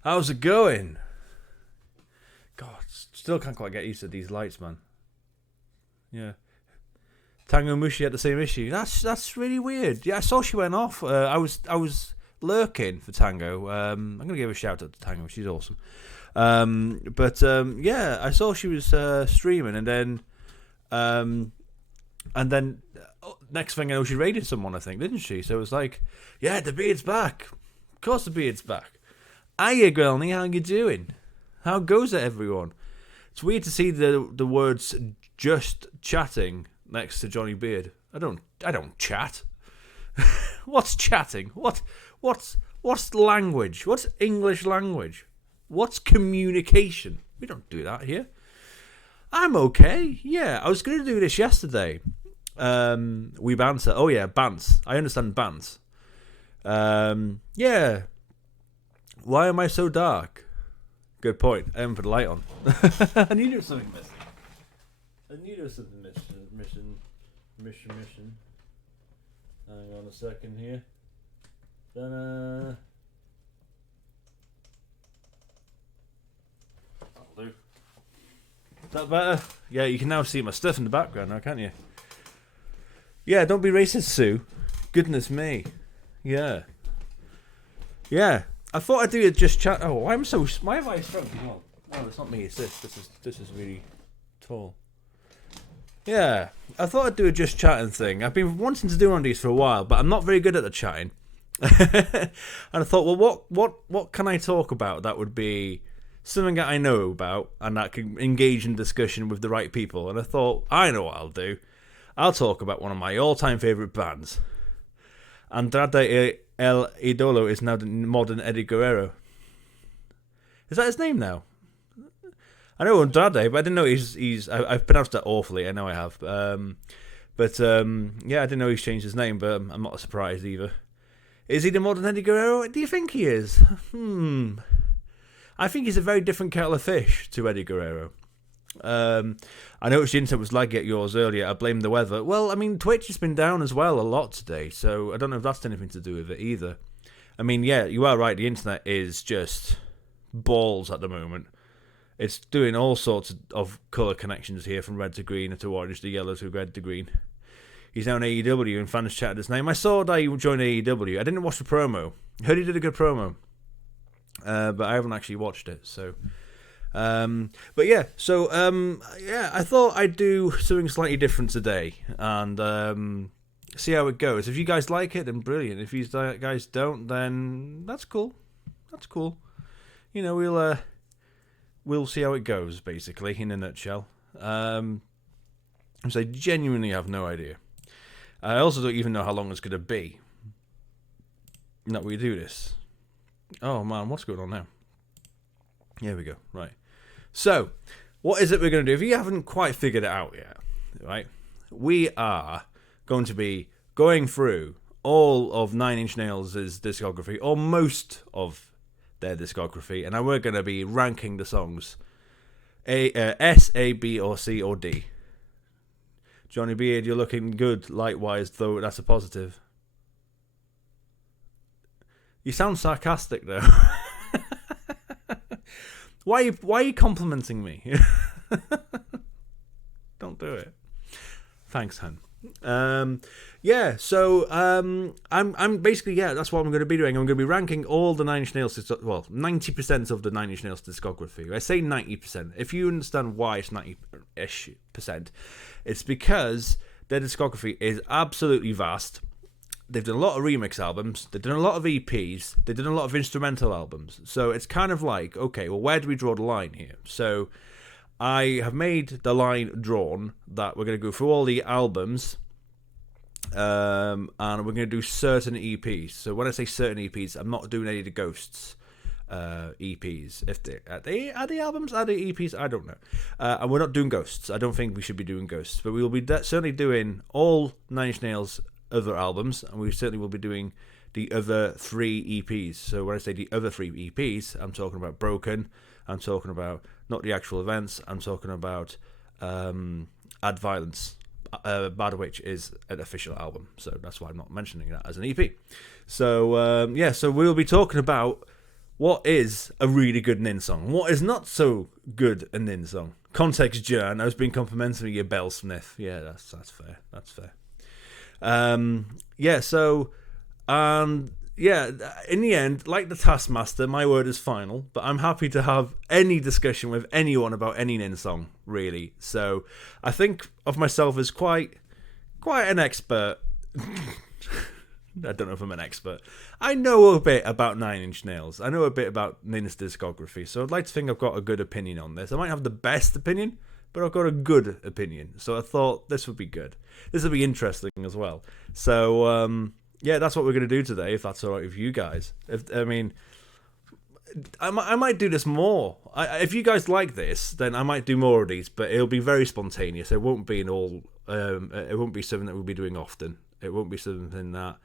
How's it going? God, still can't quite get used to these lights, man. Yeah. Tango Mushi had the same issue. That's really weird. Yeah, I saw she went off. I was lurking for Tango. I'm gonna give a shout out to Tango. She's awesome. Yeah, I saw she was streaming, and then next thing I know, she raided someone. I think, didn't she? So it was like, yeah, the beard's back. Of course, the beard's back. Hiya, Gurney. How you doing? How goes it, everyone? It's weird to see the words "just chatting" next to Johnny Beard. I don't chat. What's chatting? What's language? What's English language? What's communication? We don't do that here. I'm okay. Yeah, I was going to do this yesterday. We banter. Oh yeah, bants. I understand bants. Yeah. Why am I so dark? Good point. I haven't put the light on. I knew there was something missing. Mission. Hang on a second here. That'll do. Is that better? Yeah, you can now see my stuff in the background now, can't you? Yeah, don't be racist, Sue. Goodness me. Yeah. I thought I'd do a just chat. Oh, why am I shrunk as well? Oh, it's not me. It's this. This is really tall. Yeah, I thought I'd do a just chatting thing. I've been wanting to do one of these for a while, but I'm not very good at the chatting. And I thought, well, what can I talk about that would be something that I know about and that can engage in discussion with the right people? And I thought, I know what I'll do. I'll talk about one of my all-time favourite bands. Andrade El Idolo is now the modern Eddie Guerrero. Is that his name now? I know Andrade, but I didn't know he's. I've pronounced that awfully. I know I have. Yeah, I didn't know he's changed his name, but I'm not surprised either. Is he the modern Eddie Guerrero? Do you think he is? I think he's a very different kettle of fish to Eddie Guerrero. I noticed the internet was laggy at yours earlier. I blame the weather. Well, I mean, Twitch has been down as well a lot today, so I don't know if that's anything to do with it either. I mean, yeah, you are right. The internet is just balls at the moment. It's doing all sorts of colour connections here, from red to green to orange to yellow to red to green. He's now in AEW and fans chatted his name. I saw that he joined AEW. I didn't watch the promo. Heard he did a good promo, but I haven't actually watched it. So, I thought I'd do something slightly different today and see how it goes. If you guys like it, then brilliant. If you guys don't, then that's cool. That's cool. You know, we'll see how it goes, basically, in a nutshell. So I genuinely have no idea. I also don't even know how long it's going to be. That we do this. Oh, man, what's going on now? Here we go. Right. So, what is it we're going to do? If you haven't quite figured it out yet, right, we are going to be going through all of Nine Inch Nails' discography, or most of their discography, and we're going to be ranking the songs S, A, B, or C, or D. Johnny Beard, you're looking good light-wise, though that's a positive. You sound sarcastic, though. Why are you complimenting me? Don't do it. Thanks, hun. I'm basically, that's what I'm going to be doing. I'm going to be ranking all the Nine Inch Nails, 90% of the Nine Inch Nails discography. I say 90%. If you understand why it's 90-ish%, it's because their discography is absolutely vast. They've done a lot of remix albums. They've done a lot of EPs. They've done a lot of instrumental albums. So it's kind of like, okay, well, where do we draw the line here? So I have made the line drawn that we're going to go through all the albums, and we're going to do certain EPs. So when I say certain EPs, I'm not doing any of the Ghosts EPs. If are they albums? Are they EPs? I don't know. And we're not doing Ghosts. I don't think we should be doing Ghosts, but we will be certainly doing all Nine Inch Nails other albums, and we certainly will be doing the other 3 EPs. So when I say the other 3 EPs, I'm talking about Broken. I'm talking about not the actual events. I'm talking about Add Violence. Bad Witch is an official album, so that's why I'm not mentioning that as an EP. So so we'll be talking about what is a really good Nin song, what is not so good a Nin song. Context, Jan. I was being complimentary, you Bell Smith. Yeah, that's fair. That's fair. In the end, like the Taskmaster, my word is final, but I'm happy to have any discussion with anyone about any Nin song, really. So I think of myself as quite an expert. I don't know if I'm an expert. I know a bit about Nine Inch Nails. I know a bit about Nin's discography, so I'd like to think I've got a good opinion on this. I might have the best opinion, but I've got a good opinion. So I thought this would be good. This would be interesting as well. So, that's what we're going to do today, if that's all right with you guys. I might do this more. If you guys like this, then I might do more of these, but it'll be very spontaneous. It won't be it won't be something that we'll be doing often. It won't be something that,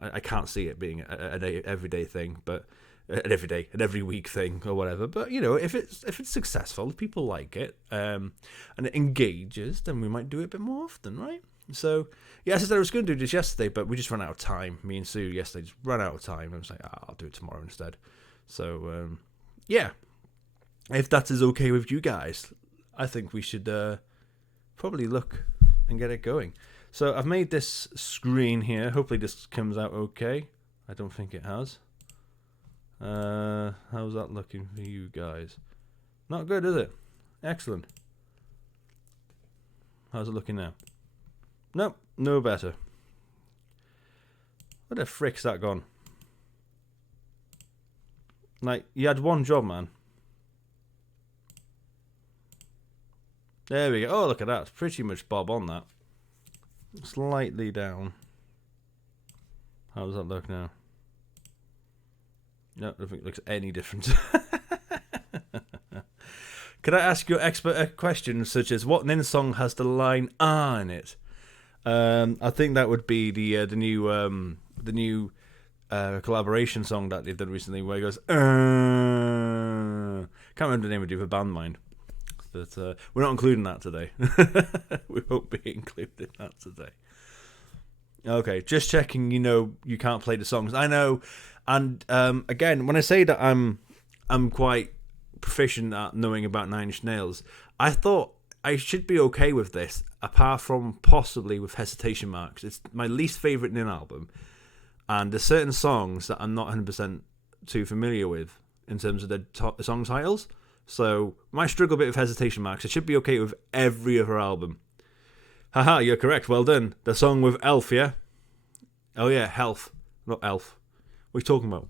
I can't see it being an everyday thing, but an every week thing or whatever. But if it's successful, if people like it, and it engages, then we might do it a bit more often, right? So as I said, I was going to do this yesterday, but we just ran out of time. Me and Sue yesterday just ran out of time. I was like, I'll do it tomorrow instead. So if that is okay with you guys, I think we should probably look and get it going. So I've made this screen here. Hopefully this comes out okay. I don't think it has. How's that looking for you guys? Not good, is it? Excellent. How's it looking now? Nope, no better. Where the frick's that gone? Like, you had one job, man. There we go. Oh, look at that. It's pretty much bob on that. Slightly down. How does that look now? No, I don't think it looks any different. Could I ask your expert a question such as what Nin song has the line "ah" in it? I think that would be the new collaboration song that they've done recently, where he goes. Can't remember the name of the band, mind. But we're not including that today. We won't be including that today. Okay, just checking. You can't play the songs. I know, and again, when I say that I'm quite proficient at knowing about Nine Inch Nails, I thought I should be okay with this, apart from possibly with hesitation marks. It's my least favourite Nin album, and there's certain songs that I'm not 100% too familiar with in terms of the song titles. So, my struggle a bit with hesitation marks. I should be okay with every other album. Haha, you're correct. Well done. The song with Elf, yeah? Oh, yeah, Health. Not Elf. What are you talking about?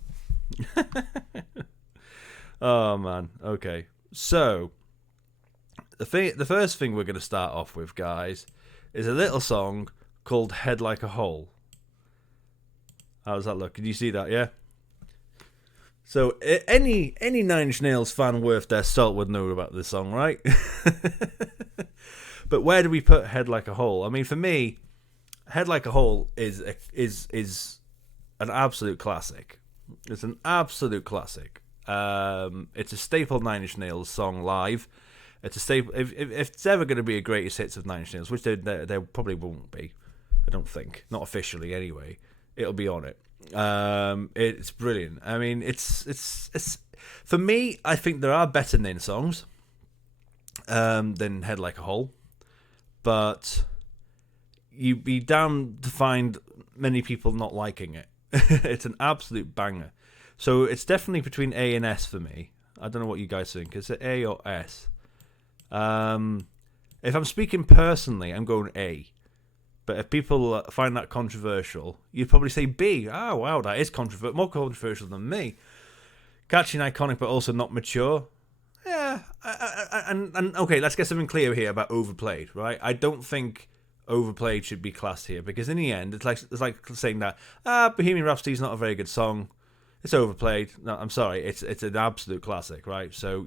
Oh, man. Okay. So, the first thing we're going to start off with, guys, is a little song called Head Like a Hole. How does that look? Can you see that, yeah? So any Nine Inch Nails fan worth their salt would know about this song, right? But where do we put Head Like a Hole? I mean, for me, Head Like a Hole is an absolute classic. It's an absolute classic. It's a staple Nine Inch Nails song live. It's a staple. If it's ever going to be a greatest hits of Nine Inch Nails, which there probably won't be, I don't think, not officially anyway. It'll be on it. It's brilliant. I mean, it's for me. I think there are better Nin songs than Head Like a Hole, but you'd be damned to find many people not liking it. It's an absolute banger. So it's definitely between A and S for me. I don't know what you guys think. Is it A or S? If I'm speaking personally, I'm going A. But if people find that controversial, you'd probably say B. Oh, wow, that is more controversial than me. Catchy and iconic, but also not mature. Yeah, and okay, let's get something clear here about overplayed, right? I don't think overplayed should be classed here, because in the end, it's like saying that Bohemian Rhapsody is not a very good song. It's overplayed. No, I'm sorry. It's an absolute classic, right? So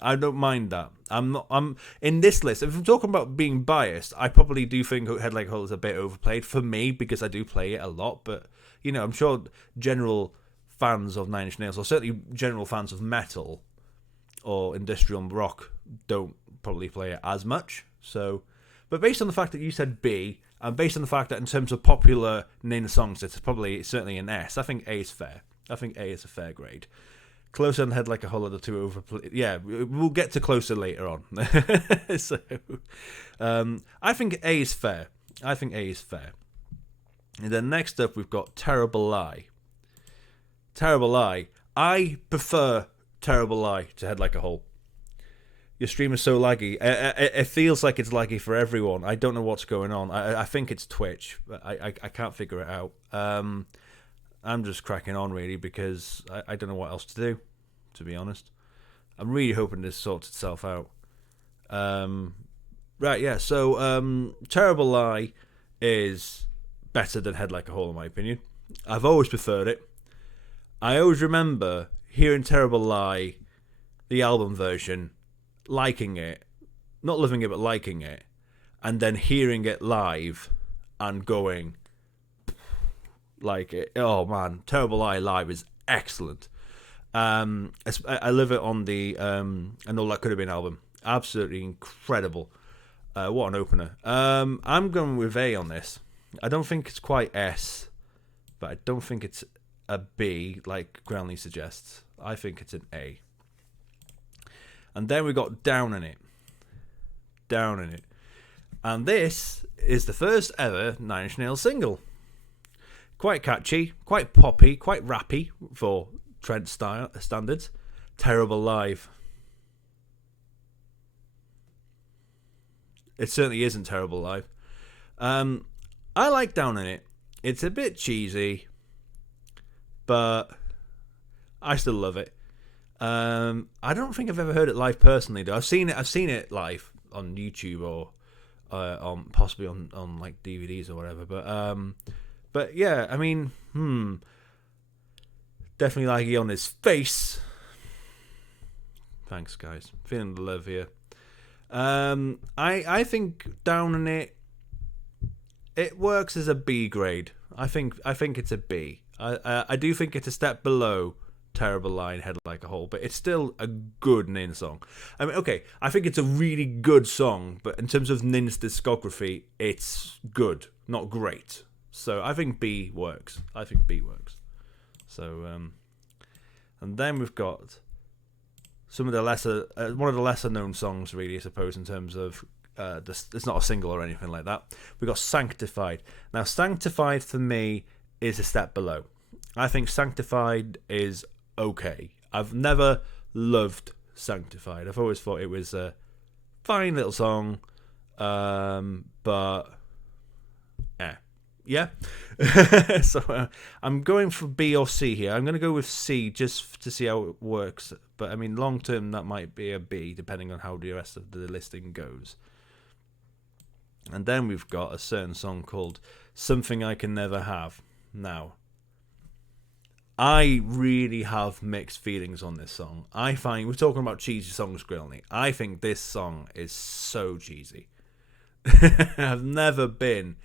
I don't mind that. I'm in this list. If I'm talking about being biased, I probably do think Head Like a Hole is a bit overplayed for me, because I do play it a lot. But I'm sure general fans of Nine Inch Nails, or certainly general fans of metal or industrial rock, don't probably play it as much. So, but based on the fact that you said B, and based on the fact that in terms of popular Nin songs, it's certainly an S. I think A is fair. I think A is a fair grade. Closer and Head Like a Hole are the two overplayed. Yeah, we'll get to Closer later on. So, I think A is fair. I think A is fair. And then next up, we've got Terrible Lie. Terrible Lie. I prefer Terrible Lie to Head Like a Hole. Your stream is so laggy. It feels like it's laggy for everyone. I don't know what's going on. I think it's Twitch, but I can't figure it out. I'm just cracking on, really, because I don't know what else to do, to be honest. I'm really hoping this sorts itself out. Right, yeah, so Terrible Lie is better than Head Like a Hole, in my opinion. I've always preferred it. I always remember hearing Terrible Lie, the album version, liking it, not loving it, but liking it, and then hearing it live and going, like, oh man, Terrible Lie live is excellent. I love it on the and All That Could Have Been album. Absolutely incredible. What an opener. I'm going with A on this. I don't think it's quite S, but I don't think it's a B like Groundly suggests. I think it's an A. And then we got Down in It. Down in It. And this is the first ever Nine Inch Nails single. Quite catchy, quite poppy, quite rappy for Trent style standards. Terrible live. It certainly isn't terrible live. I like Down in It. It's a bit cheesy, but I still love it. I don't think I've ever heard it live personally, though. I've seen it live on YouTube or on possibly on like DVDs or whatever. But yeah, I mean, definitely laggy on his face. Thanks, guys. Feeling the love here. I think Down in It. It works as a B grade. I think it's a B. I do think it's a step below Terrible Lie and Head Like a Hole, but it's still a good Nin song. I mean, okay, I think it's a really good song, but in terms of Nin's discography, it's good, not great. So I think B works. So, and then we've got some of the one of the lesser known songs, really, I suppose, in terms of it's not a single or anything like that. We've got Sanctified. Now, Sanctified for me is a step below. I think Sanctified is okay. I've never loved Sanctified. I've always thought it was a fine little song, but yeah. So I'm going for B or C here. I'm going to go with C just to see how it works. But I mean, long term, that might be a B, depending on how the rest of the listing goes. And then we've got a certain song called Something I Can Never Have. Now, I really have mixed feelings on this song. I find, we're talking about cheesy songs, Grillney. I think this song is so cheesy. I've never been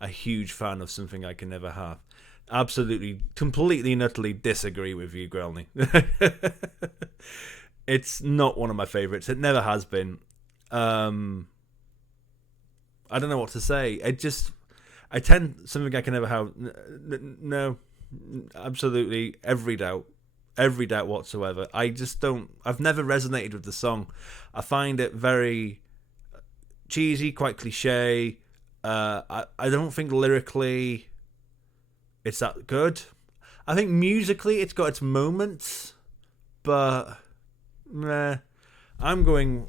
a huge fan of Something I Can Never Have. Absolutely, completely and utterly disagree with you, Grillney. It's not one of my favourites. It never has been. I don't know what to say. Something I Can Never Have. No, absolutely, every doubt whatsoever. I've never resonated with the song. I find it very cheesy, quite cliche. I don't think lyrically it's that good. I think musically it's got its moments, but I'm going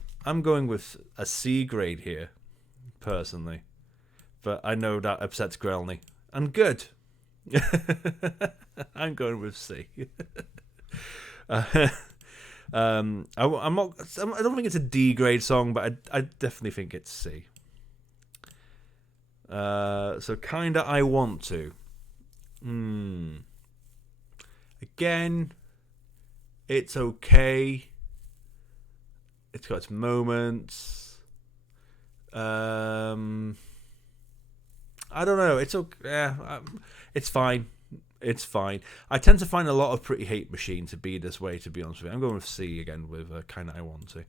with a C grade here, personally. But I know that upsets Grelny. And good. I'm going with C. I don't think it's a D grade song, but I definitely think it's C. So kinda I Want To. Again, it's okay. It's got its moments. I don't know. It's okay. Yeah, it's fine. It's fine. I tend to find a lot of Pretty Hate Machine to be this way, to be honest with you. I'm going with C again with kind of I Want To.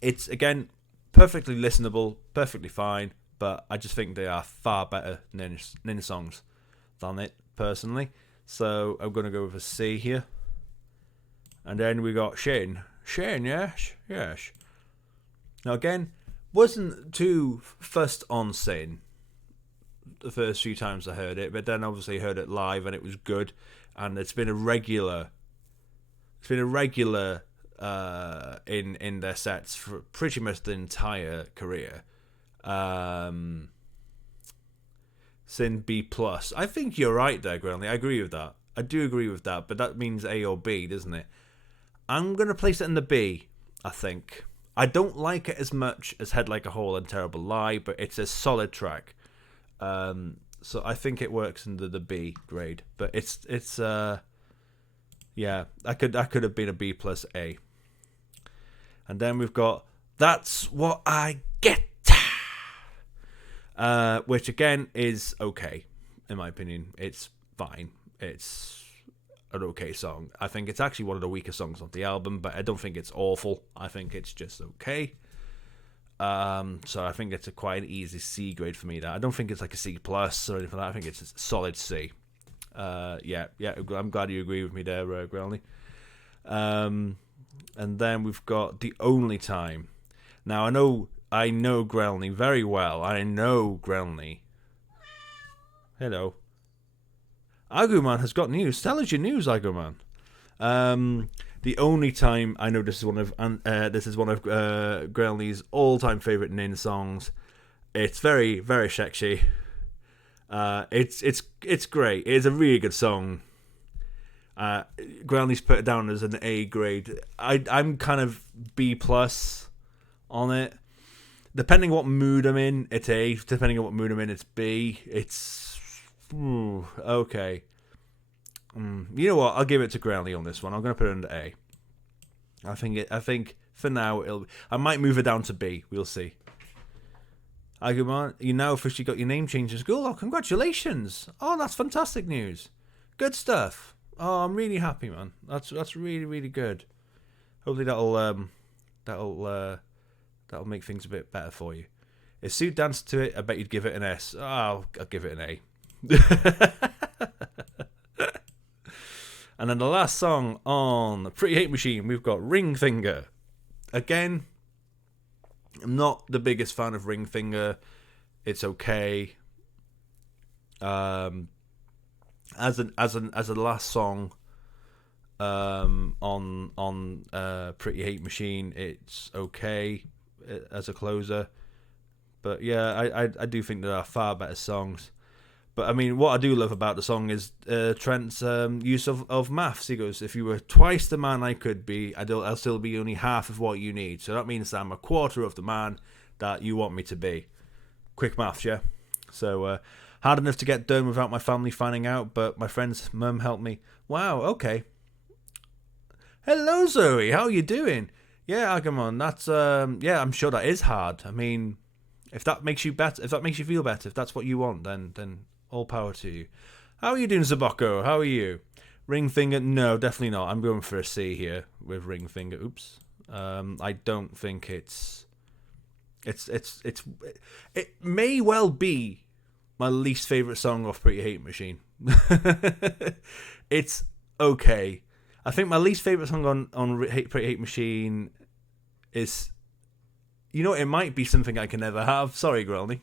It's, again, perfectly listenable, perfectly fine, but I just think they are far better Nin songs than it, personally. So I'm going to go with a C here. And then we got Shane. Shane, yes. Now again, wasn't too fussed on Sin the first few times I heard it, but then obviously heard it live and it was good. And it's been a regular in their sets for pretty much the entire career. Sin B plus. I think you're right there, Granley. I agree with that. I do agree with that, but that means A or B, doesn't it? I'm gonna place it in the B. I think I don't like it as much as Head Like a Hole and Terrible Lie, but it's a solid track. So I think it works under the B grade, but it's yeah, I could have been a B plus A. And then we've got That's What I Get, which again is okay, in my opinion. It's fine. It's an okay song. I think it's actually one of the weaker songs on the album, but I don't think it's awful. I think it's just okay. So I think it's quite an easy C grade for me. That I don't think it's like a C plus or anything like that. I think it's a solid C. Yeah. I'm glad you agree with me there, Grelny. And then we've got The Only Time. Now I know Grelny very well. I know Grelny. Hello. Aguman has got news. Tell us your news, Aguman. The Only Time. I know this is one of Grelny's all-time favorite Nin songs. It's very, very sexy. It's great. It's a really good song. Grelny's put it down as an A grade. I'm kind of B plus on it. Depending what mood I'm in, it's A. Depending on what mood I'm in, it's B. It's okay. You know what? I'll give it to Grelny on this one. I'm going to put it under A. I think for now I might move it down to B. We'll see. Agumon, you now officially got your name changed in school. Oh, congratulations! Oh, that's fantastic news. Good stuff. Oh, I'm really happy, man. That's really, really good. Hopefully that'll make things a bit better for you. If Sue danced to it, I bet you'd give it an S. Oh, I'll give it an A. And then the last song on Pretty Hate Machine, we've got Ring Finger. Again, I'm not the biggest fan of Ring Finger. It's okay. As a last song on Pretty Hate Machine, it's okay as a closer. But yeah, I do think there are far better songs. But I mean, what I do love about the song is Trent's use of maths. He goes, "If you were twice the man I could be, I'll still be only half of what you need. So that means that I'm a quarter of the man that you want me to be." Quick maths, yeah. So hard enough to get done without my family finding out, but my friend's mum helped me. Wow, okay. Hello, Zoe. How are you doing? Yeah, Agamon. That's yeah. I'm sure that is hard. I mean, if that makes you better, if that makes you feel better, if that's what you want, then all power to you. How are you doing, Zabocco? How are you? Ring Finger? No, definitely not. I'm going for a C here with Ring Finger. Oops. I don't think it may well be my least favorite song off Pretty Hate Machine. It's okay. I think my least favorite song on Pretty Hate Machine is, you know, it might be Something I Can Never Have. Sorry, Grelny.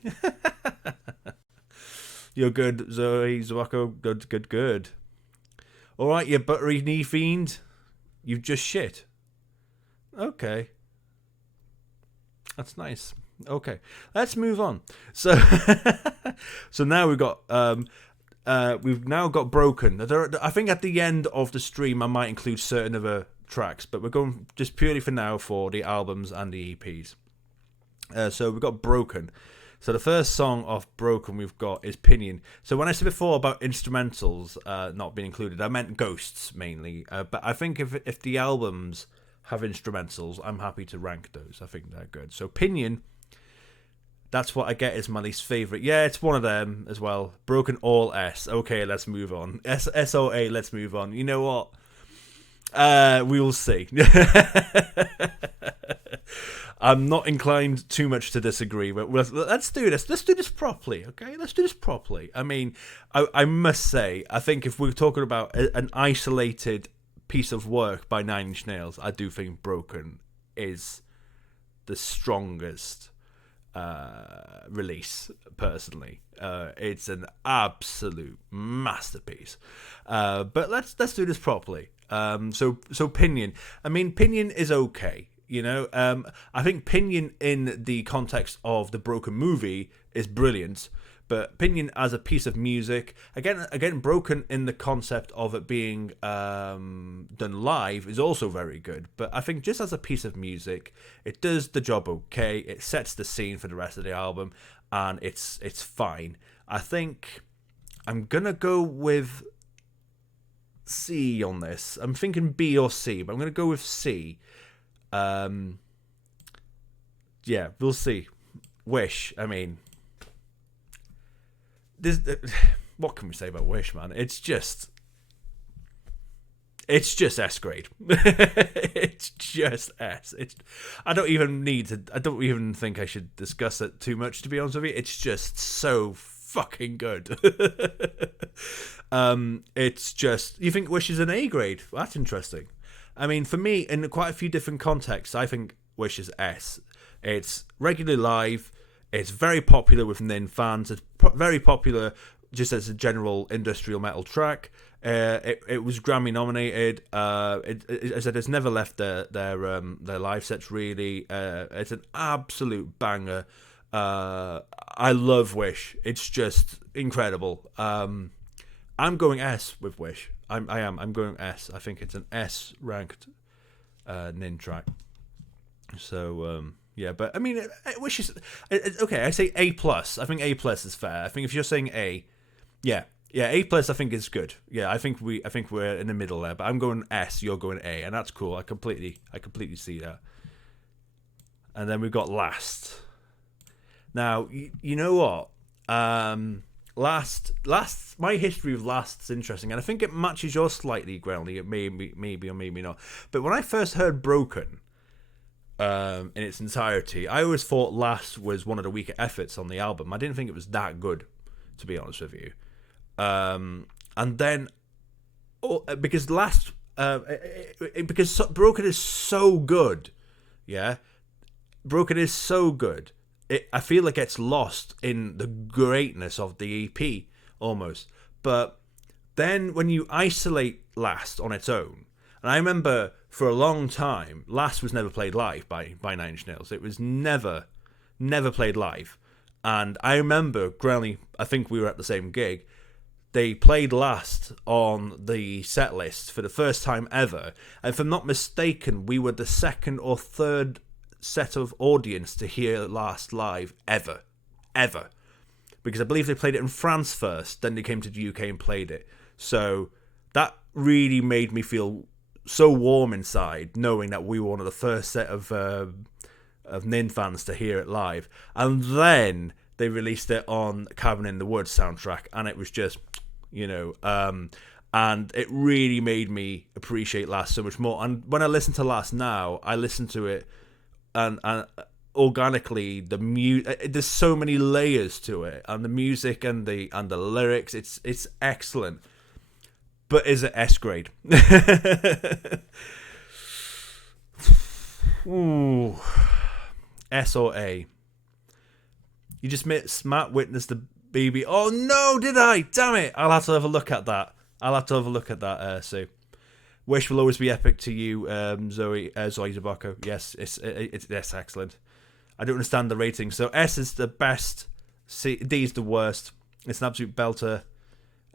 You're good, Zoe, Zawako. Good. All right, you buttery knee fiend. You've just shit. Okay. That's nice. Okay, let's move on. So, so now we've got Broken. I think at the end of the stream I might include certain other tracks, but we're going just purely for now for the albums and the EPs. So we've got Broken. So the first song off Broken we've got is Pinion. So when I said before about instrumentals not being included, I meant Ghosts mainly. But I think if the albums have instrumentals, I'm happy to rank those. I think they're good. So Pinion, That's What I Get is my least favourite. Yeah, it's one of them as well. Broken all S. Okay, let's move on. SOA, let's move on. You know what? We will see. I'm not inclined too much to disagree, but let's do this. Let's do this properly, okay? Let's do this properly. I mean, I must say, I think if we're talking about an isolated piece of work by Nine Inch Nails, I do think Broken is the strongest release, personally. It's an absolute masterpiece. But let's do this properly. So Pinion. I mean, Pinion is okay. You know, I think Pinion in the context of the Broken movie is brilliant, but Pinion as a piece of music, again, Broken in the concept of it being done live is also very good. But I think just as a piece of music, it does the job okay. It sets the scene for the rest of the album, and it's fine. I think I'm gonna go with C on this. I'm thinking B or C, but I'm gonna go with C. Yeah, we'll see. Wish. I mean, what can we say about Wish, man? It's just S grade. It's just S. I don't even think I should discuss it too much, to be honest with you. It's just so fucking good. It's just, you think Wish is an A grade? Well, that's interesting. I mean, for me, in quite a few different contexts, I think Wish is S. It's regularly live. It's very popular with Nin fans. It's very popular just as a general industrial metal track. It was Grammy nominated. As I said, it's never left their live sets, really. It's an absolute banger. I love Wish. It's just incredible. I'm going S with Wish. I'm going S. I think it's an S ranked Nin track. So yeah, but I mean, Wish is okay. I say A plus. I think A plus is fair. I think if you're saying A, yeah, A plus. I think is good. Yeah, I think we're in the middle there. But I'm going S. You're going A, and that's cool. I completely see that. And then we've got Last. Now you know what? Last, my history of Last's interesting, and I think it matches yours slightly, Grelny. It maybe or maybe not. But when I first heard Broken, in its entirety, I always thought Last was one of the weaker efforts on the album. I didn't think it was that good, to be honest with you. And then, because Last, because Broken is so good, yeah, Broken is so good. I feel like it's lost in the greatness of the EP almost. But then when you isolate Last on its own, and I remember for a long time, Last was never played live by Nine Inch Nails. It was never played live. And I remember, Grelny, I think we were at the same gig, they played Last on the set list for the first time ever. And if I'm not mistaken, we were the second or third set of audience to hear Last live ever, because I believe they played it in France first, then they came to the UK and played it. So that really made me feel so warm inside, knowing that we were one of the first set of Nin fans to hear it live. And then they released it on Cabin in the Woods soundtrack, and it was just, you know, and it really made me appreciate Last so much more. And when I listen to Last now, I listen to it and organically, there's so many layers to it, and the music and the lyrics, it's excellent. But is it S grade? Ooh, S or A? You just made Smart witness the baby. Oh no, did I? Damn it! I'll have to have a look at that. Sue. Wish will always be epic to you, Zoe Zabocco. Yes, it's excellent. I don't understand the rating. So S is the best, D is the worst. It's an absolute belter.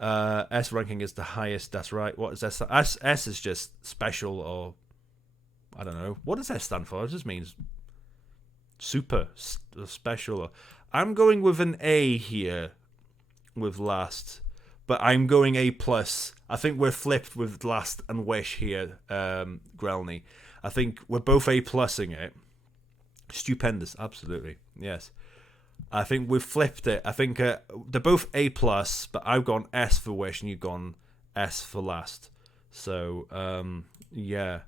S ranking is the highest. That's right. What is S? S is just special, or I don't know. What does S stand for? It just means super special. I'm going with an A here with Last. But I'm going A plus. I think we're flipped with Last and Wish here, Grelny. I think we're both A plusing it. Stupendous, absolutely, yes. I think we've flipped it. I think they're both A plus, but I've gone S for Wish and you've gone S for Last. So yeah.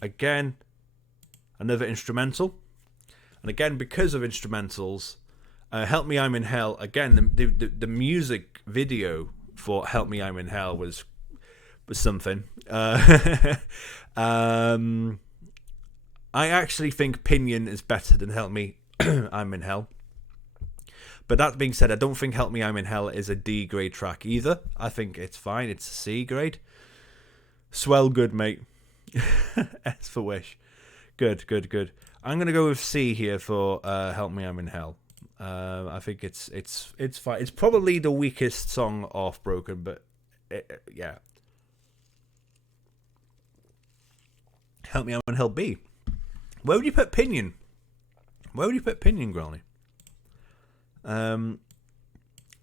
Again, another instrumental. And again, because of instrumentals, Help Me I'm in Hell, again, the music video for Help Me I'm in Hell was something. I actually think Pinion is better than Help Me I'm in Hell. But that being said, I don't think Help Me I'm in Hell is a D grade track either. I think it's fine. It's a C grade. Swell good, mate. S for Wish. Good. I'm going to go with C here for Help Me I'm in Hell. I think it's fine. It's probably the weakest song off Broken, but yeah. Help Me I'm in Hell B. Where would you put Pinion? Growly?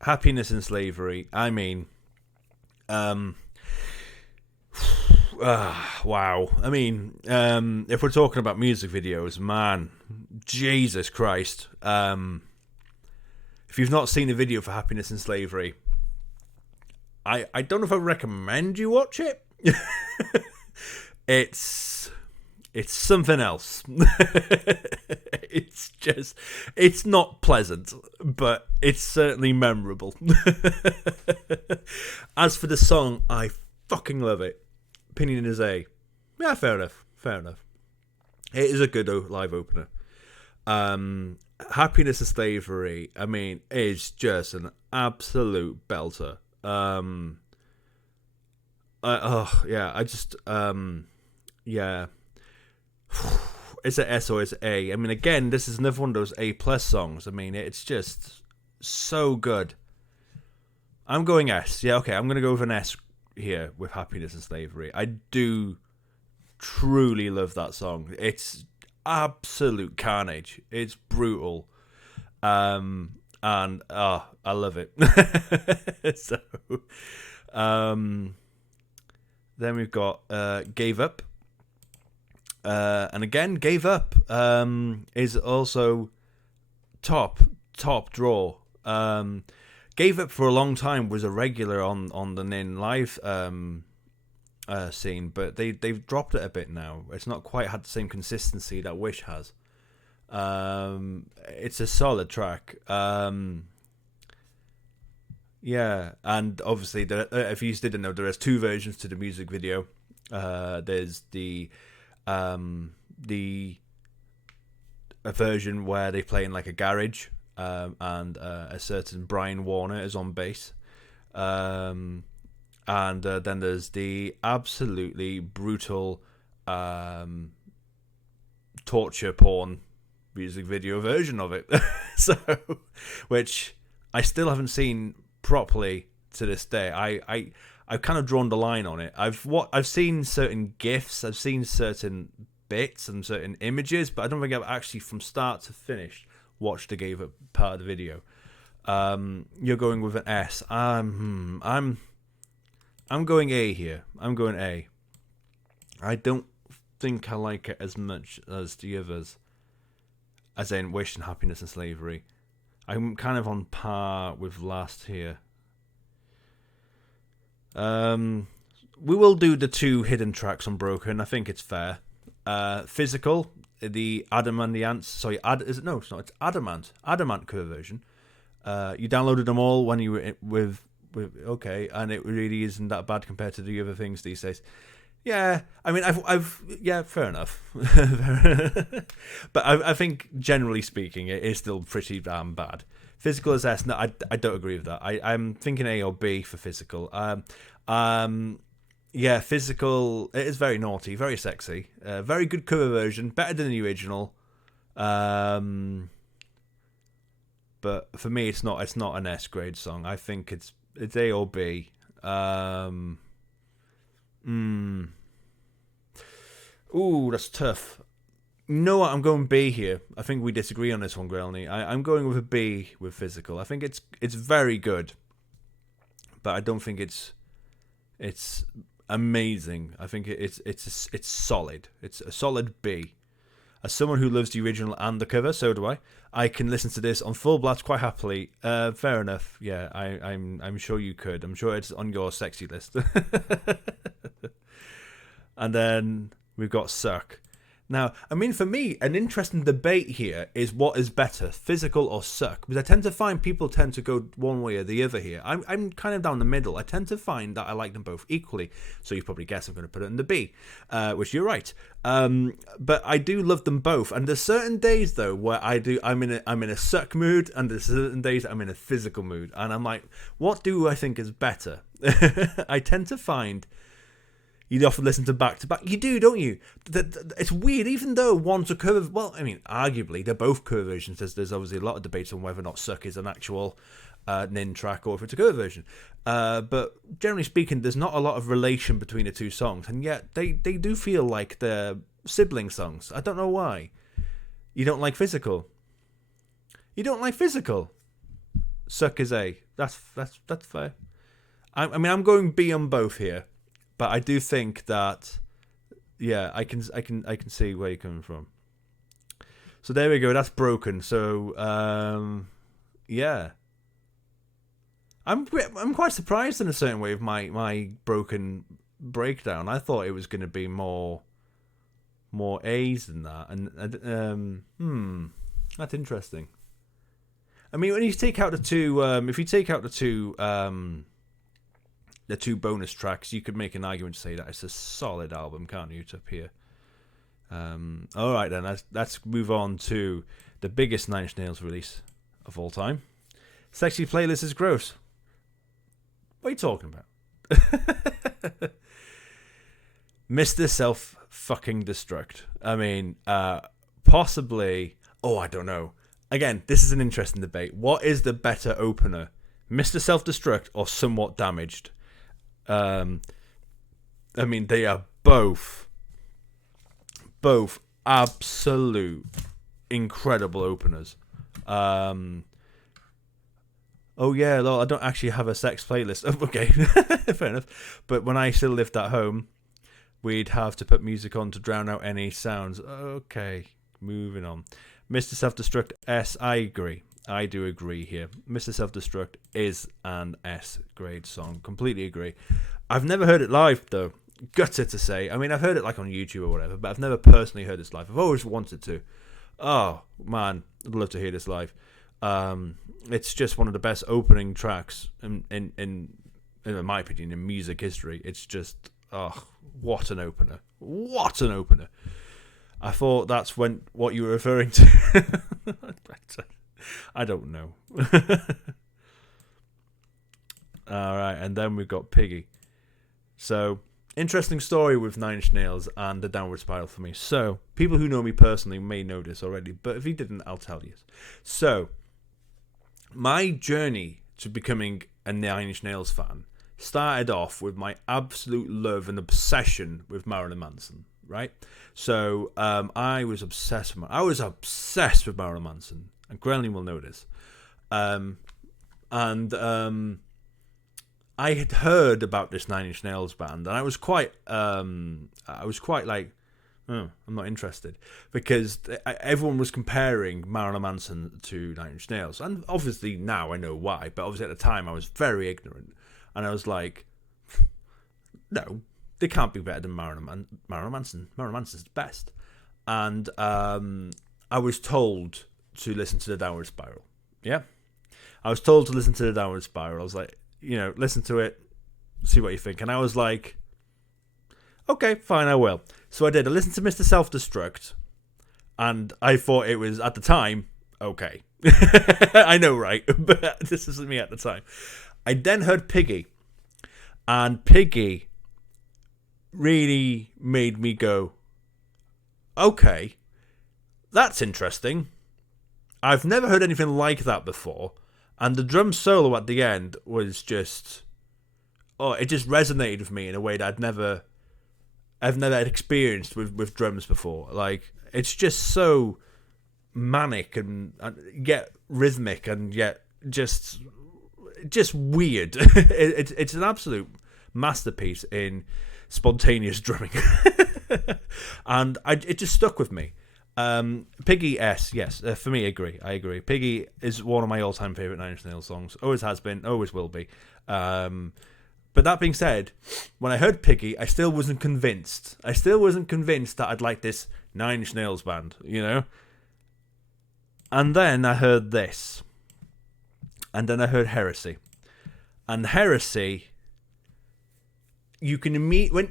Happiness and Slavery. I mean, wow. I mean, if we're talking about music videos, man, Jesus Christ. If you've not seen the video for Happiness and Slavery, I don't know if I recommend you watch it. It's something else. It's not pleasant, but it's certainly memorable. As for the song, I fucking love it. Opinion is A. Yeah, fair enough. It is a good live opener. Happiness and Slavery, I mean, is just an absolute belter. Yeah. Is it S or is it A? I mean, again, this is another one of those A+ songs. I mean, it's just so good. I'm going S. Yeah, okay, I'm going to go with an S here with Happiness and Slavery. I do truly love that song. It's absolute carnage. It's brutal. And I love it. So, then we've got Gave Up. And again, Gave Up is also top draw. Gave Up for a long time was a regular on the Nin live scene, but they've dropped it a bit now. It's not quite had the same consistency that Wish has. It's a solid track. Yeah, and obviously, if you didn't know, there is two versions to the music video. There's a version where they play in like a garage, and a certain Brian Warner is on bass, and then there's the absolutely brutal torture porn music video version of it. So, which I still haven't seen properly to this day. I've kind of drawn the line on it. I've seen certain GIFs, I've seen certain bits and certain images, but I don't think I've actually from start to finish watched the Gave Up part of the video. You're going with an S. I'm going A here. I'm going A. I don't think I like it as much as the others, as in Wish and Happiness and Slavery. I'm kind of on par with last here. We will do the two hidden tracks on Broken. I think it's fair. Physical, the Adamant. Sorry, is it? No, it's not. It's Adamant cover version. You downloaded them all when you were with okay, and it really isn't that bad compared to the other things these days. Yeah, I mean, I've fair enough. But I think generally speaking, it is still pretty damn bad. Physical is S. No, I don't agree with that. I'm thinking A or B for Physical. Yeah, Physical. It is very naughty, very sexy. Very good cover version, better than the original. But for me, it's not an S grade song. I think it's A or B. Ooh, that's tough. No, I'm going B here. I think we disagree on this one, Grelny. I'm going with a B with Physical. I think it's very good, but I don't think it's amazing. I think it's solid. It's a solid B. As someone who loves the original and the cover, so do I. I can listen to this on full blast quite happily. Fair enough. Yeah, I'm sure you could. I'm sure it's on your sexy list. And then we've got Suck. Now, I mean, for me, an interesting debate here is what is better, physical or suck? Because I tend to find people tend to go one way or the other here. I'm kind of down the middle. I tend to find that I like them both equally. So you probably guess I'm going to put it in the B, which you're right. But I do love them both. And there's certain days though where I'm in a suck mood, and there's certain days I'm in a physical mood, and I'm like, what do I think is better? I tend to find. You often listen to back. You do, don't you? It's weird, even though one's a cover. Well, I mean, arguably, they're both cover versions. There's obviously a lot of debates on whether or not Suck is an actual Nin track or if it's a cover version. But generally speaking, there's not a lot of relation between the two songs, and yet they do feel like they're sibling songs. I don't know why. You don't like Physical. You don't like Physical. Suck is A. That's fair. I mean, I'm going B on both here. But I do think that, yeah, I can see where you're coming from. So there we go. That's broken. So yeah, I'm quite surprised in a certain way of my broken breakdown. I thought it was going to be more A's than that, and that's interesting. I mean, when you take out the two, if you take out the two bonus tracks, you could make an argument to say that it's a solid album, can't you, up here? All right, then, let's move on to the biggest Nine Inch Nails release of all time. Sexy Playlist is gross. What are you talking about? Mr. Self-fucking-Destruct. I mean, possibly... Oh, I don't know. Again, this is an interesting debate. What is the better opener? Mr. Self-Destruct or Somewhat Damaged? I mean, they are both absolute incredible openers. Oh yeah, well, I don't actually have a sex playlist. Oh, okay, fair enough. But when I still lived at home, we'd have to put music on to drown out any sounds. Okay, moving on. Mr. Self-Destruct S, I agree. I do agree here. Mr. Self-Destruct is an S grade song. Completely agree. I've never heard it live, though. Gutted to say. I mean, I've heard it like on YouTube or whatever, but I've never personally heard this live. I've always wanted to. Oh, man. I'd love to hear this live. It's just one of the best opening tracks in my opinion, in music history. It's just, oh, what an opener. What an opener. I thought that's what you were referring to. I don't know. Alright, and then we've got Piggy. So, interesting story with Nine Inch Nails and the Downward Spiral for me. So, people who know me personally may know this already, but if you didn't, I'll tell you. So, my journey to becoming a Nine Inch Nails fan started off with my absolute love and obsession with Marilyn Manson, right? So, I was obsessed with Marilyn Manson. And Gremlin will know this. I had heard about this Nine Inch Nails band, and I was quite like, oh, I'm not interested, because everyone was comparing Marilyn Manson to Nine Inch Nails, and obviously now I know why, but obviously at the time I was very ignorant, and I was like, no, they can't be better than Marilyn Manson. Marilyn Manson's the best, and I was told to listen to the Downward Spiral. Yeah, I was told to listen to the Downward Spiral. I was like, listen to it, see what you think. And I was like, okay, fine, I will. So I did. I listened to Mr. Self-Destruct, and I thought it was, at the time, okay. I know, right? But this isn't me at the time. I then heard Piggy, and Piggy really made me go, okay, that's interesting. I've never heard anything like that before. And the drum solo at the end was just... Oh, it just resonated with me in a way that I've never had experienced with drums before. Like, it's just so manic and yet rhythmic and yet just weird. It's an absolute masterpiece in spontaneous drumming. And it just stuck with me. Piggy S, yes, for me, I agree. Piggy is one of my all-time favourite Nine Inch Nails songs. Always has been, always will be. But that being said, when I heard Piggy, I still wasn't convinced. I still wasn't convinced that I'd like this Nine Inch Nails band, you know? And then I heard this. And then I heard Heresy. And Heresy, you can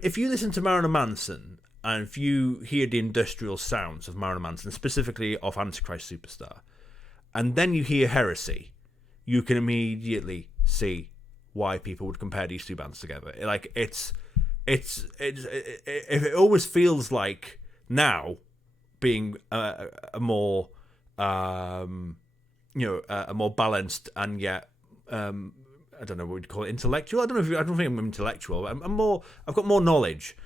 if you listen to Marilyn Manson, and if you hear the industrial sounds of Marilyn Manson, specifically of Antichrist Superstar, and then you hear Heresy, you can immediately see why people would compare these two bands together. Like, it always feels like now being a more a more balanced and yet I don't know what we'd call it, intellectual. I don't think I'm intellectual. I've got more knowledge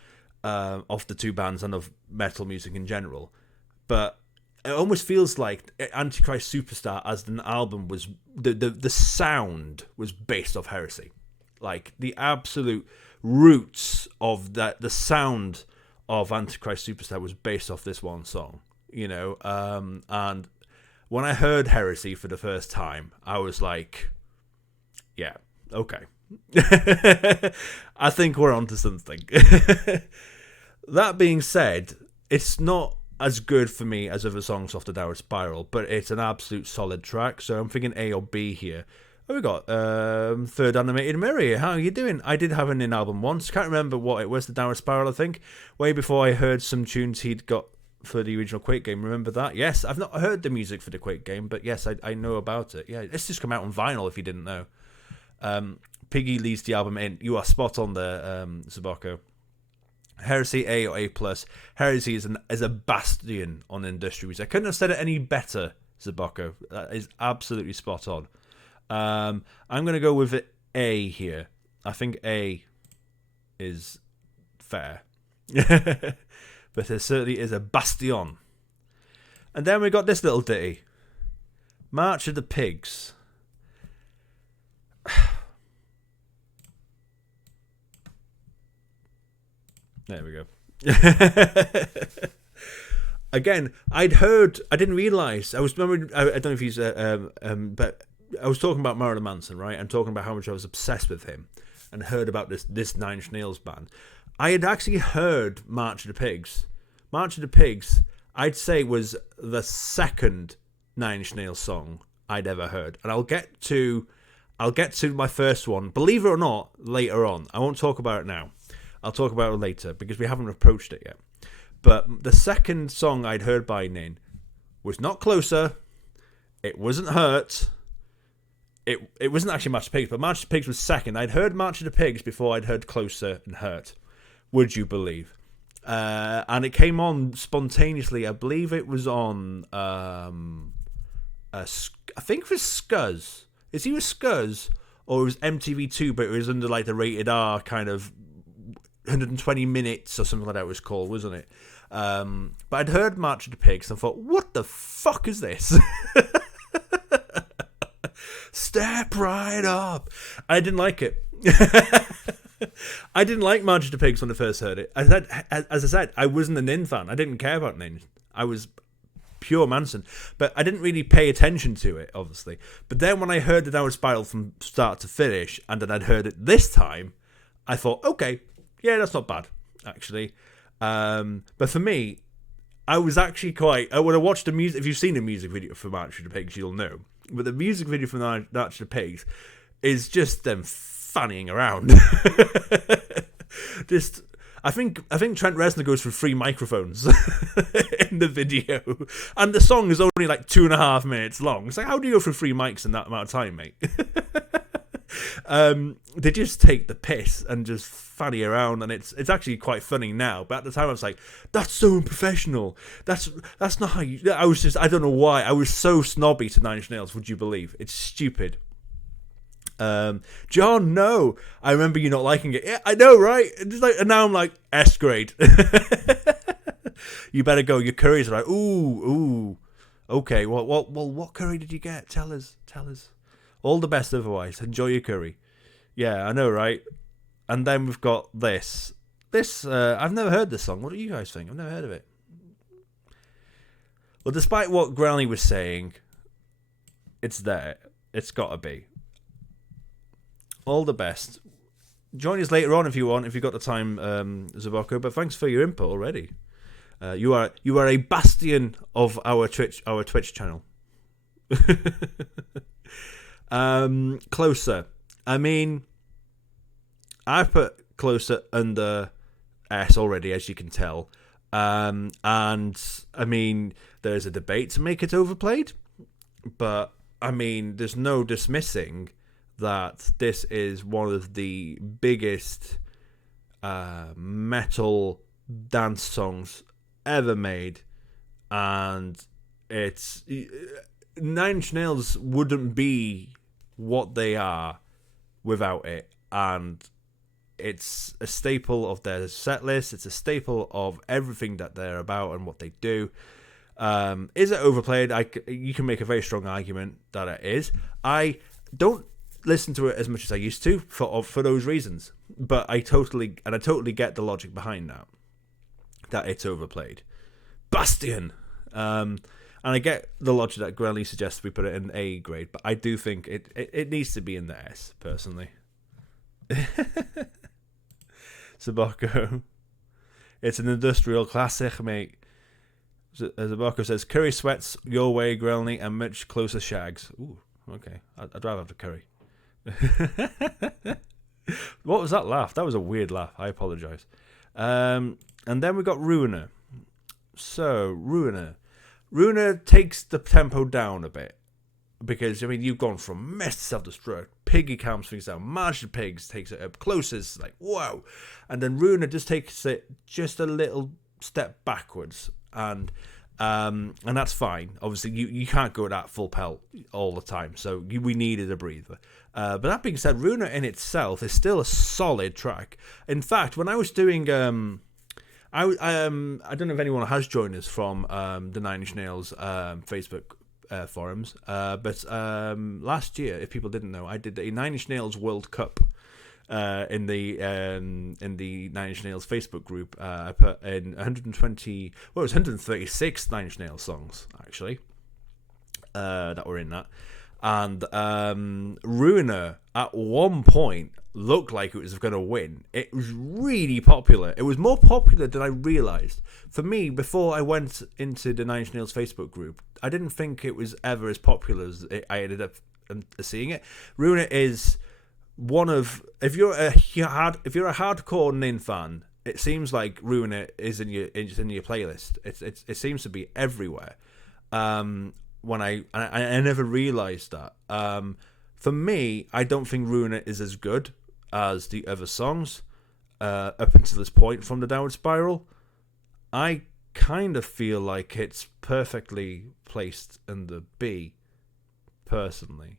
of the two bands and of metal music in general. But it almost feels like Antichrist Superstar as an album was the sound was based off Heresy. Like, the absolute roots of that, the sound of Antichrist Superstar was based off this one song, you know. And when I heard Heresy for the first time, I was like, yeah, okay. I think we're onto something. That being said, it's not as good for me as other songs off the Downward Spiral, but it's an absolute solid track, so I'm thinking A or B here. Oh, we got Third Animated Mirror here. How are you doing? I did have an in-album once. Can't remember what it was, the Downward Spiral, I think. Way before I heard some tunes he'd got for the original Quake game. Remember that? Yes, I've not heard the music for the Quake game, but yes, I know about it. Yeah, it's just come out on vinyl if you didn't know. Piggy leads the album in. You are spot on there, Zabocco. Heresy, A or A+. Heresy is a bastion on industry music. I couldn't have said it any better, Zabocco. That is absolutely spot on. I'm going to go with it A here. I think A is fair. But it certainly is a bastion. And then we got this little ditty. March of the Pigs. There we go. Again, I didn't realise. I don't know if he's, but I was talking about Marilyn Manson, right? And talking about how much I was obsessed with him and heard about this Nine Inch Nails band. I had actually heard March of the Pigs. March of the Pigs, I'd say, was the second Nine Inch Nails song I'd ever heard. And I'll get to my first one, believe it or not, later on. I won't talk about it now. I'll talk about it later because we haven't approached it yet. But the second song I'd heard by Nin was not Closer. It wasn't Hurt. It wasn't actually March of the Pigs, but March of the Pigs was second. I'd heard March of the Pigs before I'd heard Closer and Hurt. Would you believe? And it came on spontaneously. I believe it was on, I think it was Scuzz. It's either Scuzz or it was MTV2, but it was under like the rated R kind of 120 minutes or something like that it was called, wasn't it? But I'd heard March of the Pigs and thought, what the fuck is this? Step right up. I didn't like it. I didn't like March of the Pigs when I first heard it. As I said, I wasn't a Nin fan. I didn't care about Nin. I was pure Manson. But I didn't really pay attention to it, obviously. But then when I heard the Downward Spiral from start to finish, and then I'd heard it this time, I thought, okay, yeah, that's not bad, actually. But for me, I was actually quite... when I watched the music... If you've seen the music video for March of the Pigs, you'll know. But the music video for March of the Pigs is just them fannying around. Just... I think Trent Reznor goes through 3 microphones in the video. And the song is only like 2.5 minutes long. It's like, how do you go through 3 mics in that amount of time, mate? They just take the piss and just fanny around, and it's actually quite funny now. But at the time, I was like, "That's so unprofessional. That's not how you." I don't know why I was so snobby to Nine Inch Nails. Would you believe? It's stupid. John, no, I remember you not liking it. Yeah, I know, right? It's like, and now I'm like S grade. You better go. Your curries are like, ooh, okay. Well, what curry did you get? Tell us. All the best otherwise. Enjoy your curry. Yeah, I know, right? And then we've got this. I've never heard this song. What do you guys think? I've never heard of it. Well, despite what Granny was saying, it's there. It's got to be. All the best. Join us later on if you want, if you've got the time, Zabocco. But thanks for your input already. You are a bastion of our Twitch channel. Closer. I mean, I put Closer under S already, as you can tell. And I mean, there's a debate to make it overplayed, but I mean, there's no dismissing that this is one of the biggest metal dance songs ever made, and it's Nine Inch Nails wouldn't be what they are without it, and it's a staple of their set list. It's a staple of everything that they're about and what they do. Is it overplayed? You can make a very strong argument that it is. I don't listen to it as much as I used to for those reasons, but I totally get the logic behind that it's overplayed. Bastion. And I get the logic that Granley suggests we put it in A grade, but I do think it needs to be in the S, personally. Zabocco. It's an industrial classic, mate. Zabocco says, curry sweats your way, Granley, and much closer shags. Ooh, okay. I'd rather have the curry. What was that laugh? That was a weird laugh. I apologise. And then we got Ruiner. So, Ruiner takes the tempo down a bit. Because, I mean, you've gone from Mess to Self-Destruct, Piggy calms things down, March of Pigs takes it up, Closest, like, wow. And then Ruiner just takes it just a little step backwards. And that's fine. Obviously, you can't go at that full pelt all the time. So we needed a breather. But that being said, Ruiner in itself is still a solid track. In fact, when I was doing... I don't know if anyone has joined us from the Nine Inch Nails Facebook forums, but last year, if people didn't know, I did a Nine Inch Nails World Cup in the Nine Inch Nails Facebook group. I put in 136 Nine Inch Nails songs actually that were in that, and Ruiner at one point looked like it was going to win. It was really popular. It was more popular than I realised. For me, before I went into the Nine Inch Nails Facebook group, I didn't think it was ever as popular as I ended up seeing it. Ruiner is one of... If you're a hardcore Nin fan, it seems like Ruiner is in your playlist. It seems to be everywhere. When I never realised that. For me, I don't think Ruiner is as good as the other songs up until this point from the Downward Spiral. I kind of feel like it's perfectly placed in the B, personally.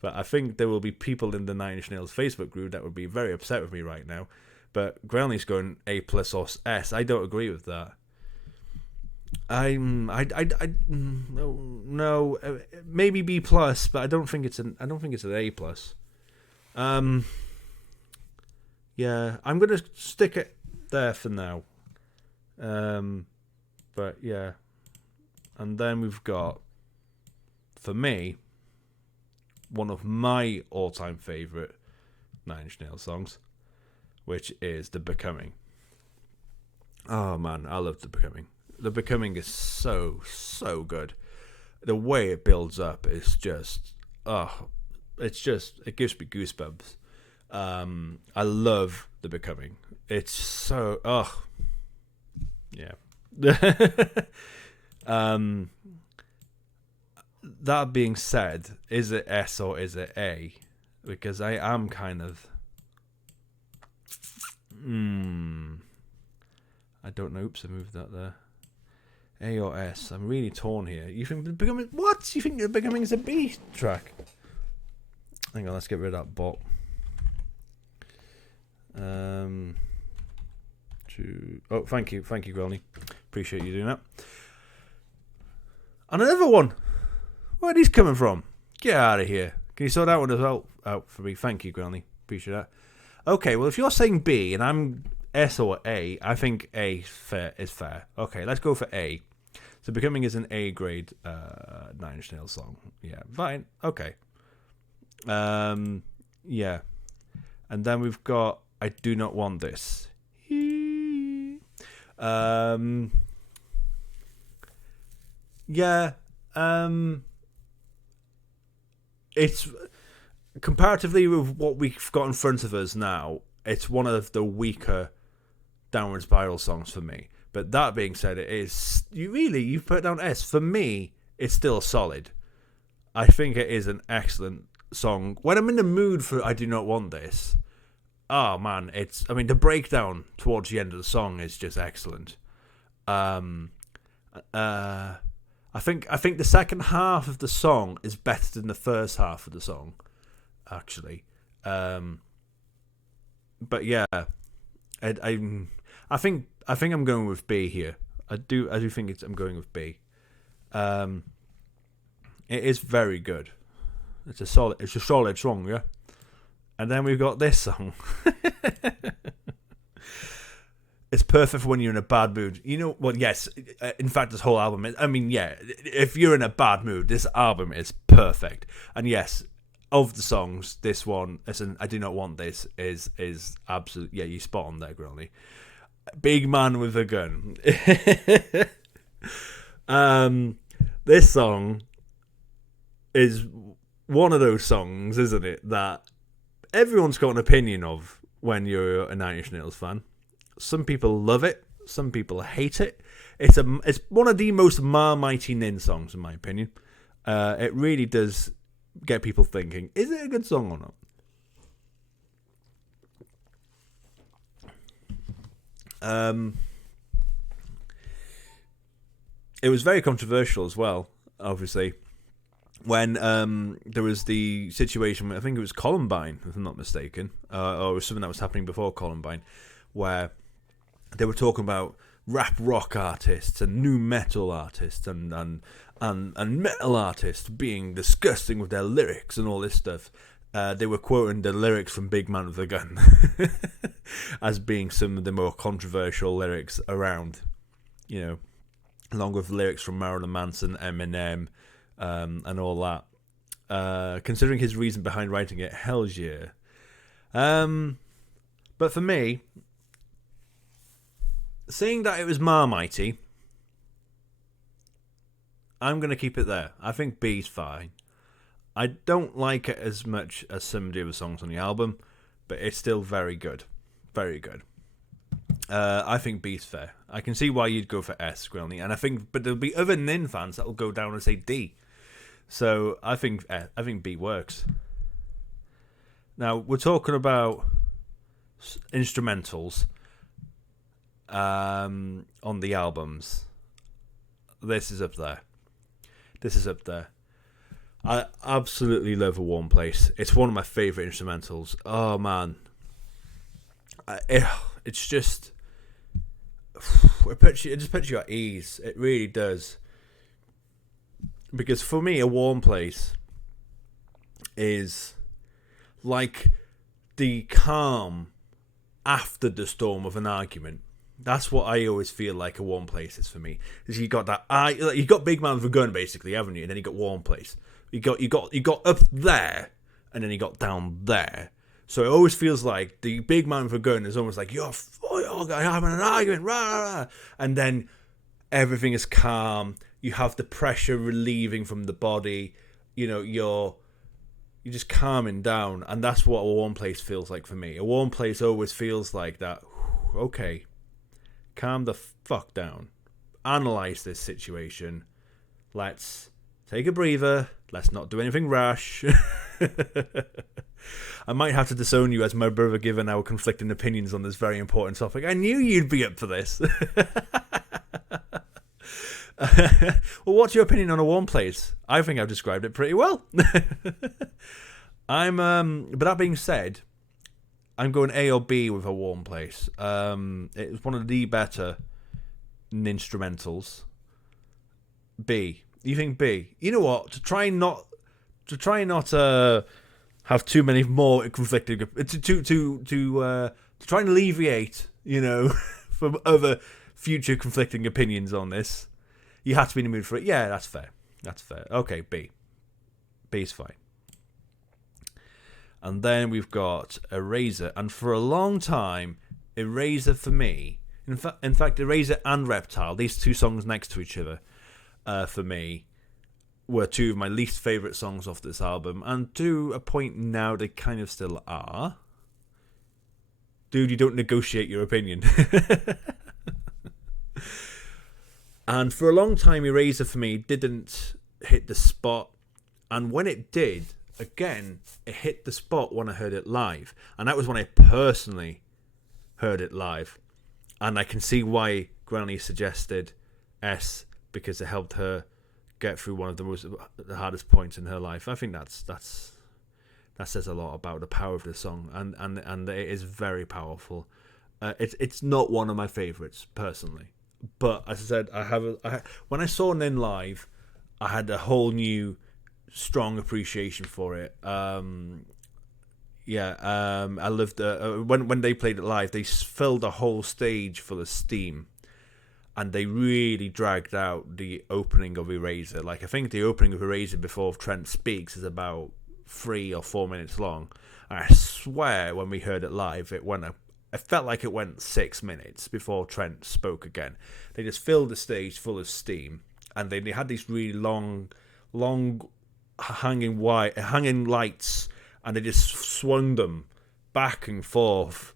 But I think there will be people in the Nine Inch Nails Facebook group that would be very upset with me right now. But Groundley's going A plus or S. I don't agree with that. No, maybe B plus, but I don't think it's an A plus. Yeah, I'm gonna stick it there for now. But yeah, and then we've got, for me, one of my all-time favorite Nine Inch Nails songs, which is "The Becoming." Oh man, I love "The Becoming." "The Becoming" is so good. The way it builds up is just, it gives me goosebumps. I love "The Becoming." It's so, yeah. That being said, is it S or is it A? Because I am kind of, I don't know. Oops, I moved that there. A or S? I'm really torn here. You think "The Becoming"? What? You think "The Becoming" is a B track? Hang on, let's get rid of that bot. Thank you, Grelny. Appreciate you doing that. And another one. Where are these coming from? Get out of here. Can you sort that one as well out for me? Thank you, Grelny. Appreciate that. Okay, well, if you're saying B and I'm S or A, I think A is fair. Okay, let's go for A. So "Becoming" is an A grade Nine Inch Nails song. Yeah, fine. Okay. Yeah. And then we've got I Do Not Want This. It's comparatively with what we've got in front of us now, it's one of the weaker Downward Spiral songs for me. But that being said, it is you've put down S. For me, it's still solid. I think it is an excellent song. When I'm in the mood for I Do Not Want This, oh man, the breakdown towards the end of the song is just excellent. I think the second half of the song is better than the first half of the song, actually. But yeah, I think I'm going with B here. I do think I'm going with B. It is very good. It's a solid song, yeah. And then we've got this song. It's perfect for when you're in a bad mood. Well, yes. In fact, this whole album is... if you're in a bad mood, this album is perfect. And yes, of the songs, this one, I Do Not Want This, is absolute... Yeah, you spot on there, Granny. Big Man with a Gun. This song is one of those songs, isn't it, that everyone's got an opinion of when you're a Nine Inch Nails fan. Some people love it. Some people hate it. It's one of the most Marmitey Nin songs, in my opinion. It really does get people thinking, is it a good song or not? It was very controversial as well, obviously, when there was the situation, I think it was Columbine, if I'm not mistaken, or it was something that was happening before Columbine, where they were talking about rap rock artists and new metal artists and metal artists being disgusting with their lyrics and all this stuff. They were quoting the lyrics from Big Man with a Gun as being some of the more controversial lyrics around, along with lyrics from Marilyn Manson, Eminem, and all that. Considering his reason behind writing it, hell's yeah. But for me, seeing that it was Marmitey, I'm going to keep it there. I think B's fine. I don't like it as much as some of the other songs on the album, but it's still very good. Very good. I think B's fair. I can see why you'd go for S, Grilny, but there'll be other Nin fans that will go down and say D. So I think B works. Now we're talking about instrumentals on the albums. This is up there. I absolutely love A Warm Place. It's one of my favourite instrumentals. Oh man, it's just it just puts you at ease. It really does. Because for me, A Warm Place is like the calm after the storm of an argument. That's what I always feel like A Warm Place is for me. Is you got that you got Big Man with a Gun basically, haven't you? And then you got Warm Place. You got up there, and then you got down there. So it always feels like the Big Man with a Gun is almost like you're having an argument, rah, rah, rah. And then everything is calm. You have the pressure relieving from the body. You're just calming down, and that's what A Warm Place feels like for me. A Warm Place always feels like that. Okay, calm the fuck down. Analyze this situation. Let's take a breather. Let's not do anything rash. I might have to disown you as my brother, given our conflicting opinions on this very important topic. I knew you'd be up for this. Well, what's your opinion on A Warm Place? I think I've described it pretty well. But that being said, I'm going A or B with A Warm Place. It's one of the better instrumentals. B. You think B? You know what? To try not have too many more conflicting to try and alleviate, from other future conflicting opinions on this. You have to be in the mood for it. Yeah, that's fair. Okay, B. B's fine. And then we've got Eraser. And for a long time, Eraser for me, in fact, Eraser and Reptile, these two songs next to each other, for me, were two of my least favourite songs off this album. And to a point now, they kind of still are. Dude, you don't negotiate your opinion. And for a long time, Eraser for me didn't hit the spot. And when it did, again, it hit the spot when I heard it live. And that was when I personally heard it live. And I can see why Granny suggested S, because it helped her get through one of the hardest points in her life. I think that says a lot about the power of the song, and it is very powerful. It's not one of my favorites personally, but as I said, when I saw Nin live, I had a whole new strong appreciation for it. I loved when they played it live. They filled a whole stage full of steam, and they really dragged out the opening of Eraser. Like, I think the opening of Eraser before Trent Speaks is about 3 or 4 minutes long. And I swear when we heard it live, it felt like it went 6 minutes before Trent spoke again. They just filled the stage full of steam, and they had these really long hanging lights, and they just swung them back and forth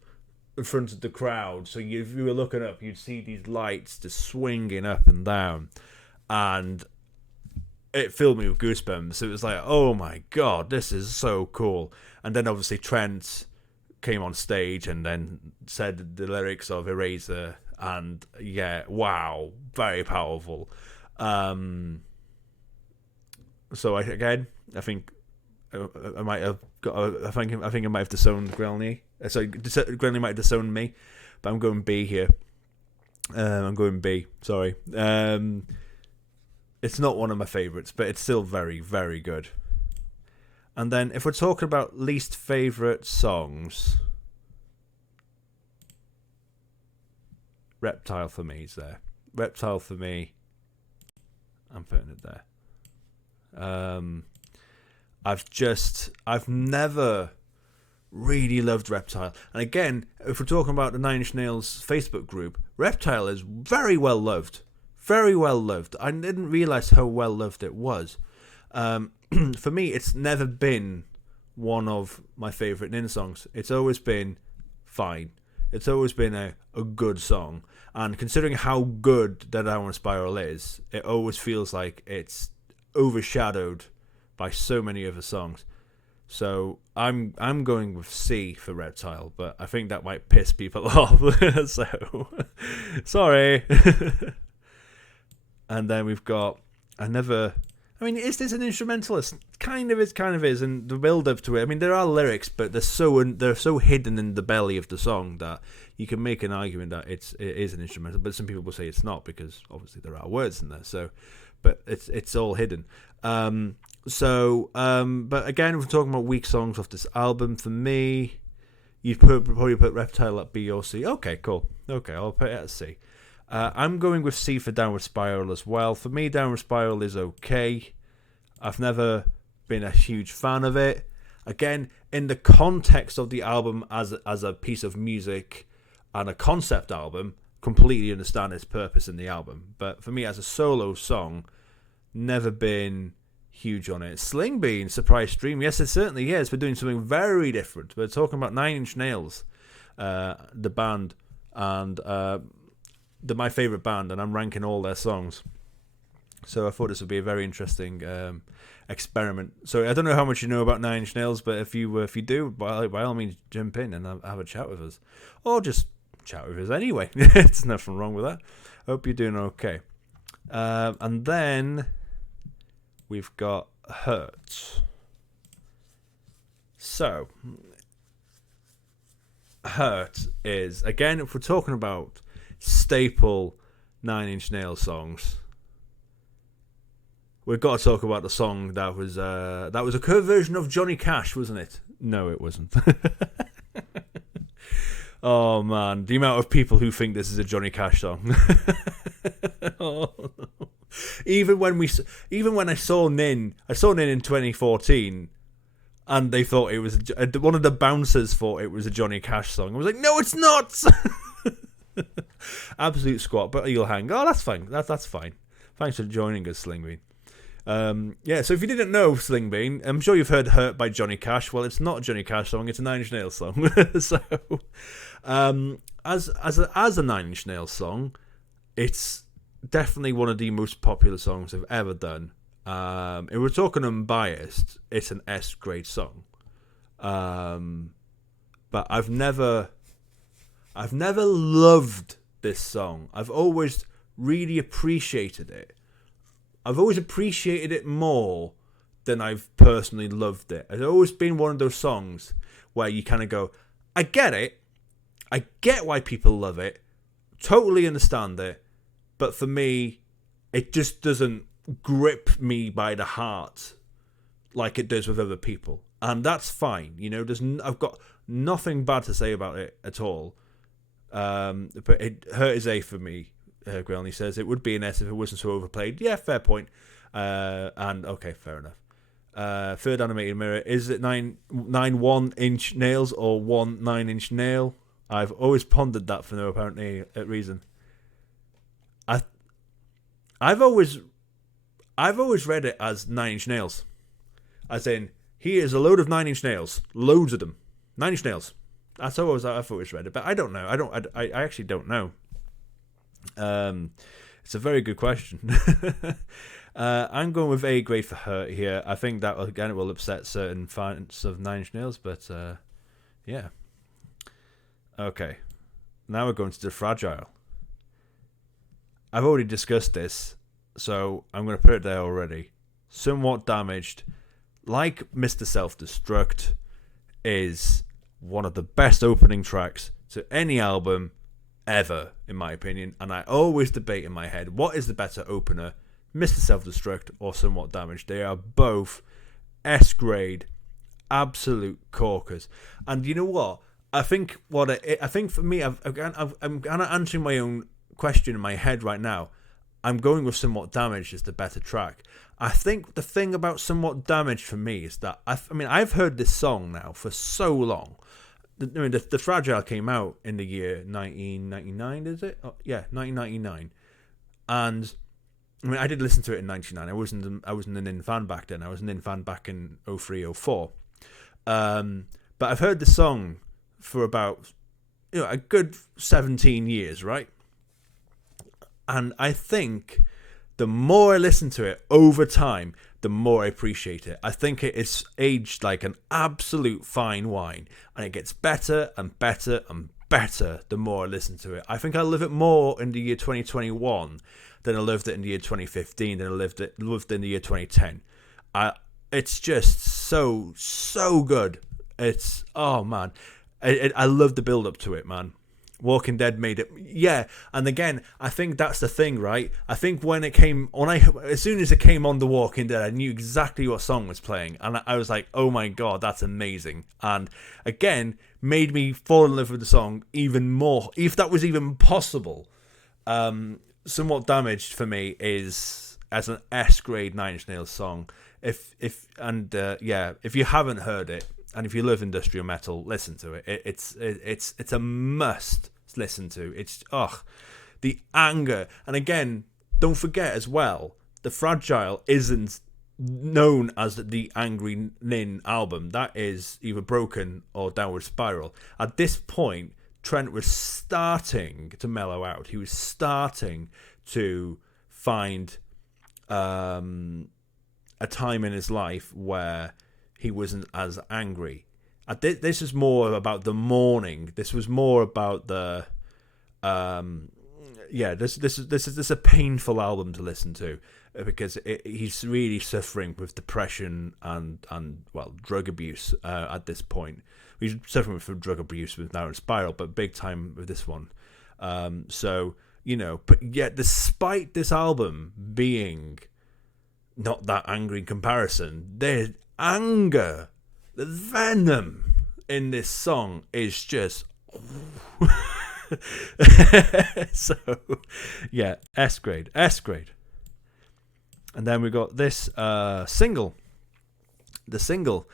in front of the crowd. So if you were looking up, you'd see these lights just swinging up and down, and it filled me with goosebumps. It was like, oh my god, this is so cool. And then obviously Trent came on stage and then said the lyrics of Eraser, and yeah, wow, very powerful. So I think I might have got. I think I might have disowned Granny. Sorry, Granny might have disowned me, but I'm going B here. I'm going B. Sorry. It's not one of my favourites, but it's still very, very good. And then if we're talking about least favourite songs, Reptile for me is there. Reptile for me, I'm putting it there. I've never really loved Reptile. And again, if we're talking about the Nine Inch Nails Facebook group, Reptile is very well loved. Very well loved. I didn't realise how well loved it was. For me, it's never been one of my favourite Nin songs. It's always been fine. It's always been a good song. And considering how good that Downward Spiral is, it always feels like it's overshadowed by so many other songs. So I'm going with C for Reptile, but I think that might piss people off. So sorry. And then we've got is this an instrumentalist? Kind of is, and the build-up to it. I mean, there are lyrics, but they're so hidden in the belly of the song that you can make an argument that it is an instrumental. But some people will say it's not, because obviously there are words in there. So, but it's all hidden. But again, if we're talking about weak songs off this album, for me, you'd probably put Reptile at B or C. Okay, cool. Okay, I'll put it at C. I'm going with C for Downward Spiral as well. For me, Downward Spiral is okay. I've never been a huge fan of it. Again, in the context of the album as a piece of music and a concept album, completely understand its purpose in the album. But for me, as a solo song, never been huge on it. Sling Bean, Surprise Stream, yes, it certainly is. We're doing something very different. We're talking about Nine Inch Nails, the band, and my favourite band, and I'm ranking all their songs. So I thought this would be a very interesting experiment. So I don't know how much you know about Nine Inch Nails, but if you do, by all means, jump in and have a chat with us, or just chat with us anyway. There's nothing wrong with that. Hope you're doing okay. And then we've got Hurt. So Hurt is, again, if we're talking about staple Nine Inch Nails songs, we've got to talk about the song that was a cover version of Johnny Cash, wasn't it? No, it wasn't. Oh man, the amount of people who think this is a Johnny Cash song. Oh, no. Even when I saw Nin in 2014, And they thought it was one of the bouncers thought it was a Johnny Cash song. I was like, no, it's not. Absolute squat, but you'll hang. Oh, that's fine. That's fine. Thanks for joining us, Sling Bean. So if you didn't know, Sling Bean, I'm sure you've heard "Hurt" by Johnny Cash. Well, it's not a Johnny Cash song; it's a Nine Inch Nails song. So, as a Nine Inch Nails song, it's definitely one of the most popular songs I've ever done. If we're talking unbiased, it's an S grade song. But I've never loved this song. I've always really appreciated it. I've always appreciated it more than I've personally loved it. It's always been one of those songs where you kind of go, I get it. I get why people love it. Totally understand it. But for me, it just doesn't grip me by the heart like it does with other people. And that's fine. You know, I've got nothing bad to say about it at all. But it hurt his A for me. Grelny says it would be an S if it wasn't so overplayed. Yeah, fair point. And okay, fair enough. Third animated mirror, is it 9 1-inch nails or 1 9-inch nail? I've always pondered that for no apparent reason. I've always read it as 9-inch nails, as in here's a load of 9-inch nails, loads of them, 9-inch nails. That's how I've always read it, but I don't know. I actually don't know. It's a very good question. I'm going with A grade for Hurt here. I think that again it will upset certain fans of 9-inch nails, but yeah. Okay, now we're going to the Fragile. I've already discussed this, so I'm going to put it there already. Somewhat Damaged, like Mr. Self-Destruct, is one of the best opening tracks to any album ever, in my opinion. And I always debate in my head, what is the better opener, Mr. Self-Destruct or Somewhat Damaged? They are both S-grade, absolute corkers. And you know what? I think for me, I'm kind of answering my own question in my head right now. I'm going with Somewhat Damaged as the better track. I think the thing about Somewhat Damaged for me is that I've heard this song now for so long. The Fragile came out in the year 1999, is it? Oh, yeah, 1999. And I did listen to it in 99. I wasn't an In fan back then. I was an In fan back in 03, 04. But I've heard the song for about a good 17 years, right? And I think the more I listen to it over time, the more I appreciate it. I think it is aged like an absolute fine wine, and it gets better and better and better the more I listen to it. I think I love it more in the year 2021 than I loved it in the year 2015 than I loved it in the year 2010. It's just so good. It's, oh man, I love the build up to it, man. Walking Dead made it, yeah. And again, I think that's the thing, right? I think as soon as it came on The Walking Dead, I knew exactly what song was playing, and I was like, oh my god, that's amazing. And again, made me fall in love with the song even more, if that was even possible. Somewhat Damaged for me is as an S grade 9-inch Nails song. If you haven't heard it, and if you love industrial metal, listen to it. It's a must listen to. It's the anger, and again, don't forget as well, the Fragile isn't known as the Angry Nin album. That is either Broken or Downward Spiral. At this point, Trent was starting to mellow out. He was starting to find a time in his life where he wasn't as angry. This is more about the mourning. This was more about the This is a painful album to listen to because he's really suffering with depression and drug abuse at this point. He's suffering from drug abuse with Downward Spiral, but big time with this one. But yet despite this album being not that angry in comparison, there's anger, the venom in this song is just so yeah, S grade. And then we got this single. The single,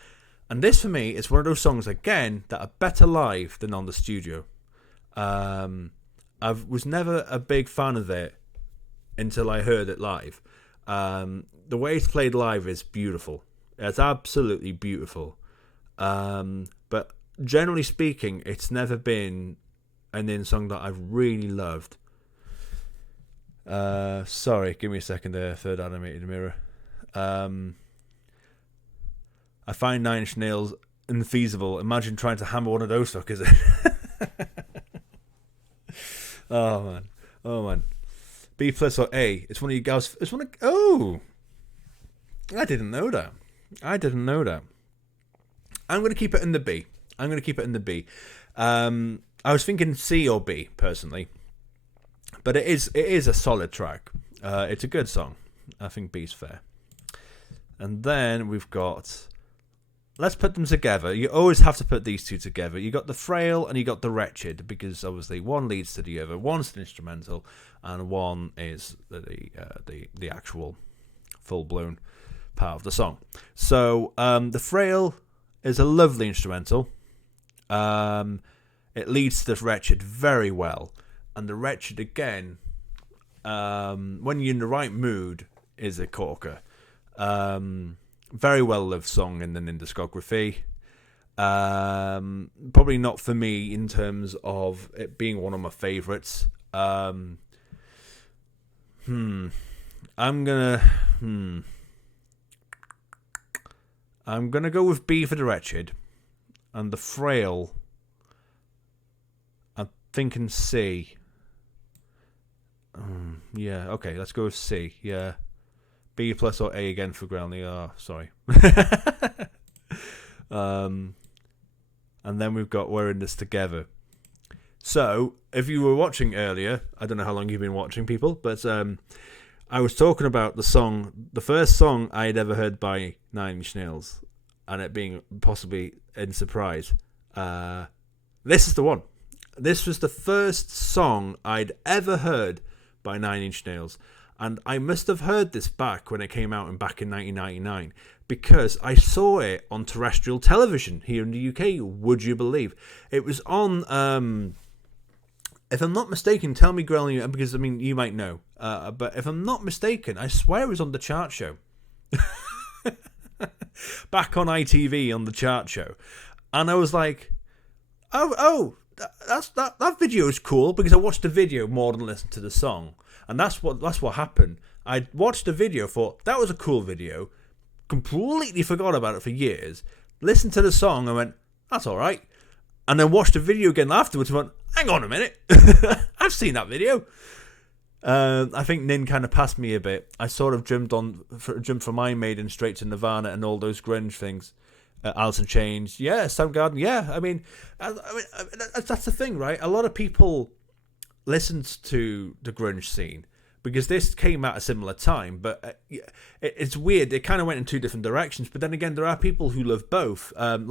And this for me is one of those songs again that are better live than on the studio. I was never a big fan of it until I heard it live. The way it's played live is beautiful. It's absolutely beautiful. But generally speaking, it's never been an in song that I've really loved. Sorry, give me a second there, third animated mirror. I find Nine Inch Nails infeasible. Imagine trying to hammer one of those fuckers in. Oh man. B plus or A? It's one of you guys. It's one of. Oh, I didn't know that. I'm going to keep it in the B. I was thinking C or B personally, but it is a solid track. It's a good song. I think B's fair. And then we've got. Let's put them together. You always have to put these two together. You got the Frail and you got the Wretched, because obviously one leads to the other. One's an instrumental, and one is the actual full blown part of the song. So the Frail is a lovely instrumental. It leads to the Wretched very well, and the Wretched again, when you're in the right mood, is a corker. Very well loved song in the Discography. Probably not for me in terms of it being one of my favourites. I'm gonna go with B for the Wretched, and the Frail. I'm thinking C. Yeah, okay, let's go with C. Yeah. B plus or A again for Groundly. Oh, sorry. And then we've got We're in This Together. So, if you were watching earlier, I don't know how long you've been watching, people, but I was talking about the first song I had ever heard by Nine Inch Nails, and it being possibly in Surprise. This is the one. This was the first song I'd ever heard by Nine Inch Nails. And I must have heard this back when it came out back in 1999, because I saw it on terrestrial television here in the UK. Would you believe? It was on, if I'm not mistaken, tell me, Grelly, because I mean you might know. But if I'm not mistaken, I swear it was on the chart show. Back on ITV on the chart show, and I was like, oh, that video is cool, because I watched the video more than listened to the song. And that's what happened. I watched the video, thought that was a cool video, completely forgot about it for years, listened to the song and went, that's alright. And then watched the video again afterwards and went, hang on a minute, I've seen that video. I think Nin kind of passed me a bit. I sort of jumped from Iron Maiden straight to Nirvana and all those grunge things. Alice in Chains, yeah, Soundgarden, yeah. I mean, that's the thing, right? A lot of people listened to the grunge scene because this came at a similar time, but it's weird. It kind of went in two different directions. But then again, there are people who love both. Didn't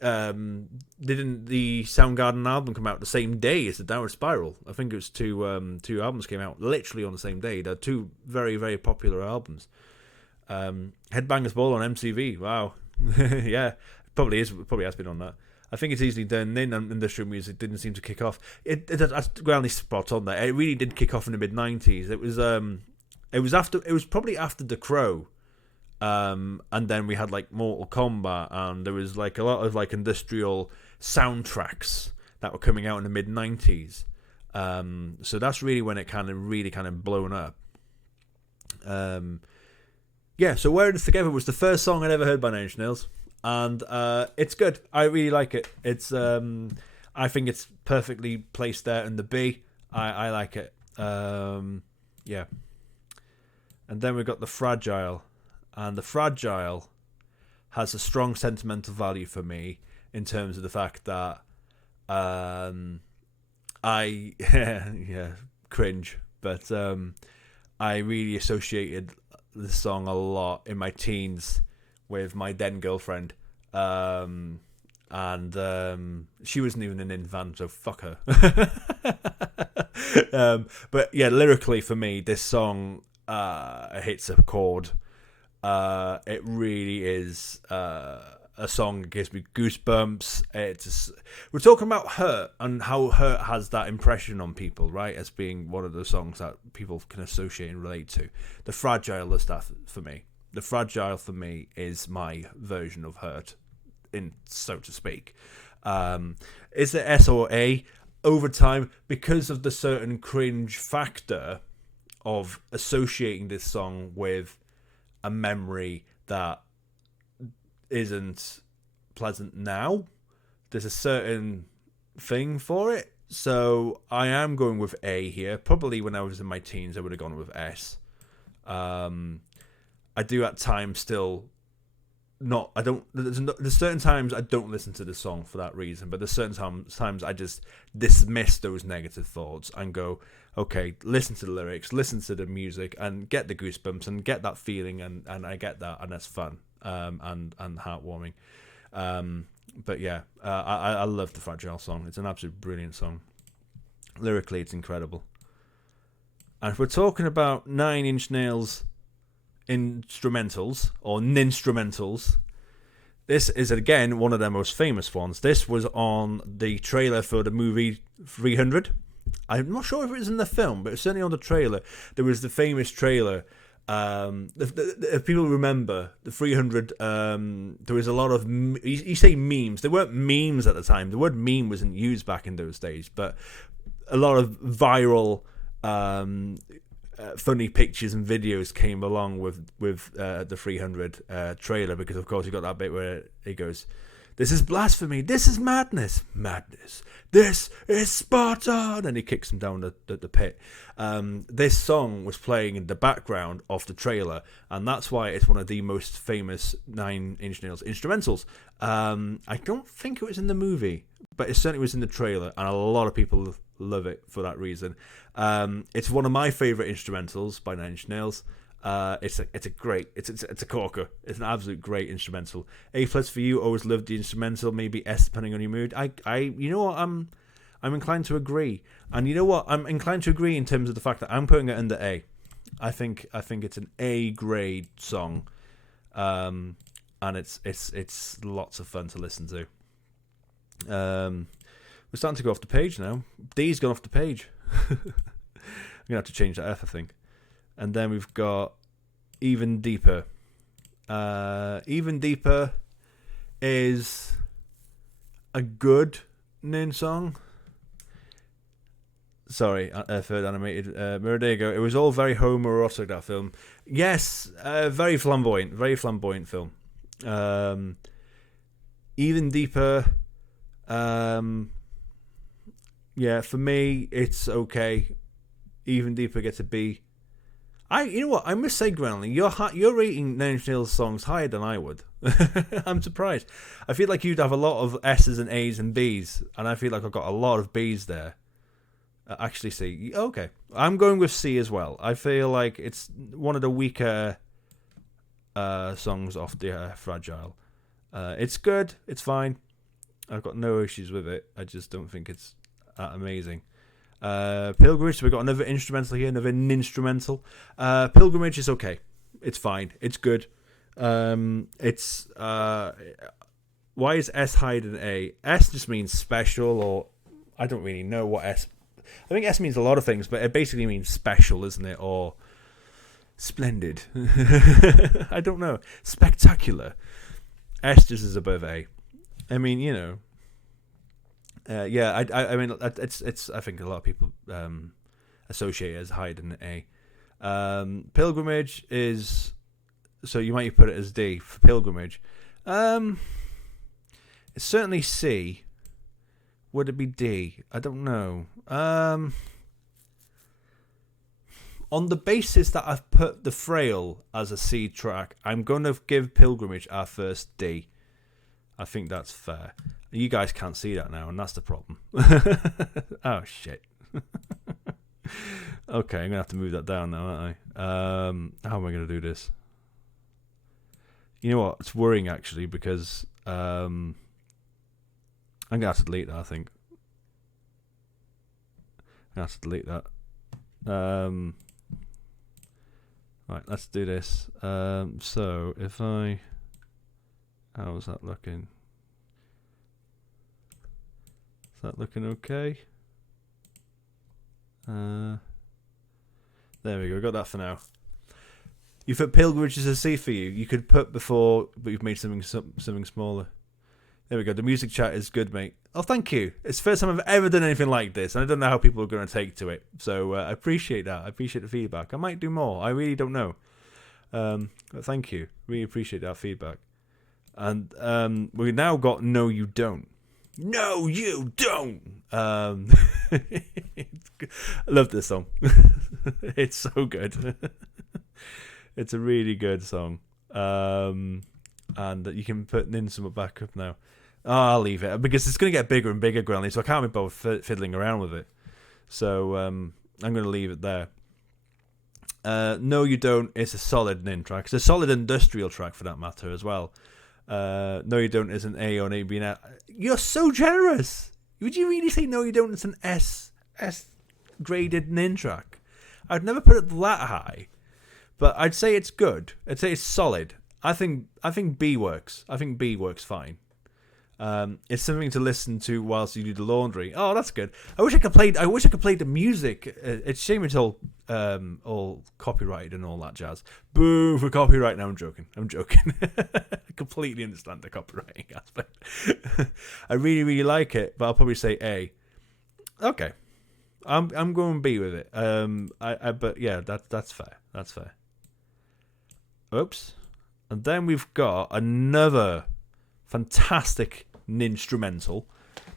the Soundgarden album come out the same day as the Downward Spiral? I think it was two albums came out literally on the same day. They're two very, very popular albums. Headbangers Ball on MTV. Wow, yeah, probably has been on that. I think it's easily done. Then industrial music didn't seem to kick off. That's groundly spot on there. It really did kick off in the mid '90s. It was probably after The Crow, and then we had like Mortal Kombat, and there was like a lot of like industrial soundtracks that were coming out in the mid '90s. So that's really when it kind of blown up. Yeah. So Wearing This Together was the first song I'd ever heard by Nine Inch Nails. And it's good. I really like it. It's I think it's perfectly placed there in the B. I like it. Yeah. And then we've got the Fragile, and the Fragile has a strong sentimental value for me in terms of the fact that I cringe, but I really associated the song a lot in my teens with my then girlfriend, and she wasn't even an infant, so fuck her. But yeah, lyrically for me, this song hits a chord It really is a song that gives me goosebumps. We're talking about Hurt and how Hurt has that impression on people, right? As being one of the songs that people can associate and relate to. The Fragile is that for me. The Fragile for me is my version of Hurt, in so to speak. Is it S or A? Over time, because of the certain cringe factor of associating this song with a memory that isn't pleasant now, there's a certain thing for it. So I am going with A here. Probably when I was in my teens, I would have gone with S. I do at times still not. I don't. There's certain times I don't listen to the song for that reason, but there's certain times I just dismiss those negative thoughts and go, okay, listen to the lyrics, listen to the music, and get the goosebumps and get that feeling, and I get that, and that's fun, and heartwarming. But yeah, I love the Fragile song. It's an absolute brilliant song. Lyrically, it's incredible. And if we're talking about Nine Inch Nails instrumentals or ninstrumentals, this is again one of their most famous ones. This was on the trailer for the movie 300. I'm not sure if it was in the film, but it's certainly on the trailer. There was the famous trailer. If people remember the 300, there was a lot of you say memes. There weren't memes at the time. The word meme wasn't used back in those days, but a lot of viral funny pictures and videos came along with the 300 trailer, because of course you got that bit where he goes, "This is blasphemy, this is madness, this is Sparta," and he kicks him down the pit. This song was playing in the background of the trailer, and that's why it's one of the most famous Nine Inch Nails instrumentals. I don't think it was in the movie, but it certainly was in the trailer, and a lot of people love it for that reason. It's one of my favourite instrumentals by Nine Inch Nails. It's a corker. It's an absolute great instrumental. A+ for you. Always loved the instrumental. Maybe S depending on your mood. You know what, I'm inclined to agree. And you know what, I'm inclined to agree in terms of the fact that I'm putting it under A. I think it's an A grade song, and it's lots of fun to listen to. We're starting to go off the page now. D's gone off the page. I'm gonna have to change that F, I think. And then we've got Even Deeper. Even Deeper is a good Nin song. Sorry, third animated mirror. There you go. It was all very homoerotic, that film. Yes, very flamboyant film. Even Deeper. Yeah, for me, it's okay. Even Deeper gets a B. You know what? I must say, Granley, you're rating Nine Inch Nails songs higher than I would. I'm surprised. I feel like you'd have a lot of S's and A's and B's, and I feel like I've got a lot of B's there. Actually, C. Okay, I'm going with C as well. I feel like it's one of the weaker songs off the Fragile. It's good. It's fine. I've got no issues with it. I just don't think it's amazing. Pilgrimage, so we've got another instrumental here, another instrumental. Pilgrimage is okay. It's fine. It's good. It's why is S higher than A? S just means special, or I don't really know what S. I think S means a lot of things, but it basically means special, isn't it? Or splendid. I don't know. Spectacular. S just is above A. I mean, you know. Yeah, I mean, it's. I think a lot of people associate it as higher than A. Pilgrimage is, so you might put it as D for Pilgrimage. It's certainly C. Would it be D? I don't know. On the basis that I've put The Frail as a C track, I'm going to give Pilgrimage our first D. I think that's fair. You guys can't see that now, and that's the problem. Oh, shit. Okay, I'm going to have to move that down now, aren't I? How am I going to do this? You know what? It's worrying, actually, because I'm going to have to delete that, I think. I'm going to have to delete that. Right, let's do this. So if how's that looking? Is that looking okay? There we go. Got that for now. You put Pilgrimage as a C for you. You could put before, but you've made something smaller. There we go. The music chat is good, mate. Oh, thank you. It's the first time I've ever done anything like this, and I don't know how people are going to take to it. So I appreciate that. I appreciate the feedback. I might do more. I really don't know. But thank you. Really appreciate that feedback. And we've now got No You Don't. No, you don't. I love this song. It's so good. It's a really good song. And you can put in some backup now. Oh, I'll leave it because it's going to get bigger and bigger, Granny, so I can't be bothered fiddling around with it. So I'm going to leave it there. No, You Don't is a solid nin track. It's a solid industrial track for that matter as well. No, You Don't is an A or an A, B, and you're so generous. Would you really say No, You Don't is an S graded nin track? I'd never put it that high, but I'd say it's good. I'd say it's solid. I think B works. I think B works fine. It's something to listen to whilst you do the laundry. Oh, that's good. I wish I could play the music. It's a shame it's all copyrighted and all that jazz. Boo for copyright. No, I'm joking. I completely understand the copywriting aspect. I really, really like it, but I'll probably say A. Okay, I'm going B with it. But yeah, that's fair. That's fair. Oops. And then we've got another fantastic instrumental.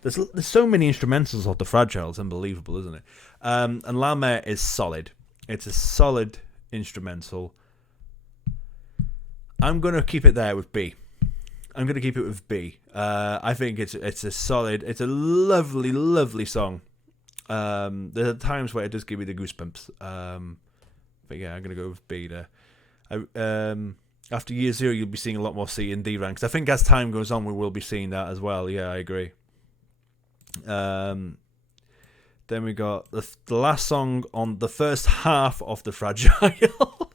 There's so many instrumentals of the Fragile. It's unbelievable, isn't it? And La Mer is solid. It's a solid instrumental. I'm going to keep it there with B. I think it's a solid. It's a lovely, lovely song. There are times where it does give me the goosebumps. But yeah, I'm going to go with B there. After year 0, you'll be seeing a lot more C and D ranks. I think as time goes on, we will be seeing that as well. Yeah, I agree. Then we got the last song on the first half of the Fragile.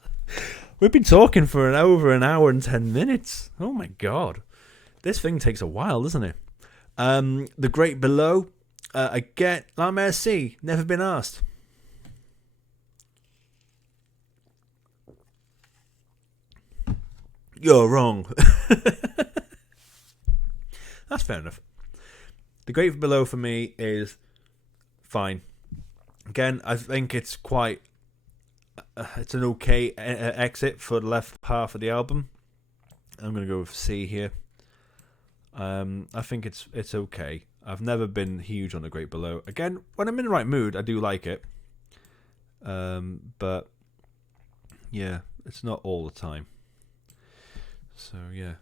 We've been talking for over an hour and 10 minutes. Oh my god. This thing takes a while, doesn't it? The Great Below. I get La Mer C. Never been asked. You're wrong. That's fair enough. The Great Below for me is fine. Again, I think it's quite... it's an okay exit for the left half of the album. I'm going to go with C here. I think it's okay. I've never been huge on The Great Below. Again, when I'm in the right mood, I do like it. But, yeah, it's not all the time. So, yeah.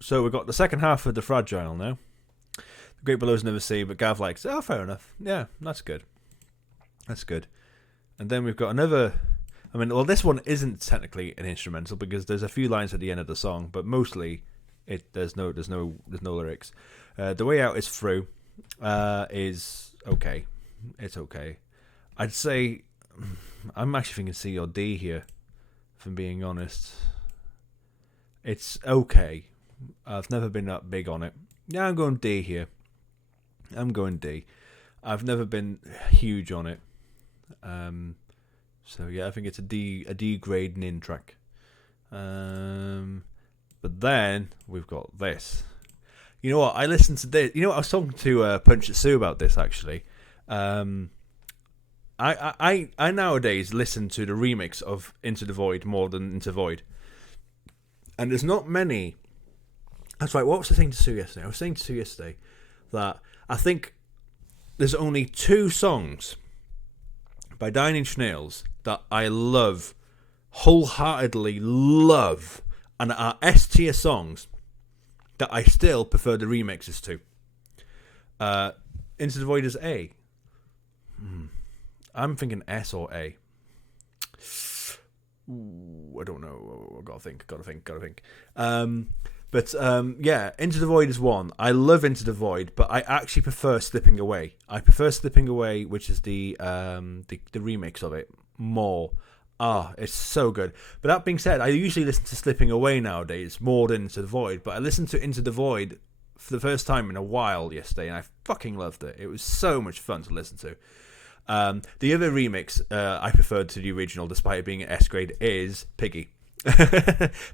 So, we've got the second half of the Fragile now. The Great Below's never C, but Gav likes it. Oh, fair enough. Yeah, that's good. That's good. And then we've got another... I mean, well, this one isn't technically an instrumental because there's a few lines at the end of the song, but mostly there's no lyrics. The Way Out is through. Is okay. It's okay. I'd say... I'm actually thinking C or D here, if I'm being honest. It's okay. I've never been that big on it. Yeah, I'm going D here. I'm going D. I've never been huge on it. So yeah, I think it's a D grade nin track. But then we've got this. You know what? I listened to this. You know what? I was talking to Punch It Sue about this actually. I nowadays listen to the remix of Into the Void more than Into Void. And there's not many. That's right. What was I saying to Sue yesterday? I was saying to Sue yesterday that I think there's only 2 songs by 9 Inch Nails that I love, wholeheartedly love, and are S tier songs that I still prefer the remixes to. Into the Void is A. I'm thinking S or A. Ooh, I don't know. Gotta think. But yeah, Into the Void is one. I love Into the Void, but I actually prefer Slipping Away. I prefer Slipping Away, which is the remix of it, more. It's so good. But that being said, I usually listen to Slipping Away nowadays more than Into the Void. But I listened to Into the Void for the first time in a while yesterday, and I fucking loved it. It was so much fun to listen to. The other remix I preferred to the original, despite it being an S grade, is Piggy.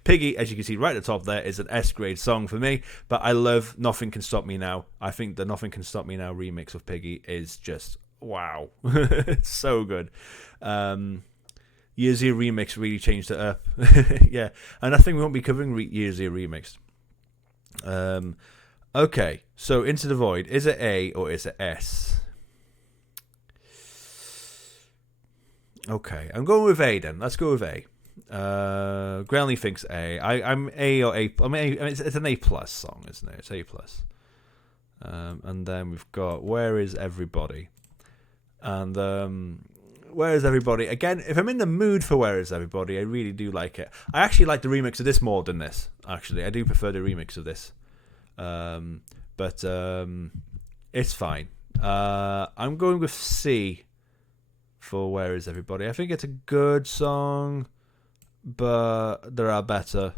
Piggy, as you can see right at the top there, is an S grade song for me, but I love Nothing Can Stop Me Now. I think the Nothing Can Stop Me Now remix of Piggy is just wow. It's so good. Year Zero remix really changed it up. Yeah, and I think we won't be covering Year Zero remix. Okay, so Into the Void, is it A or is it S? Okay, I'm going with A then. Let's go with A. Groundly thinks A. I'm A or A. I mean, it's an A plus song, isn't it? It's A plus. And then we've got Where Is Everybody? And Where Is Everybody? Again, if I'm in the mood for Where Is Everybody, I really do like it. I actually like the remix of this more than this. Actually, I do prefer the remix of this. But it's fine. I'm going with C for Where Is Everybody. I think it's a good song, but there are better.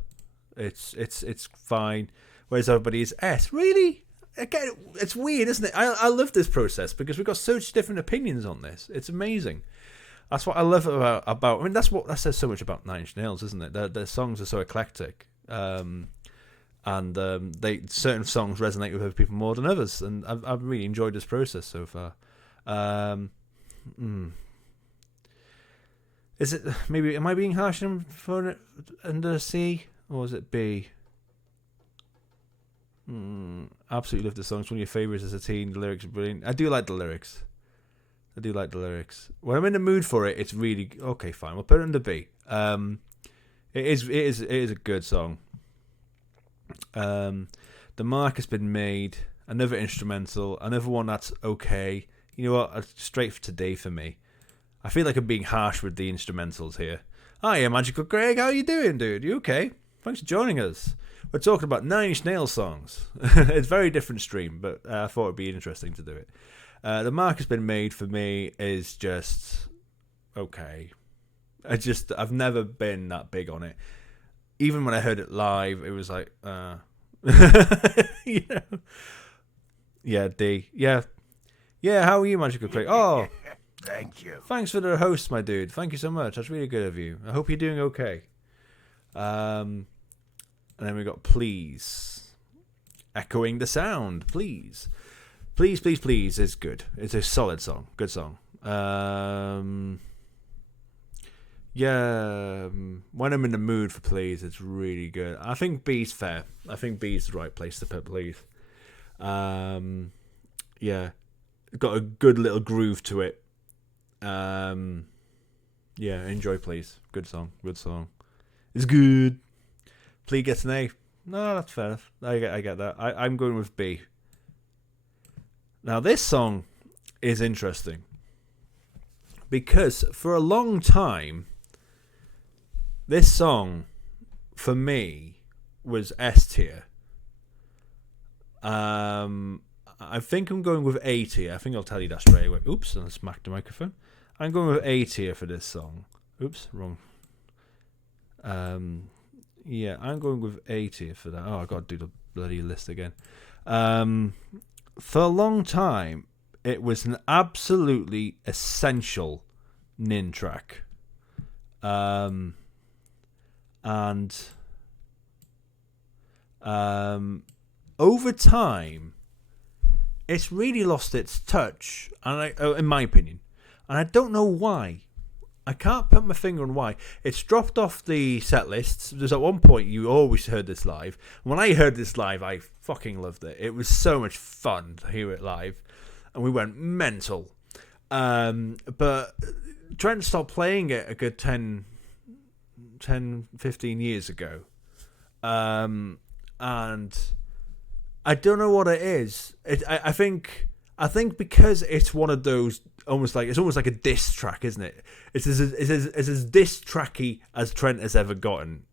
It's fine. Where's Everybody is S. Really? Again, it's weird, isn't it? I love this process because we've got such different opinions on this. It's amazing. That's what I love about. I mean, that says so much about Nine Inch Nails, isn't it? Their songs are so eclectic, and certain songs resonate with other people more than others. And I've really enjoyed this process so far. Is it maybe? Am I being harsh for it under C, or is it B? Absolutely love the song. It's one of your favourites as a teen. The lyrics are brilliant. I do like the lyrics. When I'm in the mood for it, it's really okay. Fine, we'll put it under B. It is a good song. The mark has been made. Another instrumental. Another one that's okay. You know what? Straight to D for me. I feel like I'm being harsh with the instrumentals here. Hiya, Magical Greg. How you doing, dude? You okay? Thanks for joining us. We're talking about Nine Inch Nails songs. It's a very different stream, but I thought it'd be interesting to do it. The mark has been made for me is just okay. I've never been that big on it. Even when I heard it live, it was like, you know. Yeah, D. Yeah. How are you, Magical Greg? Oh. Thank you. Thanks for the host, my dude. Thank you so much. That's really good of you. I hope you're doing okay. And then we got Please. Echoing the sound. Please. Please, please, please is good. It's a solid song. Good song. Yeah. When I'm in the mood for Please, it's really good. I think B's fair. I think B's the right place to put Please. Yeah. Got a good little groove to it. Yeah, enjoy Please. Good song. It's good. Please gets an A. No, that's fair enough. I get that. I'm going with B. Now this song is interesting because for a long time this song for me was S tier. I think I'm going with A tier. I think I'll tell you that straight away. Oops, I smacked the microphone. I'm going with A tier for this song. Oops, wrong. Yeah, I'm going with A tier for that. Oh, I've got to do the bloody list again. For a long time, it was an absolutely essential Nin track. And over time, it's really lost its touch, and in my opinion. And I don't know why. I can't put my finger on why. It's dropped off the set lists. There's at one point you always heard this live. When I heard this live, I fucking loved it. It was so much fun to hear it live. And we went mental. But Trent stopped playing it a good 10, 15 years ago. And I don't know what it is. I think because it's one of those almost like a diss track, isn't it? It's as diss tracky as Trent has ever gotten.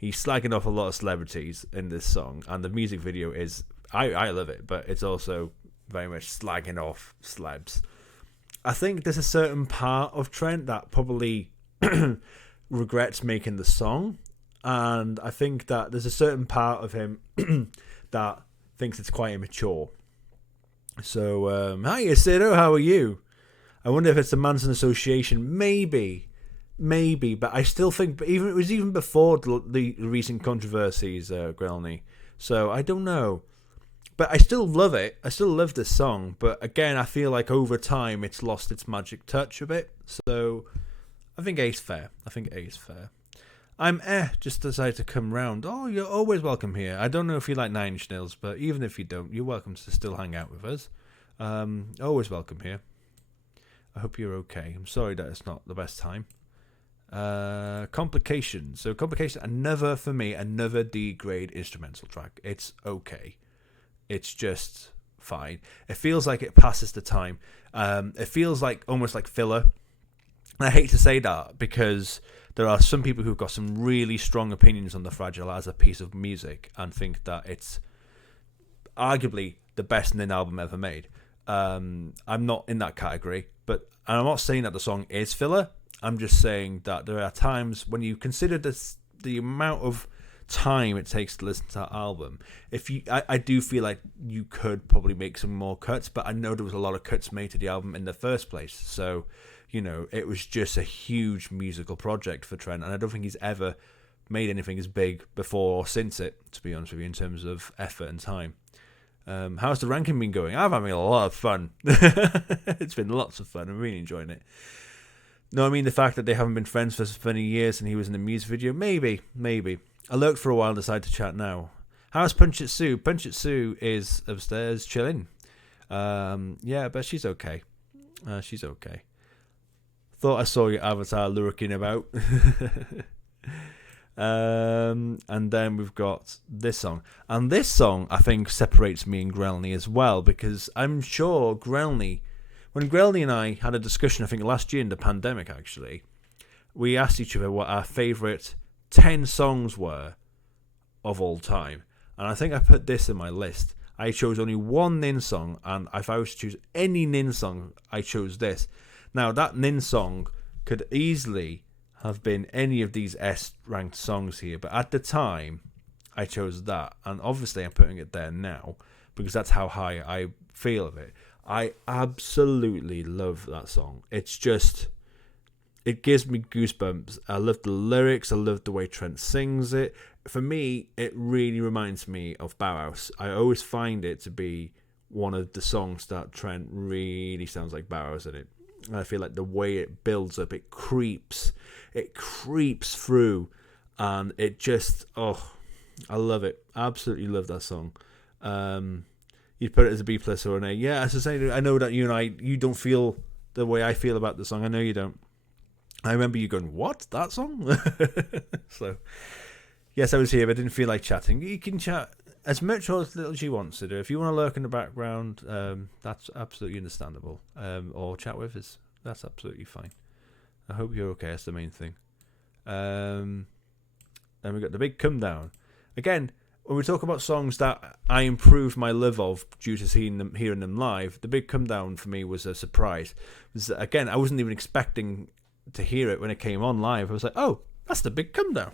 He's slagging off a lot of celebrities in this song, and the music video is I love it, but it's also very much slagging off celebs. I think there's a certain part of Trent that probably regrets making the song, and I think that there's a certain part of him that thinks it's quite immature. So, hi, Asido, how are you? I wonder if it's the Manson Association. Maybe, but I still think it was even before the recent controversies, Grelny. So I don't know, but I still love it. I still love this song, but again, I feel like over time it's lost its magic touch a bit. So I think A's fair. I'm just decided to come round. Oh, you're always welcome here. I don't know if you like Nine Inch Nails, but even if you don't, you're welcome to still hang out with us. Always welcome here. I hope you're okay. I'm sorry that it's not the best time. Complications. So Complication, another D grade instrumental track. It's okay. It's just fine. It feels like it passes the time. It feels like almost like filler. And I hate to say that because there are some people who've got some really strong opinions on The Fragile as a piece of music and think that it's arguably the best Nin album ever made. I'm not in that category, but I'm not saying that the song is filler. I'm just saying that there are times when you consider the amount of time it takes to listen to that album. I do feel like you could probably make some more cuts, but I know there was a lot of cuts made to the album in the first place. So, it was just a huge musical project for Trent, and I don't think he's ever made anything as big before or since it, to be honest with you, in terms of effort and time. How's the ranking been going? I'm having a lot of fun. It's been lots of fun. I'm really enjoying it. No, I mean the fact that they haven't been friends for so many years and he was in the music video. Maybe. I lurked for a while and decided to chat now. How's Punch It Sue? Punch It Sue is upstairs chilling. Yeah, but she's okay. She's okay. Thought I saw your avatar lurking about. And then we've got this song. And this song, I think, separates me and Grelny as well, because I'm sure when Grelny and I had a discussion, I think last year in the pandemic, actually, we asked each other what our favourite 10 songs were of all time. And I think I put this in my list. I chose only one Nin song, and if I was to choose any Nin song, I chose this. Now, that Nin song could easily have been any of these S-ranked songs here, but at the time, I chose that. And obviously, I'm putting it there now, because that's how high I feel of it. I absolutely love that song. It's just, it gives me goosebumps. I love the lyrics. I love the way Trent sings it. For me, it really reminds me of Bauhaus. I always find it to be one of the songs that Trent really sounds like Bauhaus in it. And I feel like the way it builds up, it creeps through, and it just, I love it. Absolutely love that song. You'd put it as a B plus or an A. Yeah, as I say, I know that you don't feel the way I feel about the song. I know you don't. I remember you going, what? That song? So, yes, I was here, but I didn't feel like chatting. You can chat as much or as little as you want to do. If you want to lurk in the background, that's absolutely understandable. Or chat with us. That's absolutely fine. I hope you're okay. That's the main thing. Then we got the big come down. Again, when we talk about songs that I improved my love of due to hearing them live, the big come down for me was a surprise. Again, I wasn't even expecting to hear it when it came on live. I was like, oh, that's the big come down.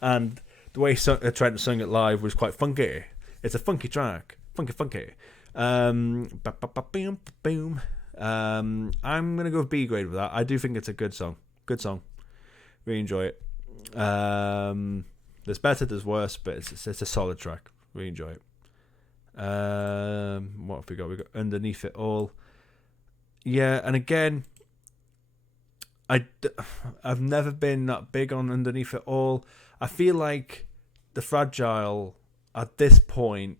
And the way Trent sung it live was quite funky. It's a funky track. Funky. I'm going to go with B grade with that. I do think it's a good song. Really enjoy it. There's better, there's worse, but it's a solid track. Really enjoy it. What have we got? We got Underneath It All. Yeah, and again, I've never been that big on Underneath It All. I feel like The Fragile at this point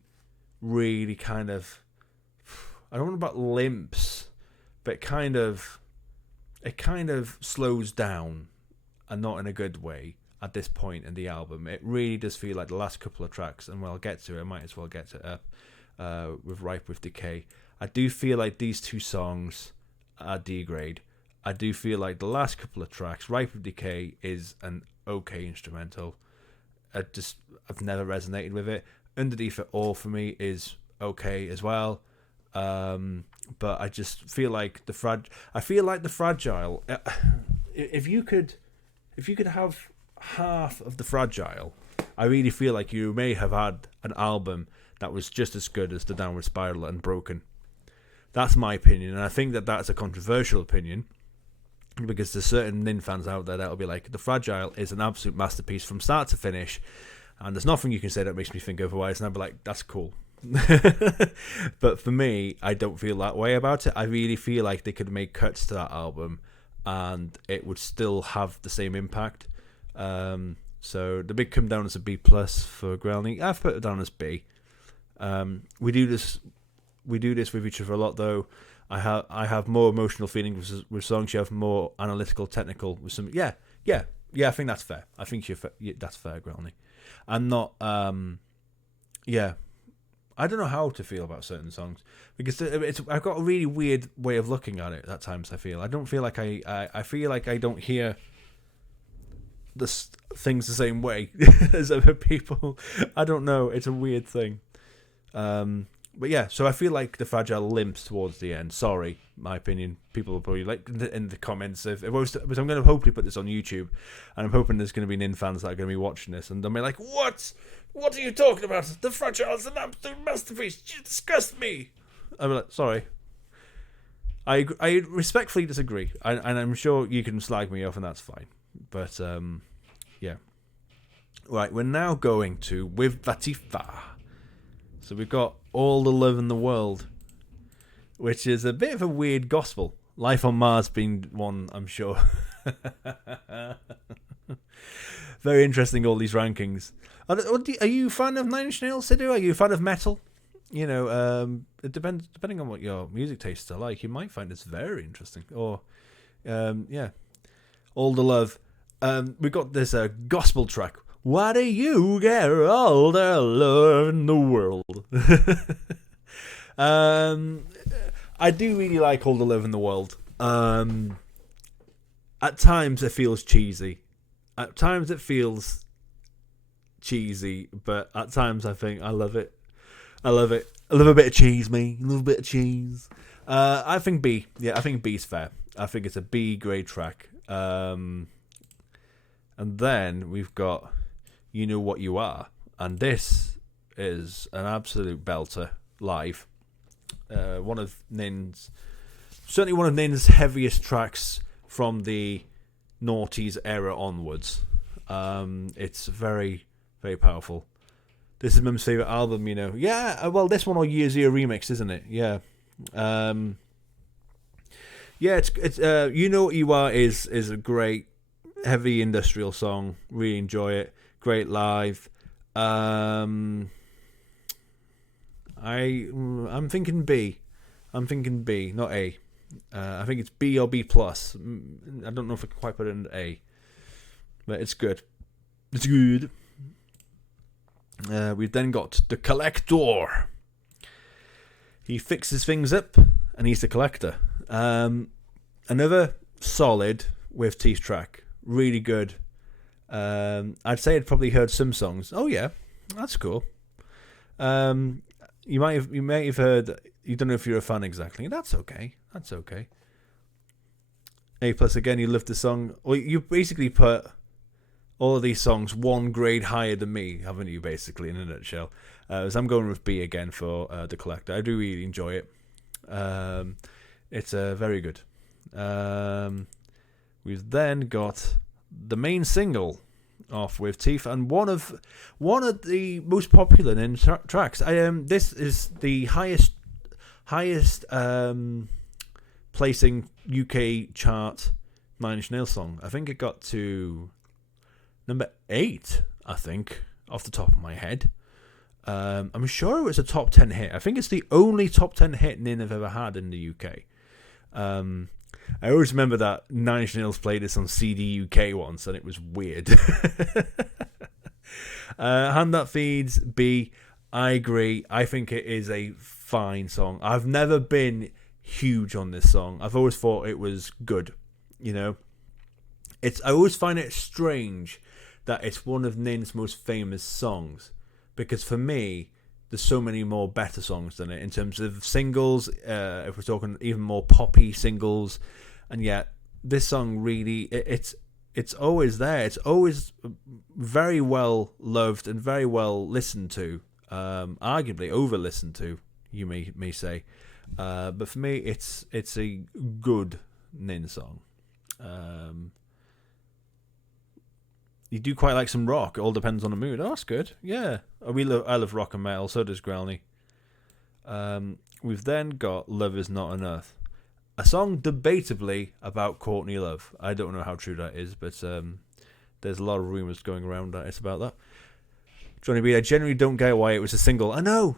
really kind of, I don't know about limps, but it kind of slows down, and not in a good way. At this point in the album, it really does feel like the last couple of tracks, and when I'll get to it, I might as well get to it up with Ripe with Decay. I do feel like these two songs are D grade. I do feel like the last couple of tracks, Ripe with Decay is an okay instrumental. I've never resonated with it. Underneath It All for me is okay as well. But I just feel like the Fragile. if you could have half of the Fragile, I really feel like you may have had an album that was just as good as the Downward Spiral and Broken. That's my opinion, and I think that that's a controversial opinion, because there's certain Nin fans out there that'll be like, the Fragile is an absolute masterpiece from start to finish, and there's nothing you can say that makes me think otherwise, and I'll be like, that's cool. But for me, I don't feel that way about it. I really feel like they could make cuts to that album and it would still have the same impact. So the big come down as a B plus for Grelny. I've put it down as B. We do this with each other a lot, though. I have more emotional feelings with songs. You have more analytical, technical with some. Yeah. I think that's fair. I think that's fair, Grelny. I'm not. I don't know how to feel about certain songs, because I've got a really weird way of looking at it at times. I don't feel like I feel like I don't hear the things the same way as other people. I don't know. It's a weird thing. But yeah, so I feel like the Fragile limps towards the end. Sorry, my opinion. People will probably like in the comments. But I'm going to hopefully put this on YouTube, and I'm hoping there's going to be Nin fans that are going to be watching this, and they'll be like, "What? What are you talking about? The Fragile is an absolute masterpiece. You disgust me." I'll be like, "Sorry." I respectfully disagree, and I'm sure you can slag me off, and that's fine. But yeah. Right, we're now going to With Vatifa. So we've got All the Love in the World, which is a bit of a weird gospel. Life on Mars being one, I'm sure. Very interesting, all these rankings. Are you a fan of Nine Inch Nails, Sidhu? Are you a fan of metal? You know, it depending on what your music tastes are like, you might find this very interesting. Or, yeah. All the Love. We've got this gospel track. Why do you get all the love in the world? I do really like All the Love in the World. At times it feels cheesy. But at times I think I love it. I love a bit of cheese, me. A little bit of cheese. I think B. Yeah, I think B's fair. I think it's a B grade track. And then we've got You Know What You Are, and this is an absolute belter live. One of Nin's heaviest tracks from the noughties era onwards. It's very, very powerful. This is Mum's favourite album, you know. Yeah, well, this one or Year Zero remix, isn't it? Yeah. Yeah, it's You Know What You Are is a great heavy industrial song. Really enjoy it. Great live. I'm thinking B. Not A. I think it's B or B plus. I don't know if I can quite put it in A, but it's good. It's good. We've then got The Collector. He fixes things up, and he's the collector. Another solid with Teeth track. Really good. I'd say I'd probably heard some songs. Oh yeah, that's cool. You might have heard. You don't know if you're a fan exactly. That's okay. A plus again. You love the song. Well, you basically put all of these songs one grade higher than me, haven't you? Basically, in a nutshell. So I'm going with B again for The Collector. I do really enjoy it. It's very good. We've then got the main single off with Teeth, and one of the most popular in tracks. This is the highest placing UK chart Nine Inch Nails song. I think it got to number 8, I think, off the top of my head. I'm sure it was a top 10 hit. I think it's the only top 10 hit Nin have ever had in the UK. I always remember that Nine Inch Nails played this on CD UK once, and it was weird. Hand That Feeds, B. I agree. I think it is a fine song. I've never been huge on this song. I've always thought it was good. You know, I always find it strange that it's one of Nin's most famous songs, because for me, there's so many more better songs than it in terms of singles. If we're talking even more poppy singles, and yet this song really, it's always there. It's always very well loved and very well listened to. Arguably over listened to, you may say. But for me, it's a good Nin song. You do quite like some rock. It all depends on the mood. Oh, that's good. Yeah, I love rock and metal. So does Growlney. We've then got "Love Is Not Enough," a song debatably about Courtney Love. I don't know how true that is, but there's a lot of rumours going around that it's about that. Johnny B, I generally don't get why it was a single. I know.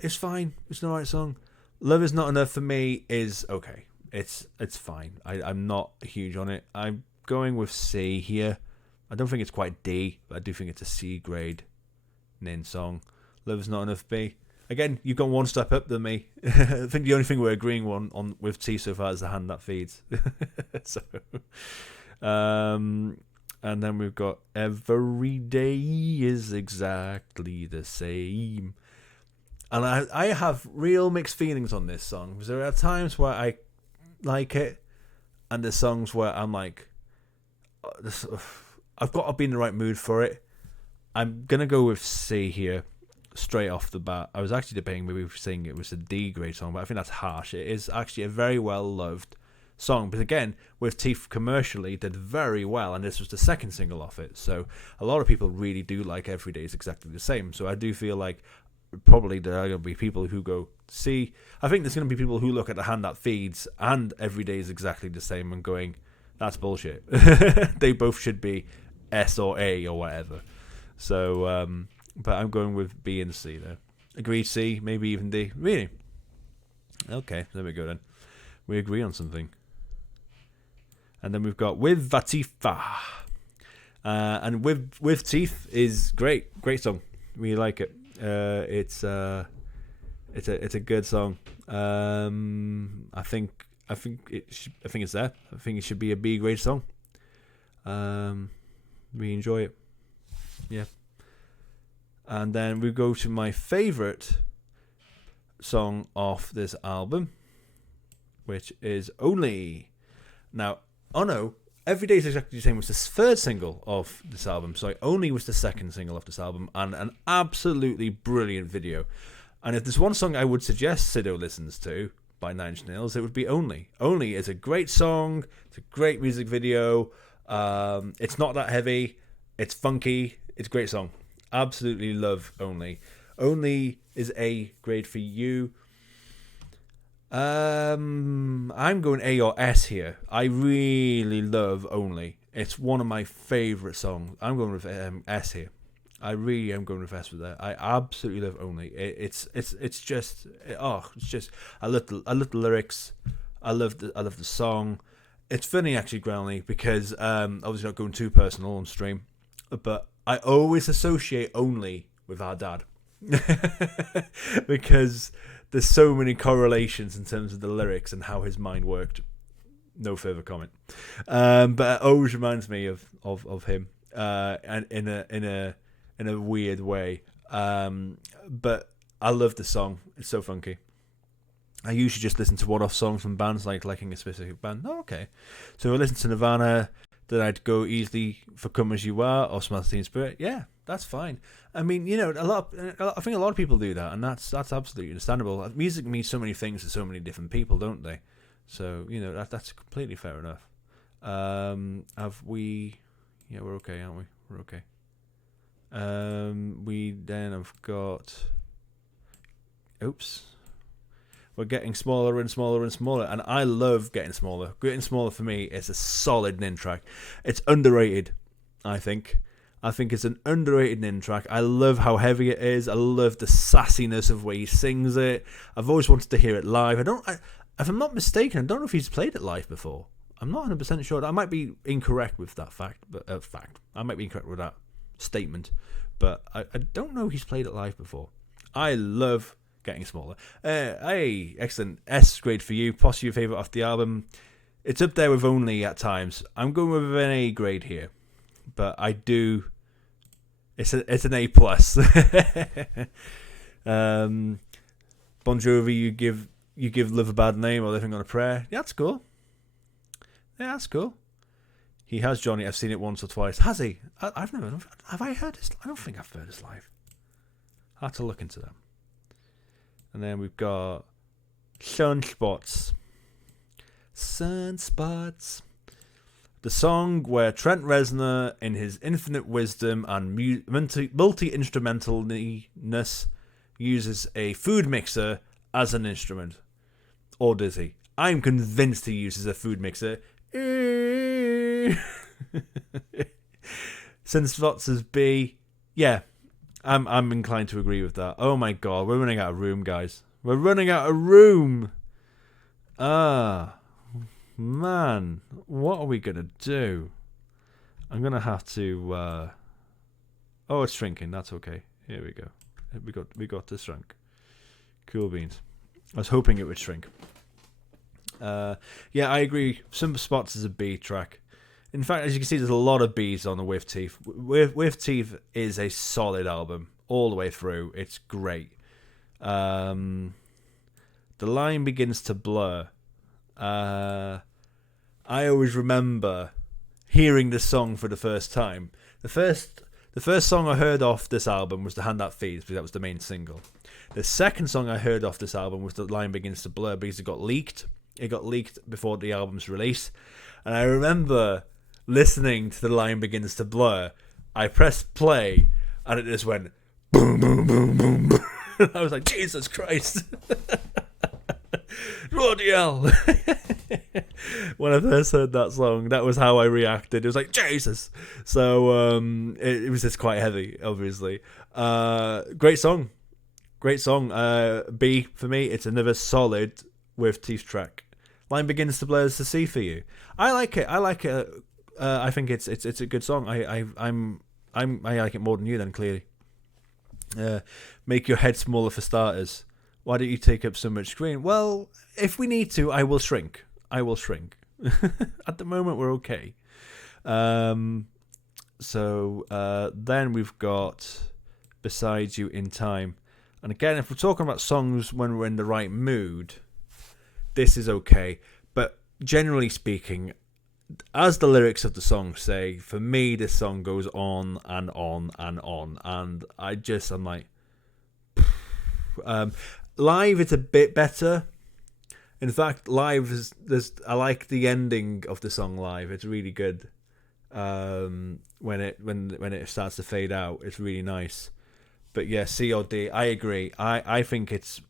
It's fine. It's an alright song. "Love Is Not Enough" for me is okay. It's fine. I'm not huge on it. I'm going with C here. I don't think it's quite D, but I do think it's a C grade Nin song. "Love Is Not Enough" B. Again, you've gone one step up than me. I think the only thing we're agreeing on with T so far is the hand that feeds. So, and then we've got "Every Day Is Exactly the Same." And I have real mixed feelings on this song, because there are times where I like it, and there's songs where I'm like, I've got to be in the right mood for it. I'm going to go with C here, straight off the bat. I was actually debating maybe saying it was a D grade song, but I think that's harsh. It is actually a very well-loved song, but again, with Teeth commercially did very well, and this was the second single off it, so a lot of people really do like "Every Day Is Exactly the Same." So I do feel like probably there are going to be people who go C. I think there's going to be people who look at "The Hand That Feeds" and "Every Day Is Exactly the Same" and going, that's bullshit. They both should be S or A or whatever. So, but I'm going with B and C there. Agreed, C, maybe even D. Really? Okay, there we go then. We agree on something. And then we've got "With Vatifa." And with Teeth is great song. We like it. It's a good song. I think it's there. I think it should be a B grade song. We enjoy it. Yeah. And then we go to my favourite song off this album, which is "Only." Now, oh no, "Every Day Is Exactly the Same" was the third single of this album. So "Only" was the second single of this album, and an absolutely brilliant video. And if there's one song I would suggest Sido listens to by Nine Inch Nails, it would be "Only." "Only" is a great song. It's a great music video. It's not that heavy. It's funky. It's a great song. Absolutely love "Only." "Only" is A grade for you. I'm going A or S here. I really love "Only." It's one of my favourite songs. I'm going with S here. I really am going with S with that. I absolutely love "Only." It's just I love the lyrics. I love the song. It's funny actually, Growlney, because obviously not going too personal on stream, but I always associate "Only" with our dad. Because there's so many correlations in terms of the lyrics and how his mind worked. No further comment. But it always reminds me of him, and in a weird way. But I love the song. It's so funky. I usually just listen to one-off songs from bands, like liking a specific band. Oh, okay. So if I listen to Nirvana, then I'd go easily for "Come As You Are" or "Smells Teen Spirit." Yeah, that's fine. I mean, I think a lot of people do that, and that's absolutely understandable. Music means so many things to so many different people, don't they? So that's completely fair enough. Have we? Yeah, we're okay, aren't we? We're okay. We then have got. Oops. We're getting smaller and smaller and smaller, and I love getting smaller. Getting smaller for me is a solid Nin track. It's underrated, I think. I think it's an underrated Nin track. I love how heavy it is. I love the sassiness of the way he sings it. I've always wanted to hear it live. If I'm not mistaken, I don't know if he's played it live before. I'm not 100% sure. I might be incorrect with that fact. I might be incorrect with that statement, but I don't know if he's played it live before. I love getting smaller. Hey, excellent. S grade for you. Possibly your favourite off the album. It's up there with "Only" at times. I'm going with an A grade here, but I do. It's an A plus. Bon Jovi, you give "Love a Bad Name" or "Living on a Prayer." Yeah, that's cool. Yeah, that's cool. He has Johnny. I've seen it once or twice. Has he? I've never. Have I heard his? I don't think I've heard his live. I have to look into them. And then we've got Sunspots. Sunspots. The song where Trent Reznor, in his infinite wisdom and multi-instrumentalness, uses a food mixer as an instrument. Or does he? I'm convinced he uses a food mixer. Sunspots is B. Yeah, I'm inclined to agree with that. Oh my god, we're running out of room, guys. We're running out of room. Man, what are we gonna do? I'm gonna have to. Oh, it's shrinking. That's okay. Here we go. We got this shrunk. Cool beans. I was hoping it would shrink. Yeah, I agree. Sunspots is a B track. In fact, as you can see, there's a lot of B's on the With Teeth. With Teeth is a solid album all the way through. It's great. The line begins to blur. I always remember hearing this song for the first time. The first song I heard off this album was The Hand That Feeds, because that was the main single. The second song I heard off this album was The Line Begins to Blur, because it got leaked. It got leaked before the album's release. And I remember listening to The Line Begins to Blur. I pressed play, and it just went boom, boom, boom, boom, boom. I was like, Jesus Christ. Bloody hell. When I first heard that song, that was how I reacted. It was like, Jesus. So it was just quite heavy, obviously. Great song. B for me. It's another solid With Teeth track. Line Begins to Blur is the C for you. I like it. I think it's a good song. I like it more than you then, clearly. Make your head smaller for starters. Why don't you take up so much screen? Well, if we need to, I will shrink. At the moment, we're okay. So then we've got Beside You in Time. And again, if we're talking about songs when we're in the right mood, this is okay. But generally speaking, as the lyrics of the song say, for me, this song goes on and on and on. And I'm like... live, it's a bit better. In fact, live I like the ending of the song live. It's really good. When it starts to fade out, it's really nice. But yeah, C or D, I agree. I think it's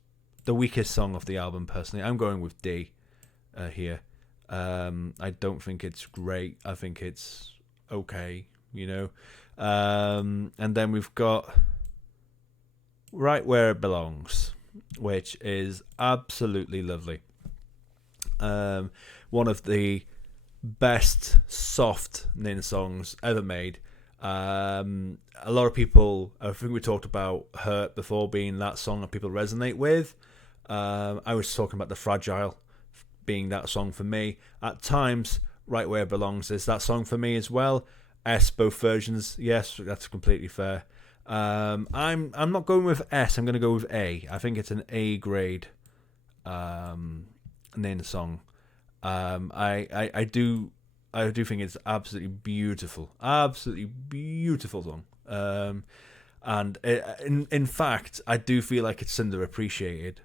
the weakest song of the album personally. I'm going with D here. I don't think it's great. I think it's okay, you know. And then we've got Right Where It Belongs, which is absolutely lovely. One of the best soft Nin songs ever made. A lot of people, I think we talked about Hurt before being that song that people resonate with. I was talking about The Fragile being that song for me. At times, Right Where It Belongs is that song for me as well. S, both versions, yes, that's completely fair. I'm not going with S. I'm going to go with A. I think it's an A grade Nin song. I do think it's absolutely beautiful song. And in fact, I do feel like it's underappreciated.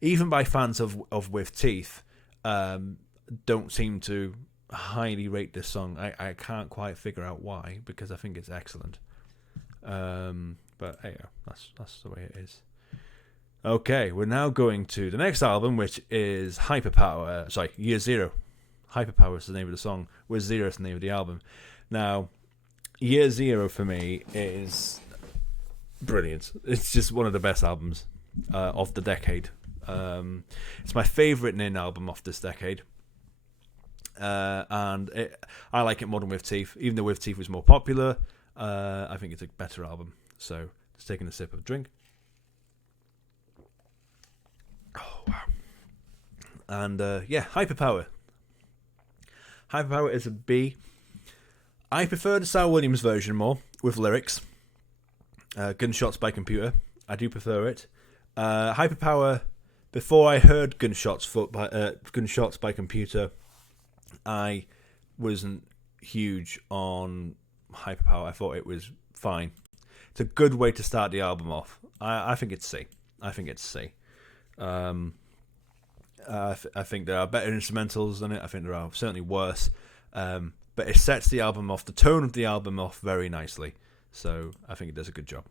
Even by fans of With Teeth, don't seem to highly rate this song. I can't quite figure out why, because I think it's excellent. But hey, that's the way it is. Okay, we're now going to the next album, which is Hyperpower. Year Zero. Hyperpower is the name of the song. With Zero is the name of the album. Now, Year Zero for me is brilliant. It's just one of the best albums of the decade. It's my favourite Nin album of this decade. And I like it more than With Teeth. Even though With Teeth was more popular, I think it's a better album. So, just taking a sip of drink. Oh, wow. And, Hyperpower. Hyperpower is a B. I prefer the Sal Williams version more, with lyrics. Gunshots by Computer. I do prefer it. Hyperpower, before I heard Gunshots by Computer, I wasn't huge on Hyperpower. I thought it was fine. It's a good way to start the album off. I think it's C. I think it's C. I think there are better instrumentals than it. I think there are certainly worse. But it sets the album off, the tone of the album off very nicely. So I think it does a good job.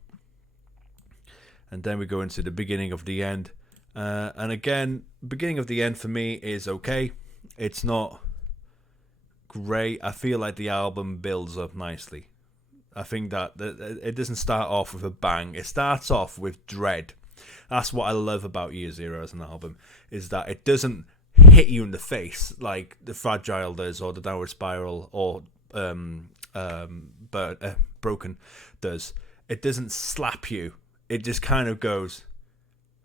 And then we go into the beginning of the end. And again, beginning of the end for me is okay. It's not great. I feel like the album builds up nicely. I think that it doesn't start off with a bang. It starts off with dread. That's what I love about Year Zero as an album, is that it doesn't hit you in the face like the Fragile does, or the Downward Spiral, or Broken does. It doesn't slap you. It just kind of goes,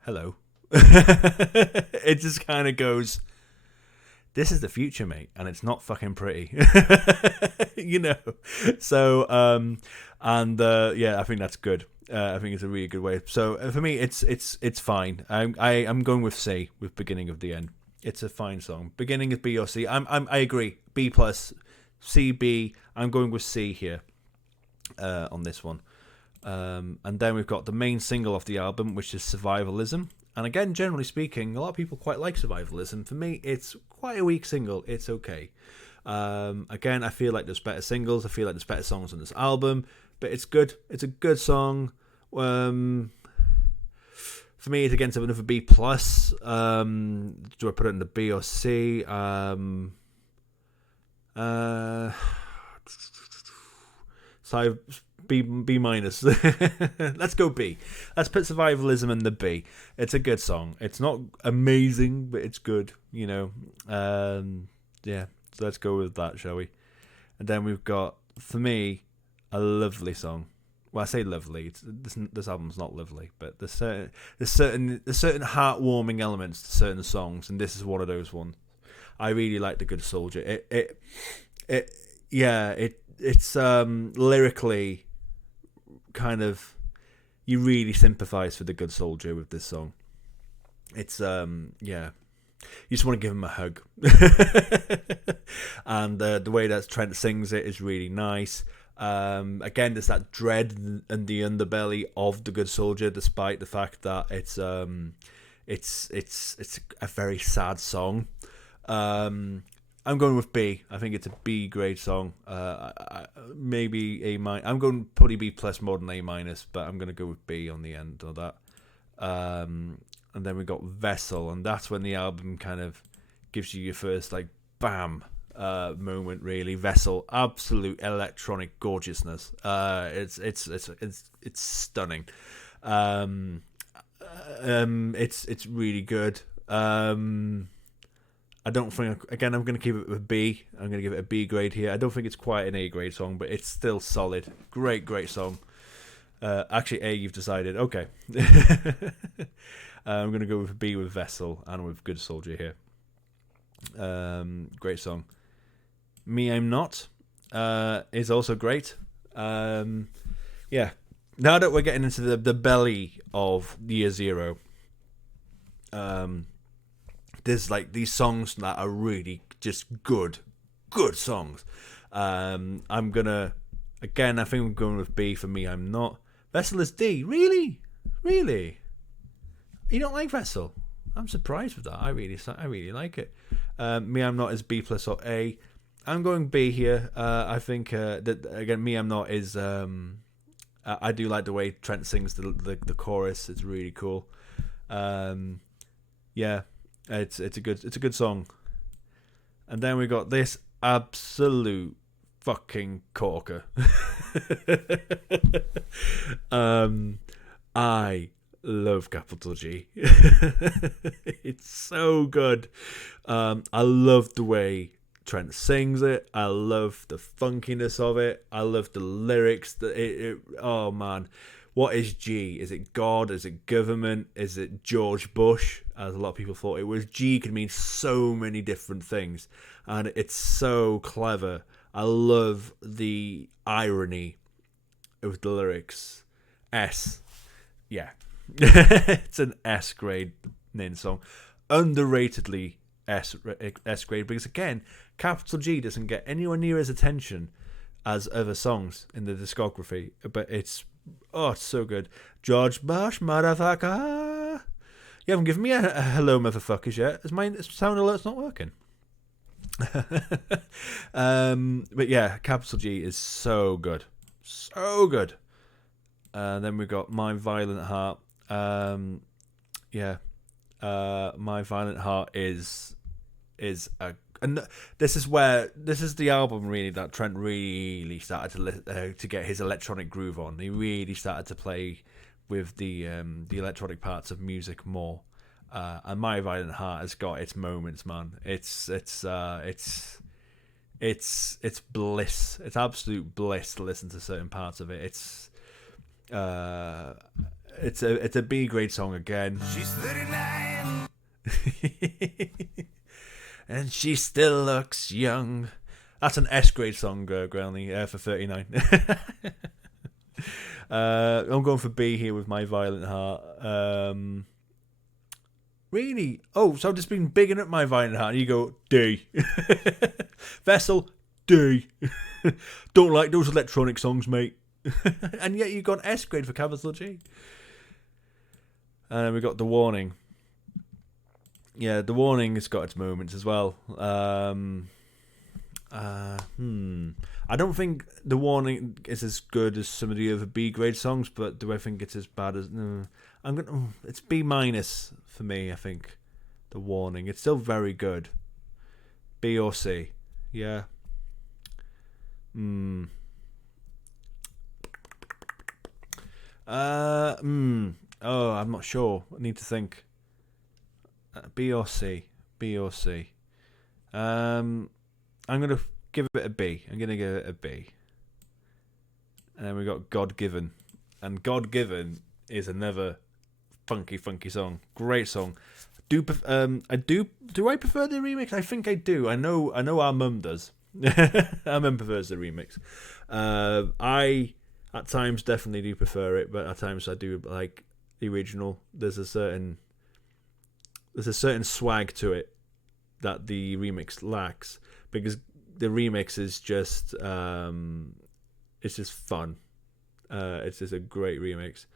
hello. It just kind of goes, this is the future, mate, and it's not fucking pretty. You know. So yeah, I think that's good. I think it's a really good way. So for me, it's fine. I'm going with C, with beginning of the end. It's a fine song. Beginning of B or C. I agree. B plus, C, B. I'm going with C here on this one. And then we've got the main single of the album, which is Survivalism. And again, generally speaking, a lot of people quite like Survivalism. For me, it's quite a weak single. It's okay. Again, I feel like there's better singles. I feel like there's better songs on this album. But it's good. It's a good song. For me, it's against another B plus. Do I put it in the B or C? So B minus. Let's go B. Let's put Survivalism in the B. It's a good song. It's not amazing, but it's good. You know. Yeah. So let's go with that, shall we? And then we've got, for me, a lovely song. Well, I say lovely. This album's not lovely, but there's certain heartwarming elements to certain songs, and this is one of those ones. I really like The Good Soldier. It's lyrically kind of, you really sympathise for The Good Soldier with this song. It's you just want to give him a hug. And the way that Trent sings it is really nice. Again, there's that dread and the underbelly of The Good Soldier, despite the fact that it's a very sad song. I'm going with B. I think it's a B grade song. Maybe A minus. I'm going probably B plus more than A minus, but I'm going to go with B on the end of that. And then we got Vessel, and that's when the album kind of gives you your first like bam moment. Really, Vessel, absolute electronic gorgeousness. It's stunning. It's really good. I don't think, again, I'm going to keep it with B. I'm going to give it a B grade here. I don't think it's quite an A grade song, but it's still solid. Great song. Actually, A, you've decided. Okay. I'm going to go with a B with Vessel and with Good Soldier here. Great song. Me, I'm Not is also great. Yeah. Now that we're getting into the belly of Year Zero, there's like these songs that are really just good songs. I think I'm going with B for Me, I'm Not. Vessel is D. Really? You don't like Vessel? I'm surprised with that. I really like it. Me, I'm Not is B plus or A. I'm going B here. I think that again, Me, I'm Not is. I do like the way Trent sings the chorus. It's really cool. Yeah. It's a good song. And then we got this absolute fucking corker. I love Capital G. It's so good. I love the way Trent sings it. I love the funkiness of it. I love the lyrics. Oh man. What is G? Is it God? Is it government? Is it George Bush? As a lot of people thought it was. G could mean so many different things. And it's so clever. I love the irony of the lyrics. S. Yeah. It's an S grade Nin song. Underratedly S grade, because again, Capital G doesn't get anywhere near as attention as other songs in the discography, but it's so good. George Bush, motherfucker. You haven't given me a hello, motherfuckers yet. Is my sound alert's not working? But yeah, Capital G is so good. So good. Then we got My Violent Heart. My Violent Heart is a, and this is the album really that Trent really started to get his electronic groove on. He really started to play with the electronic parts of music more. And My Violent Heart has got its moments, man. It's bliss. It's absolute bliss to listen to certain parts of it. It's a B grade song again. She's 39 and she still looks young. That's an S grade song, Groundly, for 39. I'm going for B here with My Violent Heart. Really? Oh, so I've just been bigging up My Violent Heart and you go D. Vessel, D. Don't like those electronic songs, mate. And yet you got an S grade for Capital G. And then we got The Warning. Yeah, The Warning has got its moments as well. I don't think The Warning is as good as some of the other B grade songs, but do I think it's as bad as? No, it's B minus for me. I think The Warning. It's still very good. B or C. Yeah. Oh, I'm not sure. I need to think. B or C. B or C. I'm gonna give it a B. I'm gonna give it a B. And then we got God Given, and God Given is another funky song. Great song. Do I prefer the remix? I think I do. I know our mum does. Our mum prefers the remix. I at times definitely do prefer it, but at times I do like the original. There's a certain swag to it that the remix lacks, because the remix is just it's just fun. It's just a great remix.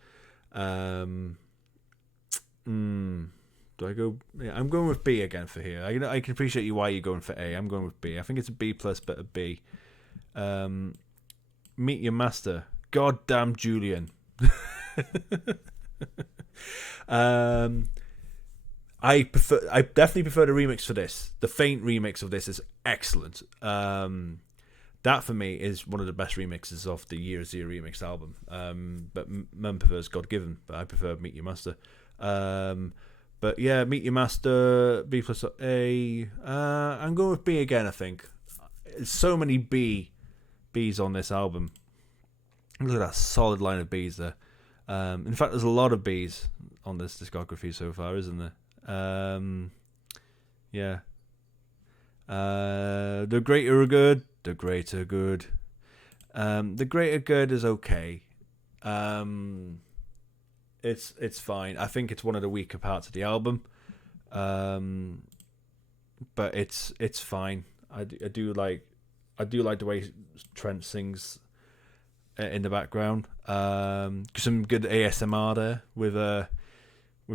Do I go? Yeah, I'm going with B again for here. I can appreciate you why you're going for A. I'm going with B. I think it's a B plus, but a B. Meet Your Master. Goddamn Julian. I definitely prefer the remix for this. The Faint remix of this is excellent. That for me is one of the best remixes of the Year Zero remix album. But Mum prefers God Given, but I prefer Meet Your Master. But yeah, Meet Your Master, B plus A. I'm going with B again, I think. There's so many Bs on this album. Look at that solid line of Bs there. In fact, there's a lot of Bs on this discography so far, isn't there? Yeah. The Greater Good. The Greater Good. The Greater Good is okay. It's fine. I think it's one of the weaker parts of the album. But it's fine. I do like the way Trent sings in the background. Some good ASMR there with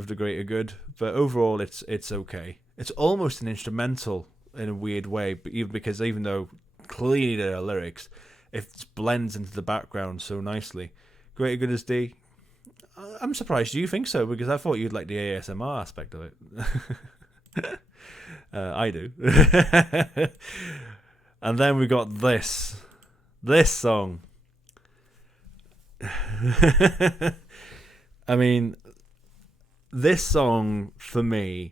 the Greater Good. But overall, it's okay. It's almost an instrumental in a weird way, but even though clearly there are lyrics, it blends into the background so nicely. Greater Good is D. I'm surprised you think so, because I thought you'd like the ASMR aspect of it. I do. And then we got this song. I mean, this song for me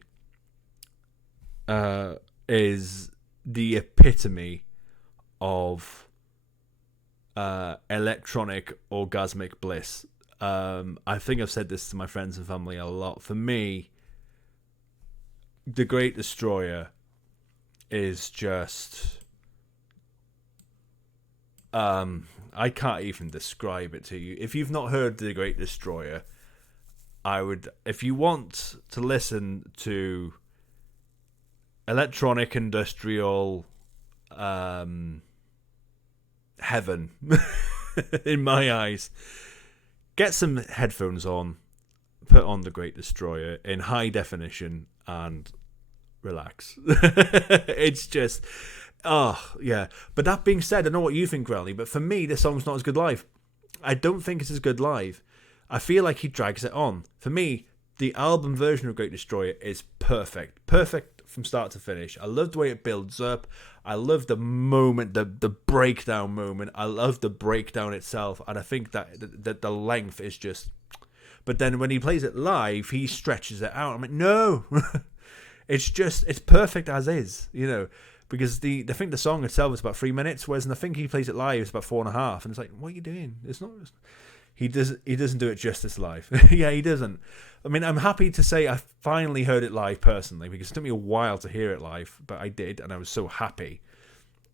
is the epitome of electronic orgasmic bliss. I think I've said this to my friends and family a lot. For me, The Great Destroyer is just I can't even describe it to you. If you've not heard The Great Destroyer, if you want to listen to electronic industrial heaven in my eyes. Get some headphones on, put on The Great Destroyer in high definition, and relax. It's just, oh yeah. But that being said, I don't know what you think, Grelly, but for me, this song's not as good live. I don't think it's as good live. I feel like he drags it on. For me, the album version of Great Destroyer is perfect. Perfect from start to finish. I love the way it builds up. I love the moment, the breakdown moment. I love the breakdown itself. And I think that the length is just... But then when he plays it live, he stretches it out. I'm like, no! It's perfect as is, you know. Because I think the song itself is about 3 minutes, whereas I think he plays it live it's about 4.5, and it's like, what are you doing? It's not. He doesn't do it justice live. Yeah, he doesn't. I mean, I'm happy to say I finally heard it live personally, because it took me a while to hear it live, but I did, and I was so happy.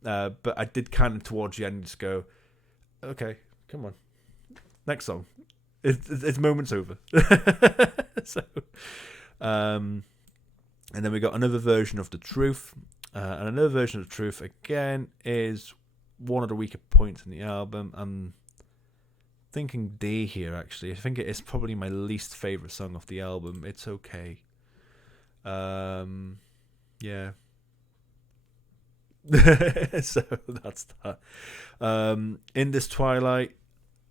But I did kind of towards the end just go, okay, come on, next song. It's moments over. So, and then we got another version of The Truth. And another version of The Truth, again, is one of the weaker points in the album. I'm thinking D here, actually. I think it is probably my least favourite song off the album. It's okay. Yeah. So that's that. In This Twilight,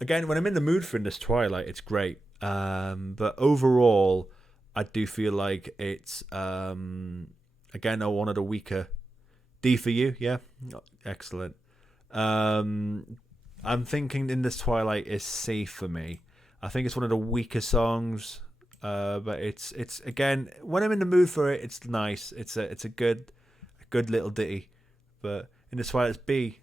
again, when I'm in the mood for In This Twilight, it's great. But overall, I do feel like it's... Again, one of the weaker. D for you, yeah, excellent. I'm thinking In This Twilight is C for me. I think it's one of the weaker songs, but it's again, when I'm in the mood for it, it's nice. It's a good little ditty. But In This Twilight is B.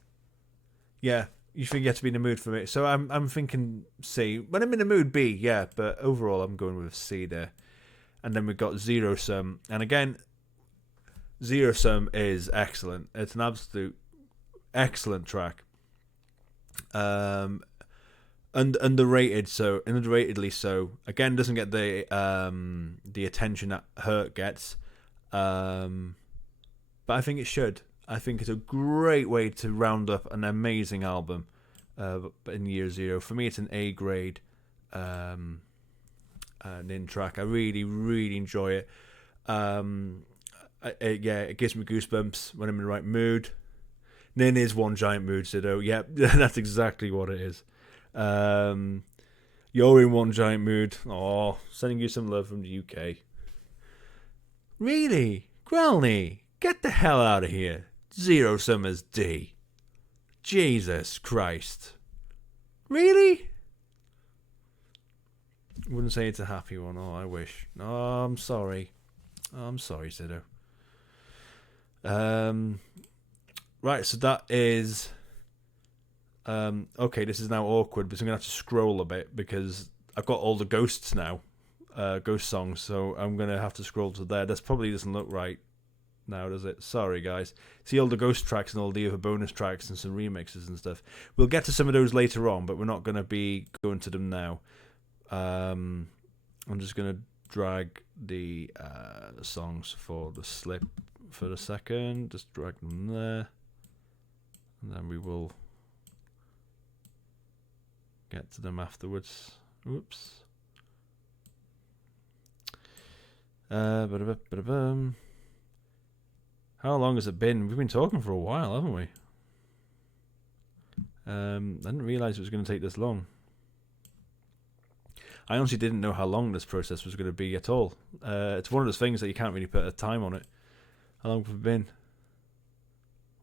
Yeah, you think you have to be in the mood for it. So I'm thinking C. When I'm in the mood, B. Yeah, but overall, I'm going with C there. And then we've got Zero Sum, and again. Zero Sum is excellent. It's an absolute excellent track. Underratedly so. Again, doesn't get the attention that Hurt gets. But I think it should. I think it's a great way to round up an amazing album. In year zero, for me, it's an A grade. Nin track. I really, really enjoy it. It gives me goosebumps when I'm in the right mood. Nin is one giant mood, Sido. Yep, that's exactly what it is. You're in one giant mood. Oh, sending you some love from the UK. Really? Grelny, get the hell out of here. Zero Summers D. Jesus Christ. Really? Wouldn't say it's a happy one. Oh, I wish. Oh, I'm sorry. I'm sorry, Sido. Right, so that is okay, this is now awkward because I'm gonna have to scroll a bit because I've got all the ghosts now, ghost songs, so I'm gonna have to scroll to there. This probably doesn't look right now, does it? Sorry guys. See all the ghost tracks and all the other bonus tracks and some remixes and stuff. We'll get to some of those later on, but we're not gonna be going to them now. I'm just gonna drag the songs for the Slip for a second, just drag them there, and then we will get to them afterwards. Oops. How long has it been? We've been talking for a while, haven't we? I didn't realise it was going to take this long. I honestly didn't know how long this process was going to be at all. It's one of those things that you can't really put a time on it. How long have we been?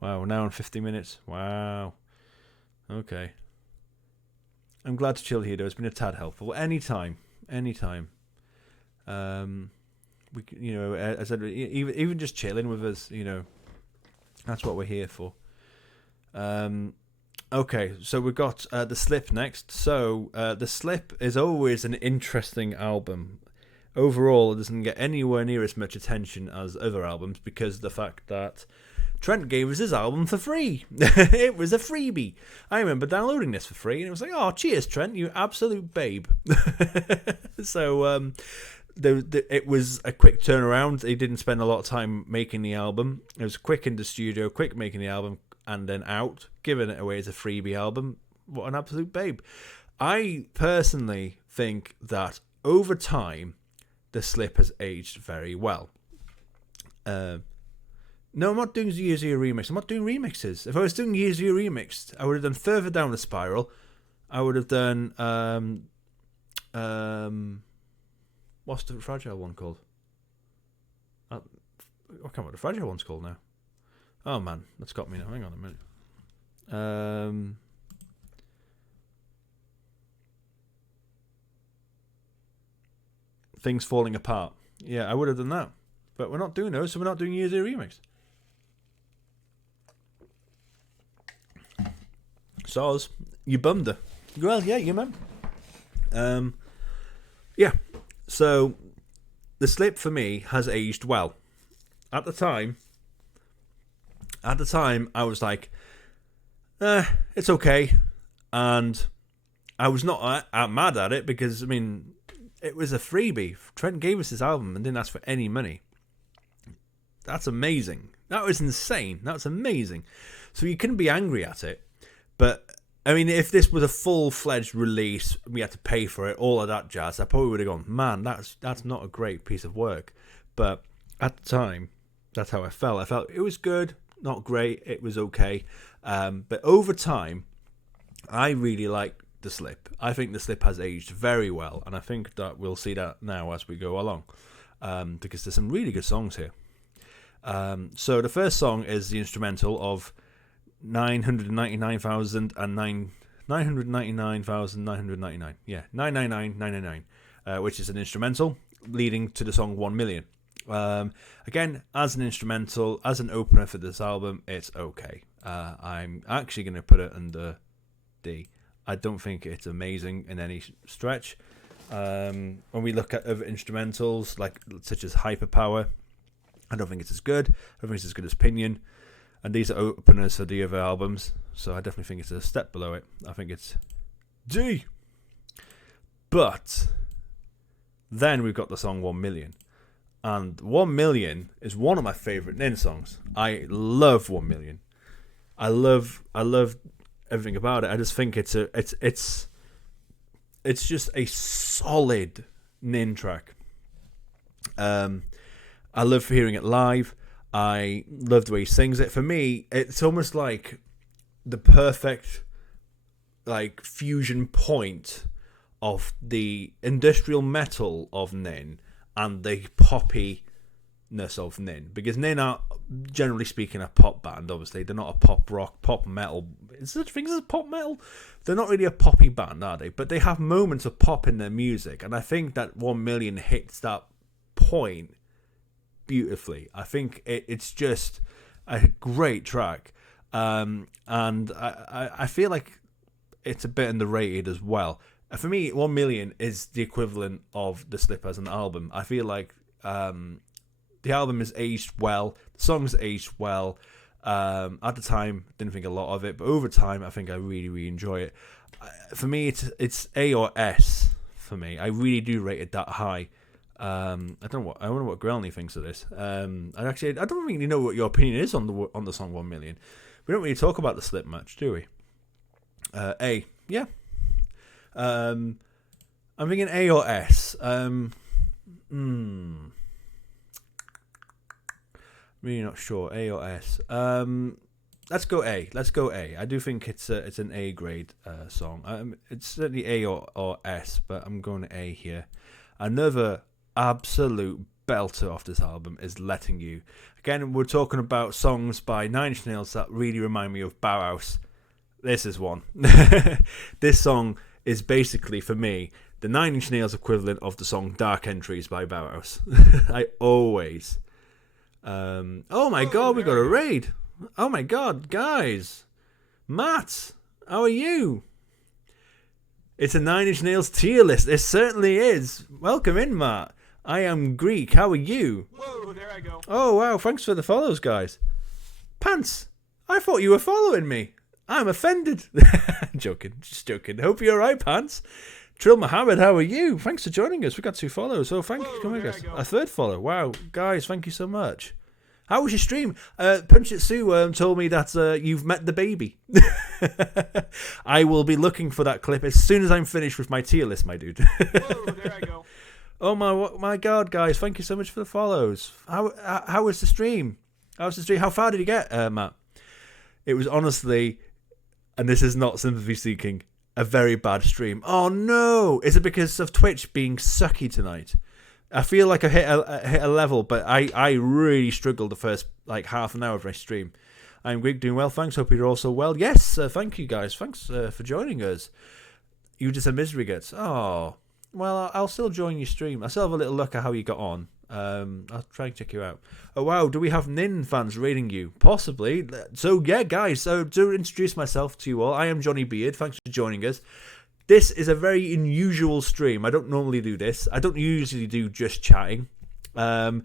Wow, an hour and 50 minutes. Wow. Okay. I'm glad to chill here, though. It's been a tad helpful. Anytime. We, as I said, even just chilling with us, that's what we're here for. Okay, so we've got the Slip next. So the Slip is always an interesting album. Overall, it doesn't get anywhere near as much attention as other albums because of the fact that Trent gave us his album for free. It was a freebie. I remember downloading this for free, and it was like, oh, cheers, Trent, you absolute babe. So it was a quick turnaround. He didn't spend a lot of time making the album. It was quick in the studio, quick making the album, and then out, giving it away as a freebie album. What an absolute babe. I personally think that over time, the Slip has aged very well. No, I'm not doing Year Zero remix. I'm not doing remixes. If I was doing Year Zero remixed, I would have done Further Down the Spiral. I would have done what's the Fragile one called? I can't remember what the Fragile one's called now. Oh man, that's got me now. Hang on a minute. Things Falling Apart. Yeah, I would have done that. But we're not doing those, so we're not doing Year Zero remix. Soz, you bummed her. Well, yeah, you man. Yeah, so the Slip for me has aged well. At the time, I was like, it's okay, and I was not mad at it because I mean, it was a freebie. Trent gave us his album and didn't ask for any money. That's amazing. That was insane. That's amazing. So you couldn't be angry at it. But, I mean, if this was a full-fledged release, we had to pay for it, all of that jazz, I probably would have gone, man, that's not a great piece of work. But at the time, that's how I felt. I felt it was good, not great, it was okay. But over time, I really liked the Slip. I think the Slip has aged very well, and I think that we'll see that now as we go along. Because there's some really good songs here. So the first song is the instrumental of 999,999. Yeah, 999,999, which is an instrumental leading to the song 1 Million. Again, as an instrumental, as an opener for this album, it's okay. I'm actually going to put it under D. I don't think it's amazing in any stretch. When we look at other instrumentals, such as Hyperpower, I don't think it's as good. I don't think it's as good as Pinion. And these are openers for the other albums, so I definitely think it's a step below it. I think it's D. But then we've got the song 1 Million. And 1 Million is one of my favourite Nin songs. I love 1 Million. I love everything about it. I just think it's just a solid Nin track. I love hearing it live. I love the way he sings it. For me, it's almost like the perfect fusion point of the industrial metal of Nin and the poppiness of Nin. Because Nin are, generally speaking, a pop band, obviously. They're not a pop rock, pop metal. Is there such things as pop metal? They're not really a poppy band, are they? But they have moments of pop in their music. And I think that 1 Million hits that point beautifully. I think it's just a great track, and I feel like it's a bit underrated as well. For me, 1 Million is the equivalent of the Slip as an album. I feel like the album is aged well, the songs aged well. At the time, didn't think a lot of it, but over time, I think I really, really enjoy it. For me, it's A or S. For me, I really do rate it that high. I wonder what Grelny thinks of this. I don't really know what your opinion is on the song 1 Million. We don't really talk about the Slip much, do we? A, yeah. I'm thinking A or S. Really not sure. A or S. Let's go A. I do think it's an A grade song. It's certainly A or S, but I'm going to A here. Another absolute belter off this album is Letting You. Again, we're talking about songs by Nine Inch Nails that really remind me of Bauhaus. This is one. This song is basically, for me, the Nine Inch Nails equivalent of the song Dark Entries by Bauhaus. I always... oh my god, we got a raid. Oh my god, guys. Matt, how are you? It's a Nine Inch Nails tier list. It certainly is. Welcome in, Matt. I am Greek. How are you? Whoa, there I go. Oh, wow. Thanks for the follows, guys. Pants, I thought you were following me. I'm offended. Joking. Just joking. Hope you're alright, Pants. Trill Mohammed, how are you? Thanks for joining us. We got 2 follows. Oh, thank you. Come on, guys. A 3rd follow. Wow. Guys, thank you so much. How was your stream? Punch It Sue told me that you've met the baby. I will be looking for that clip as soon as I'm finished with my tier list, my dude. Whoa, there I go. Oh my god, guys! Thank you so much for the follows. How was the stream? How was the stream? How far did you get, Matt? It was honestly, and this is not sympathy seeking, a very bad stream. Oh no! Is it because of Twitch being sucky tonight? I feel like I hit a level, but I really struggled the first like half an hour of my stream. I'm Greg, doing well, thanks. Hope you're also well. Yes, thank you guys. Thanks for joining us. You just a misery gets. Oh, well, I'll still join your stream. I'll still have a little look at how you got on. I'll try and check you out. Oh wow, do we have Nin fans rating you? Possibly. So yeah, guys. So to introduce myself to you all, I am Johnny Beard. Thanks for joining us. This is a very unusual stream. I don't normally do this. I don't usually do just chatting. I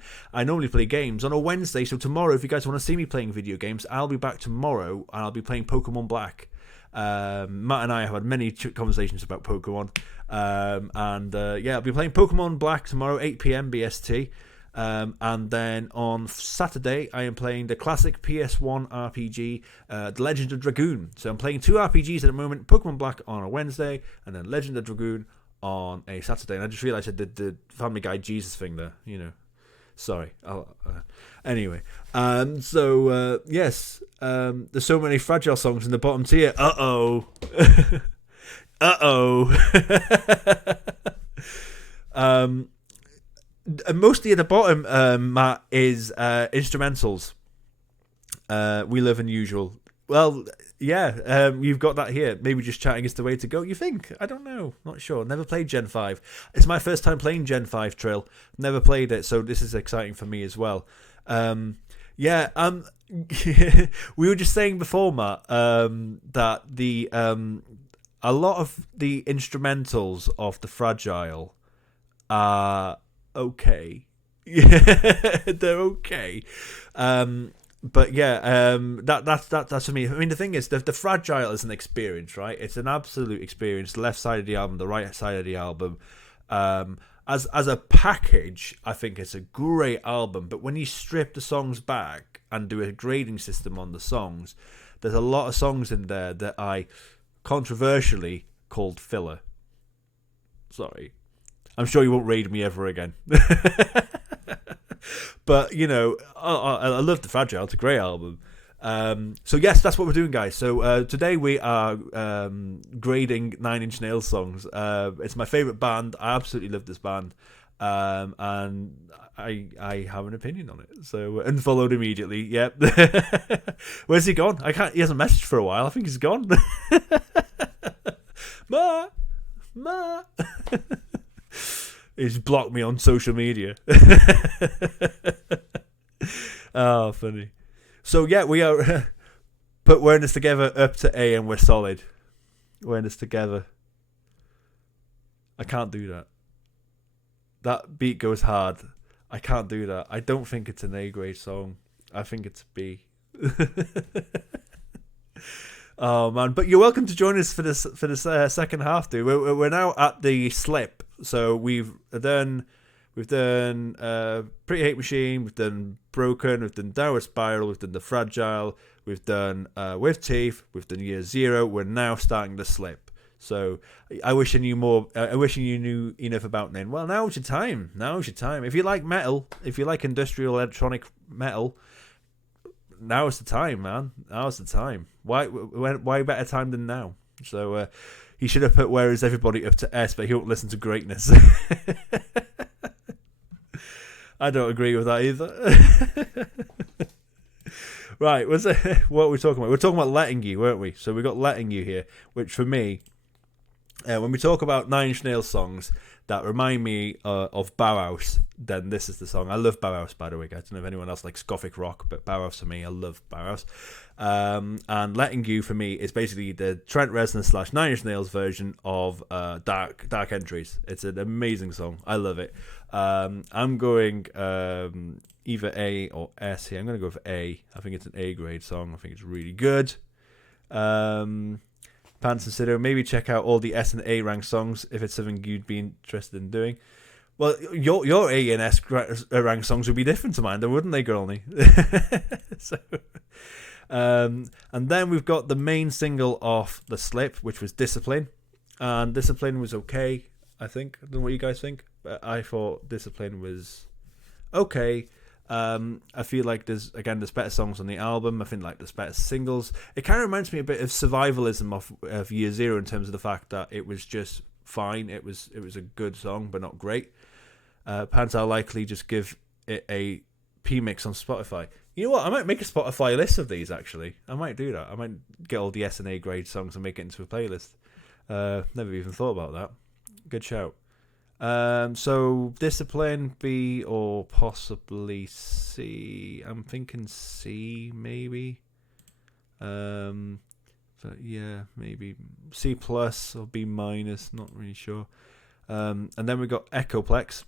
normally play games on a Wednesday. So tomorrow, if you guys want to see me playing video games, I'll be back tomorrow and I'll be playing Pokemon Black. Matt and I have had many conversations about Pokemon. Yeah, I'll be playing Pokemon Black tomorrow, 8 p.m. BST. And then on Saturday, I am playing the classic PS1 RPG, The Legend of Dragoon. So I'm playing 2 RPGs at the moment, Pokemon Black on a Wednesday, and then Legend of Dragoon on a Saturday. And I just realised I did the Family Guy Jesus thing there, you know. Sorry. Anyway, yes, there's so many Fragile songs in the bottom tier. Uh-oh. Mostly at the bottom, Matt, is instrumentals. We Live Unusual. Well, yeah, you've got that here. Maybe just chatting is the way to go. You think? I don't know. Not sure. Never played Gen 5. It's my first time playing Gen 5 Trill. Never played it, so this is exciting for me as well. We were just saying before, Matt, that the a lot of the instrumentals of the Fragile are okay. They're okay. But yeah, that's for me. I mean, the thing is, the Fragile is an experience, right? It's an absolute experience. The left side of the album, the right side of the album. As a package, I think it's a great album. But when you strip the songs back and do a grading system on the songs, there's a lot of songs in there that I controversially called filler. Sorry. I'm sure you won't raid me ever again. But, you know, I love The Fragile. It's a great album. So, yes, that's what we're doing, guys. So, today we are grading Nine Inch Nails songs. It's my favourite band. I absolutely love this band. And I have an opinion on it. So, unfollowed immediately. Yep. Where's he gone? He hasn't messaged for a while. I think he's gone. Ma. He's blocked me on social media. Oh, funny. So yeah, we are we're in this together up to A and we're solid. We're in this together. I can't do that. That beat goes hard. I can't do that. I don't think it's an A grade song. I think it's B. Oh man, but you're welcome to join us for this second half, dude. We're now at the Slip. So we've done Pretty Hate Machine, we've done Broken, we've done Downward Spiral, we've done The Fragile, we've done With Teeth, we've done Year Zero. We're now starting the Slip. So I wish I knew more. I wish you knew enough about Nin. Well, now is your time. Now is your time. If you like metal, if you like industrial electronic metal, now is the time, man. Now is the time. Why better time than now? So he should have put "Where is everybody" up to S, but he won't listen to Greatness. I don't agree with that either. Right, what are we talking about? We're talking about Letting You, weren't we? So we got Letting You here, which for me, when we talk about Nine Inch Nails songs that remind me of Bauhaus, then this is the song. I love Bauhaus, by the way. I don't know if anyone else likes Gothic rock, but Bauhaus for me, I love Bauhaus. And Letting You for me is basically the Trent Reznor / Nine Inch Nails version of Dark Entries. It's an amazing song. I love it. I'm going either A or S here. I'm going to go for A. I think it's an A grade song. I think it's really good. Pants and Sido, maybe check out all the S and A rank songs if it's something you'd be interested in doing. Well, your A and S rank songs would be different to mine, though, wouldn't they, Girlney? So, and then we've got the main single off the Slip, which was Discipline. And Discipline was okay, I think. I don't know what you guys think, but I thought Discipline was okay. I feel like there's better songs on the album. I think like there's better singles. It kind of reminds me a bit of Survivalism of Year Zero in terms of the fact that it was just fine. It was a good song, but not great. Pants I'll likely just give it a P-mix on Spotify. You know what? I might make a Spotify list of these, actually. I might do that. I might get all the S and A grade songs and make it into a playlist. Never even thought about that. Good shout. So Discipline, B, or possibly C. I'm thinking C, maybe. But yeah, maybe C plus or B minus. Not really sure. And then we got Echoplex.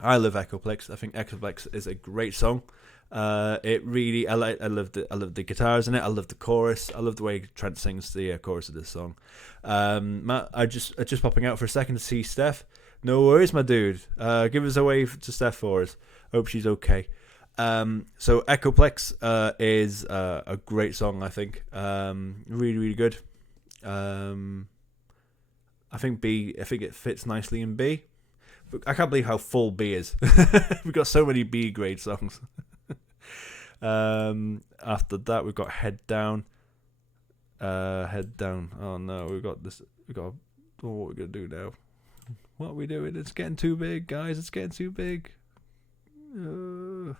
I love Echoplex. I think Echoplex is a great song. It really, I love the guitars in it. I love the chorus. I love the way Trent sings the chorus of this song. Matt, I just popping out for a second to see Steph. No worries, my dude. Give us a wave to Steph for us. Hope she's okay. So Echoplex is a great song. I think really, really good. I think B. I think it fits nicely in B. I can't believe how full B is. We've got so many B grade songs. After that, we've got Head Down. Head Down. Oh no, we've got this. Oh, what are we gonna do now? What are we doing? It's getting too big, guys. It's getting too big. There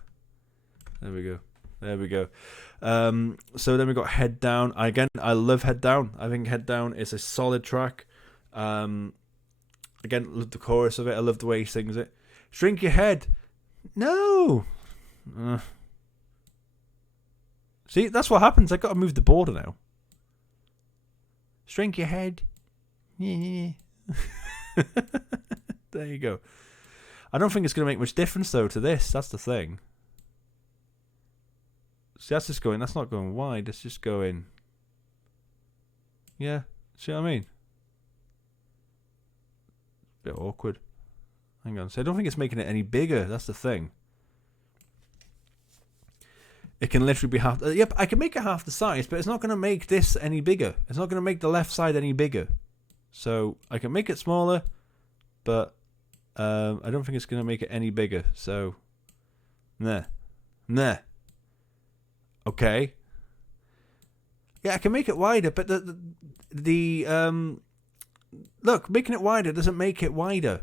we go. There we go. So then we got Head Down. Again, I love Head Down. I think Head Down is a solid track. Again, love the chorus of it. I love the way he sings it. Shrink your head. No. See, that's what happens. I got to move the border now. Shrink your head. Yeah. There you go. I don't think it's going to make much difference though to this. That's the thing. See, that's just going. That's not going wide. It's just going. Yeah. See what I mean? Bit awkward. Hang on. So I don't think it's making it any bigger. That's the thing. It can literally be half. Yep, I can make it half the size, but it's not going to make this any bigger. It's not going to make the left side any bigger. So I can make it smaller, but I don't think it's going to make it any bigger. So, nah. Okay. Yeah, I can make it wider, but the look, making it wider doesn't make it wider.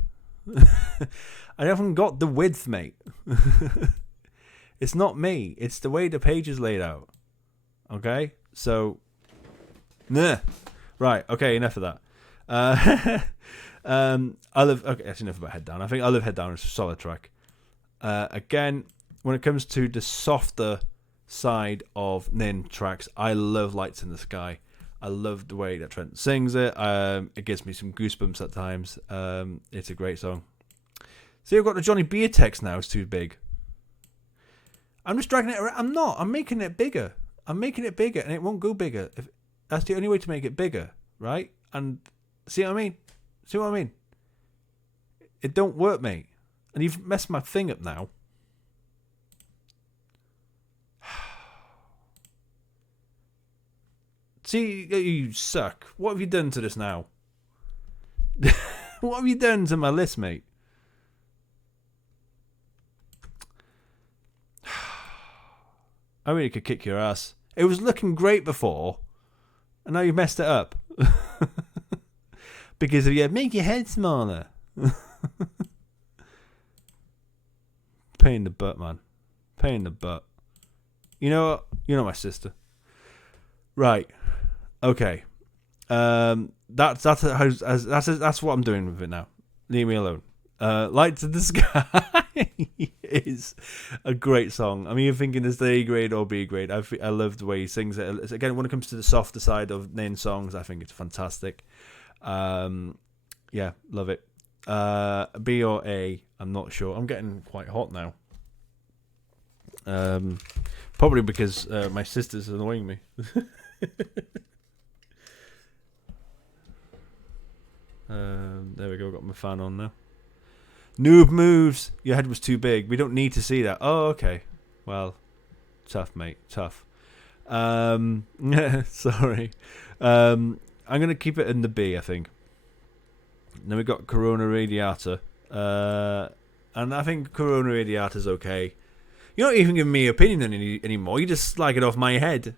I haven't got the width, mate. It's not me. It's the way the page is laid out. Okay? So, nah. Right, okay, enough of that. I love... Okay, that's enough about Head Down. I think I love Head Down. It's a solid track. Again, when it comes to the softer side of Nin tracks, I love Lights in the Sky. I love the way that Trent sings it. It gives me some goosebumps at times. It's a great song. See, I've got the Johnny Beer text now. It's too big. I'm just dragging it around. I'm not. I'm making it bigger. I'm making it bigger, and it won't go bigger. That's the only way to make it bigger, right? And see what I mean? See what I mean? It don't work, mate. And you've messed my thing up now. See, you suck. What have you done to this now? What have you done to my list, mate? I really could kick your ass. It was looking great before, and now you've messed it up. Because of you, make your head smaller. Pain in the butt, man. Pain in the butt. You know what? You're not my sister. Right. Okay. That's what I'm doing with it now. Leave me alone. Lights in the Sky is a great song. I mean, you're thinking is the A grade or B grade. I love the way he sings it. Again, when it comes to the softer side of Nin songs, I think it's fantastic. Yeah, love it. B or A, I'm not sure. I'm getting quite hot now. Probably because my sister's annoying me. There we go. Got my fan on now. Noob moves. Your head was too big. We don't need to see that. Oh, okay. Well, tough, mate. Tough. Sorry. I'm going to keep it in the B, I think. Then we've got Corona Radiata. And I think Corona Radiata's okay. You're not even giving me opinion anymore. You just like it off my head.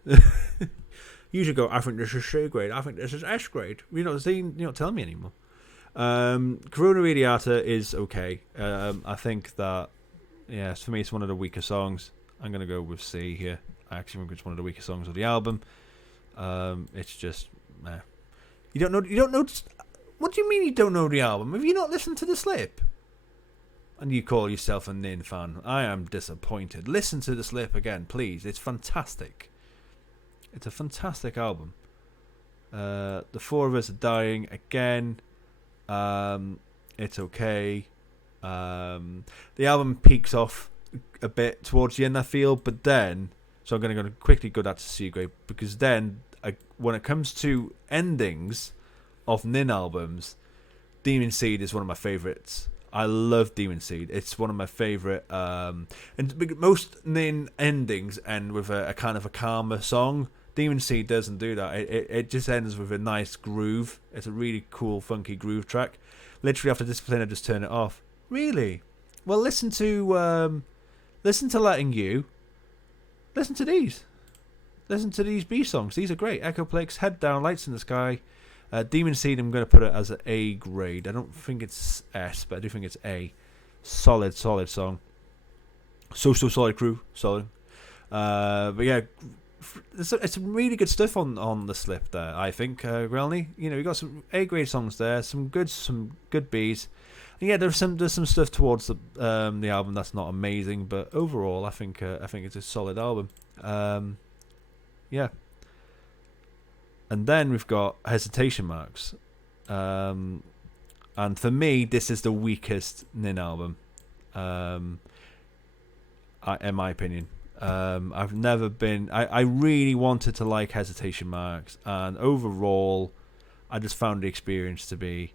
You should go, I think this is C grade. I think this is S grade. You're not telling me anymore. Corona Radiata is okay. I think that, for me, it's one of the weaker songs. I'm going to go with C here. I actually think it's one of the weaker songs of the album. It's just, You don't know. What do you mean you don't know the album? Have you not listened to the Slip? And you call yourself a Nin fan. I am disappointed. Listen to the Slip again, please. It's fantastic. It's a fantastic album. The Four of Us Are Dying again. It's okay. The album peaks off a bit towards the end, I feel, but then, so I'm going to quickly go that to C grade, because then when it comes to endings of Nin albums, Demon Seed is one of my favourites. I love Demon Seed. It's one of my favourite. And most Nin endings end with a kind of a calmer song. Demon Seed doesn't do that. It just ends with a nice groove. It's a really cool, funky groove track. Literally after Discipline, I just turn it off. Really? Well, listen to Letting You. Listen to these. Listen to these B songs. These are great. Echoplex, Head Down, Lights in the Sky. Demon Seed, I'm going to put it as an A grade. I don't think it's S, but I do think it's A. Solid song. So Solid Crew. Solid. But yeah, it's really good stuff on the Slip there, I think, Grelny. You got some A grade songs there, some good Bs. And yeah, there's some stuff towards the album that's not amazing, but overall, I think it's a solid album. Yeah. And then we've got Hesitation Marks. And for me, this is the weakest Nin album. In my opinion. I've never been... I really wanted to like Hesitation Marks. And overall, I just found the experience to be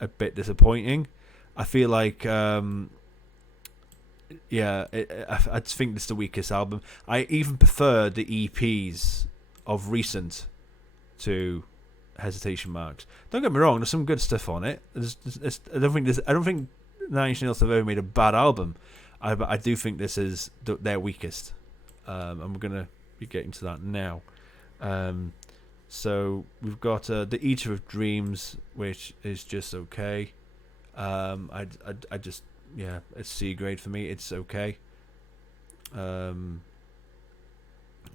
a bit disappointing. I feel like... I just think this is the weakest album. I even prefer the EPs of recent to Hesitation Marks. Don't get me wrong, there's some good stuff on it. I don't think Nine Inch Nails have ever made a bad album. But I do think this is their weakest. And we're gonna be getting to that now. So we've got the Eater of Dreams, which is just okay. I just it's C grade for me. It's okay. Oops,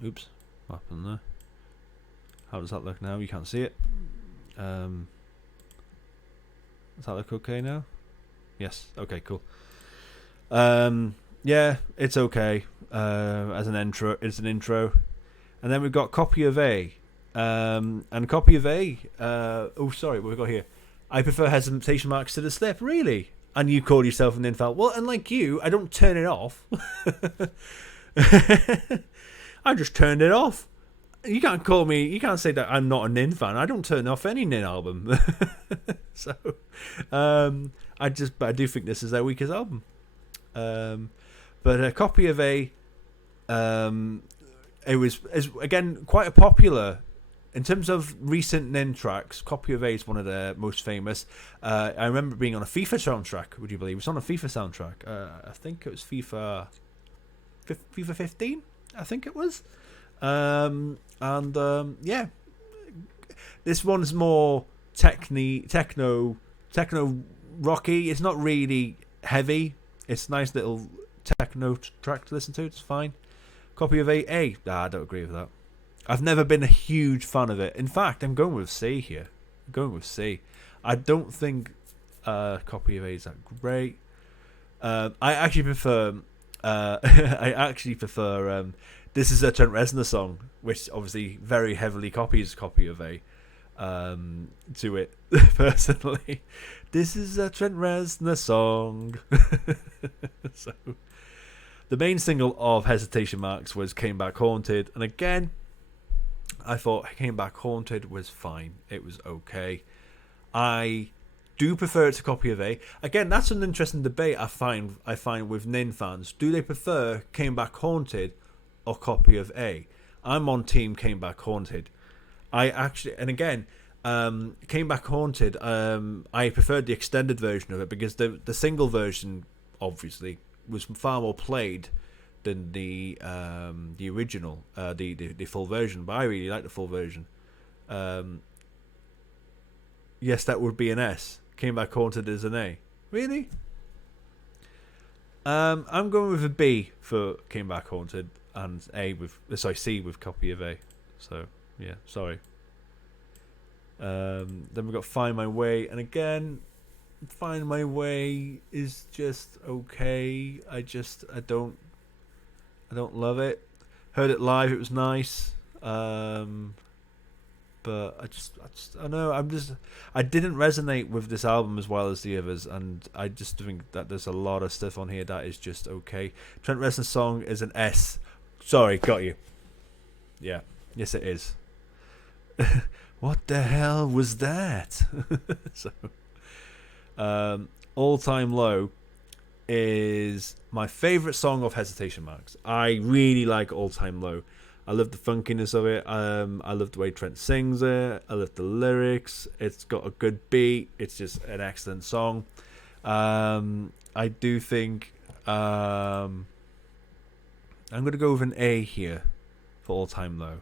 what happened there? How does that look now? You can't see it. Does that look okay now? Yes. Okay. Cool. Yeah, it's okay. As an intro, it's an intro, and then we've got Copy of A. And Copy of A. What have we got here? I prefer Hesitation Marks to the Slip. Really? And you call yourself an infant? Well, unlike you, I don't turn it off. I just turned it off. You can't call me. You can't say that I'm not a Nin fan. I don't turn off any Nin album. So, I do think this is their weakest album. But a Copy of A, is again quite a popular in terms of recent Nin tracks. Copy of A is one of their most famous. I remember being on a FIFA soundtrack. Would you believe it was on a FIFA soundtrack? I think it was FIFA 15. I think it was. Yeah, this one's more techno rocky. It's not really heavy. It's a nice little techno track to listen to. It's fine. Copy of A. I don't agree with that. I've never been a huge fan of it. In fact, I'm going with C here. I'm going with C. I don't think Copy of A is that great. I actually prefer. This is a Trent Reznor song, which obviously very heavily copies Copy of A. To it personally. This is a Trent Reznor song. So, the main single of Hesitation Marks was Came Back Haunted, and again, I thought Came Back Haunted was fine. It was okay. I do prefer it to copy of A. Again, that's an interesting debate I find with Nin fans. Do they prefer Came Back Haunted or copy of A? I'm on team Came Back Haunted. I actually, and again, Came Back Haunted, I preferred the extended version of it because the single version obviously was far more played than the original, the full version. But I really like the full version. Yes, that would be an S. Came Back Haunted is an A. Really? I'm going with a B for Came Back Haunted and C with copy of A. So yeah, sorry. Then we've got Find My Way, and again, Find My Way is just okay. I don't love it. Heard it live, it was nice. But I don't know. I didn't resonate with this album as well as the others, and I just think that there's a lot of stuff on here that is just okay. Trent Reznor's song is an S. Sorry, got you. Yeah, yes it is. What the hell was that? So, All Time Low is my favourite song of Hesitation Marks. I really like All Time Low. I love the funkiness of it. I love the way Trent sings it. I love the lyrics. It's got a good beat. It's just an excellent song. I do think I'm going to go with an A here for All Time Low.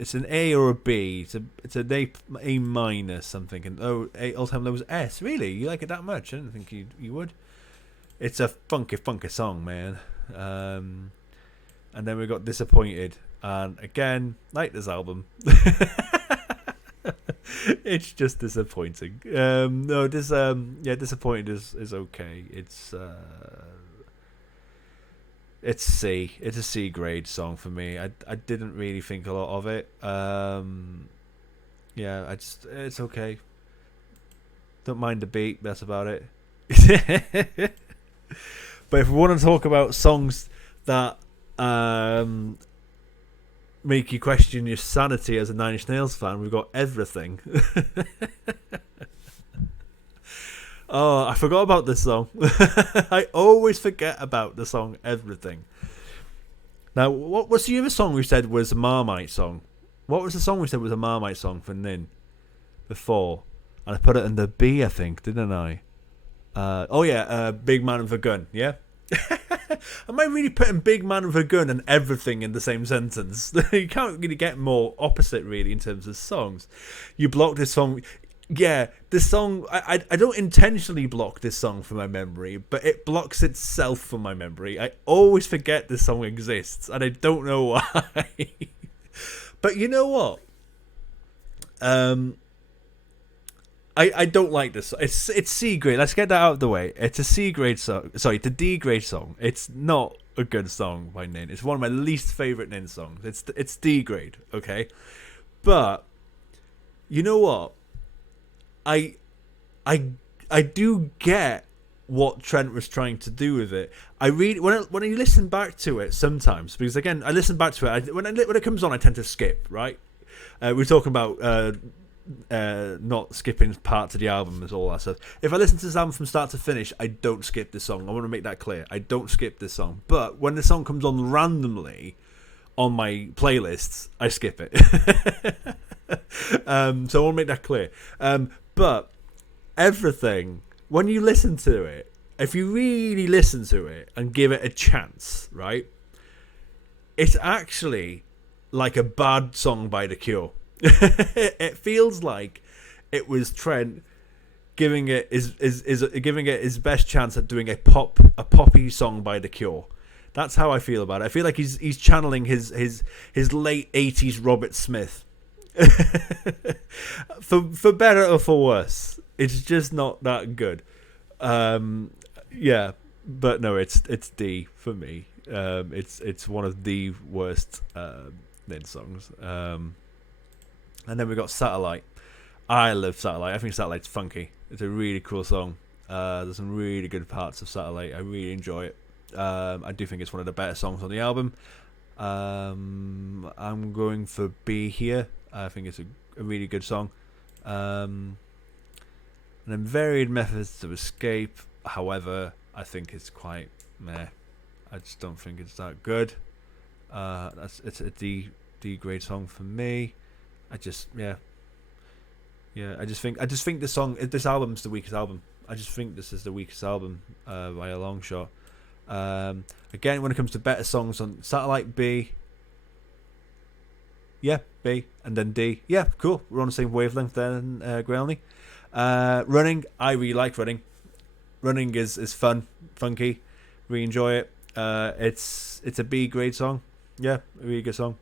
It's an A or a B. It's an A minus something. And All Time Low was S. Really, you like it that much? I didn't think you would. It's a funky song, man. And then we got Disappointed. And again, like this album, it's just disappointing. Disappointed is okay. It's C. It's a C grade song for me. I didn't really think a lot of it. It's okay. Don't mind the beat. That's about it. But if we want to talk about songs that make you question your sanity as a Nine Inch Nails fan, we've got Everything. Oh, I forgot about this song. I always forget about the song Everything. Now, what's the other song we said was a Marmite song? What was the song we said was a Marmite song for Nin before? And I put it under B, I think, didn't I? Big Man with a Gun, yeah? Am I really putting Big Man with a Gun and Everything in the same sentence? You can't really get more opposite, really, in terms of songs. You block this song. Yeah, this song, I don't intentionally block this song from my memory, but it blocks itself from my memory. I always forget this song exists, and I don't know why. But you know what? I don't like this. It's C grade. Let's get that out of the way. It's a C grade song. Sorry, it's a D grade song. It's not a good song by Nin. It's one of my least favorite Nin songs. It's D grade. Okay, but you know what? I do get what Trent was trying to do with it. I really when you listen back to it sometimes, because again I listen back to it. When it comes on, I tend to skip. Right? We're talking about. Not skipping parts of the album and all that stuff. If I listen to this album from start to finish, I don't skip this song. I want to make that clear. I don't skip this song. But when the song comes on randomly on my playlists, I skip it. So I want to make that clear. But Everything, when you listen to it, if you really listen to it and give it a chance, right, it's actually like a bad song by The Cure. It feels like it was Trent giving it his best chance at doing a poppy song by The Cure. That's how I feel about it. I feel like he's channeling his late 80s Robert Smith. for better or for worse, it's just not that good. Yeah, but no, it's D for me. It's one of the worst Nin songs. And then we got Satellite. I love Satellite. I think Satellite's funky. It's a really cool song. There's some really good parts of Satellite. I really enjoy it. I do think it's one of the better songs on the album. I'm going for B here. I think it's a really good song. And and then varied methods to escape. However, I think it's quite meh. I just don't think it's that good. It's a D grade song for me. I just think this album's the weakest album. I just think this is the weakest album by a long shot. Again, when it comes to better songs on Satellite, B. Yeah, B, and then D. Yeah, cool. We're on the same wavelength there, Grailny. Running, I really like Running. Running is fun, funky. Really enjoy it. It's a B grade song. Yeah, a really good song.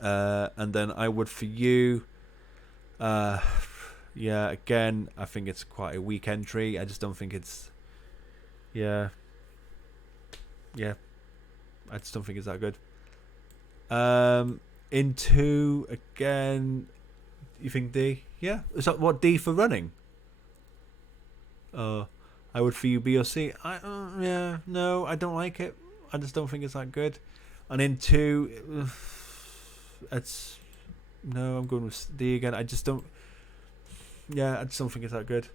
And then I would for you. Yeah, again, I think it's quite a weak entry. I just don't think it's. Yeah. I just don't think it's that good. In 2 again, you think D? Yeah, is that what D for Running? I would for you B or C. No, I don't like it. I just don't think it's that good. And in 2, I'm going with D again. I just don't think it's that good.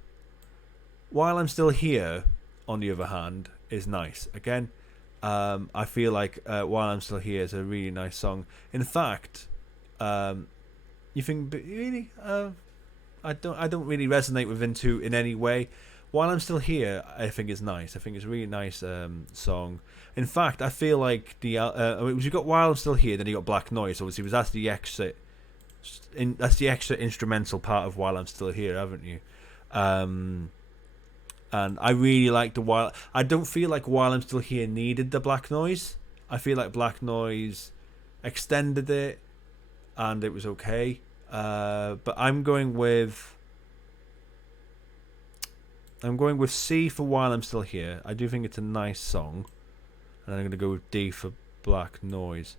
While I'm Still Here, on the other hand, is nice. Again, I feel like While I'm Still Here is a really nice song. In fact, you think really? I don't really resonate with Into in any way. While I'm Still Here, I think is nice. I think it's a really nice song. In fact, I feel like you got While I'm Still Here, then you got Black Noise. Obviously, that's the extra instrumental part of While I'm Still Here, haven't you? And I really like the While. I don't feel like While I'm Still Here needed the Black Noise. I feel like Black Noise extended it, and it was okay. But I'm going with C for While I'm Still Here. I do think it's a nice song, and I'm going to go with D for Black Noise.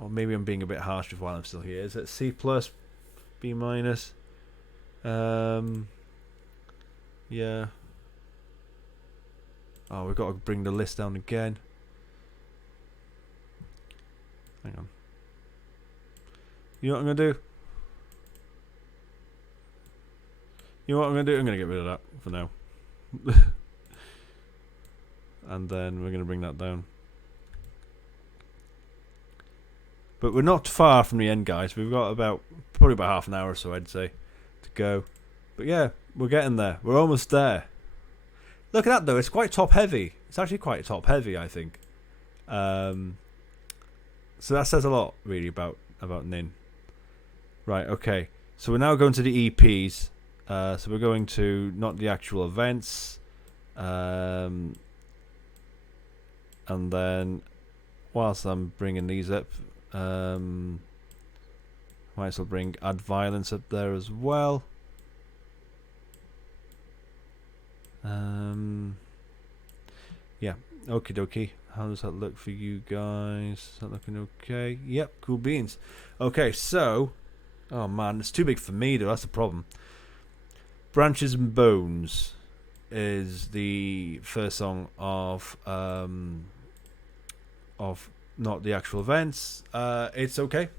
Or maybe I'm being a bit harsh with While I'm Still Here. Is it C plus, B minus? Yeah. Oh, we've got to bring the list down again. Hang on. You know what I'm going to do? You know what I'm going to do? I'm going to get rid of that for now. And then we're going to bring that down. But we're not far from the end, guys. We've got probably about half an hour or so, I'd say, to go. But yeah, we're getting there. We're almost there. Look at that, though. It's quite top-heavy. It's actually quite top-heavy, I think. So that says a lot, really, about Nin. Right, okay. So we're now going to the EPs. So we're going to not the actual events. And then, whilst I'm bringing these up, might as well bring Add Violence up there as well. Yeah, okie dokie. How does that look for you guys? Is that looking okay? Yep, cool beans. Okay, so, oh man, it's too big for me though. That's the problem. Branches and Bones is the first song of not the actual events. It's okay.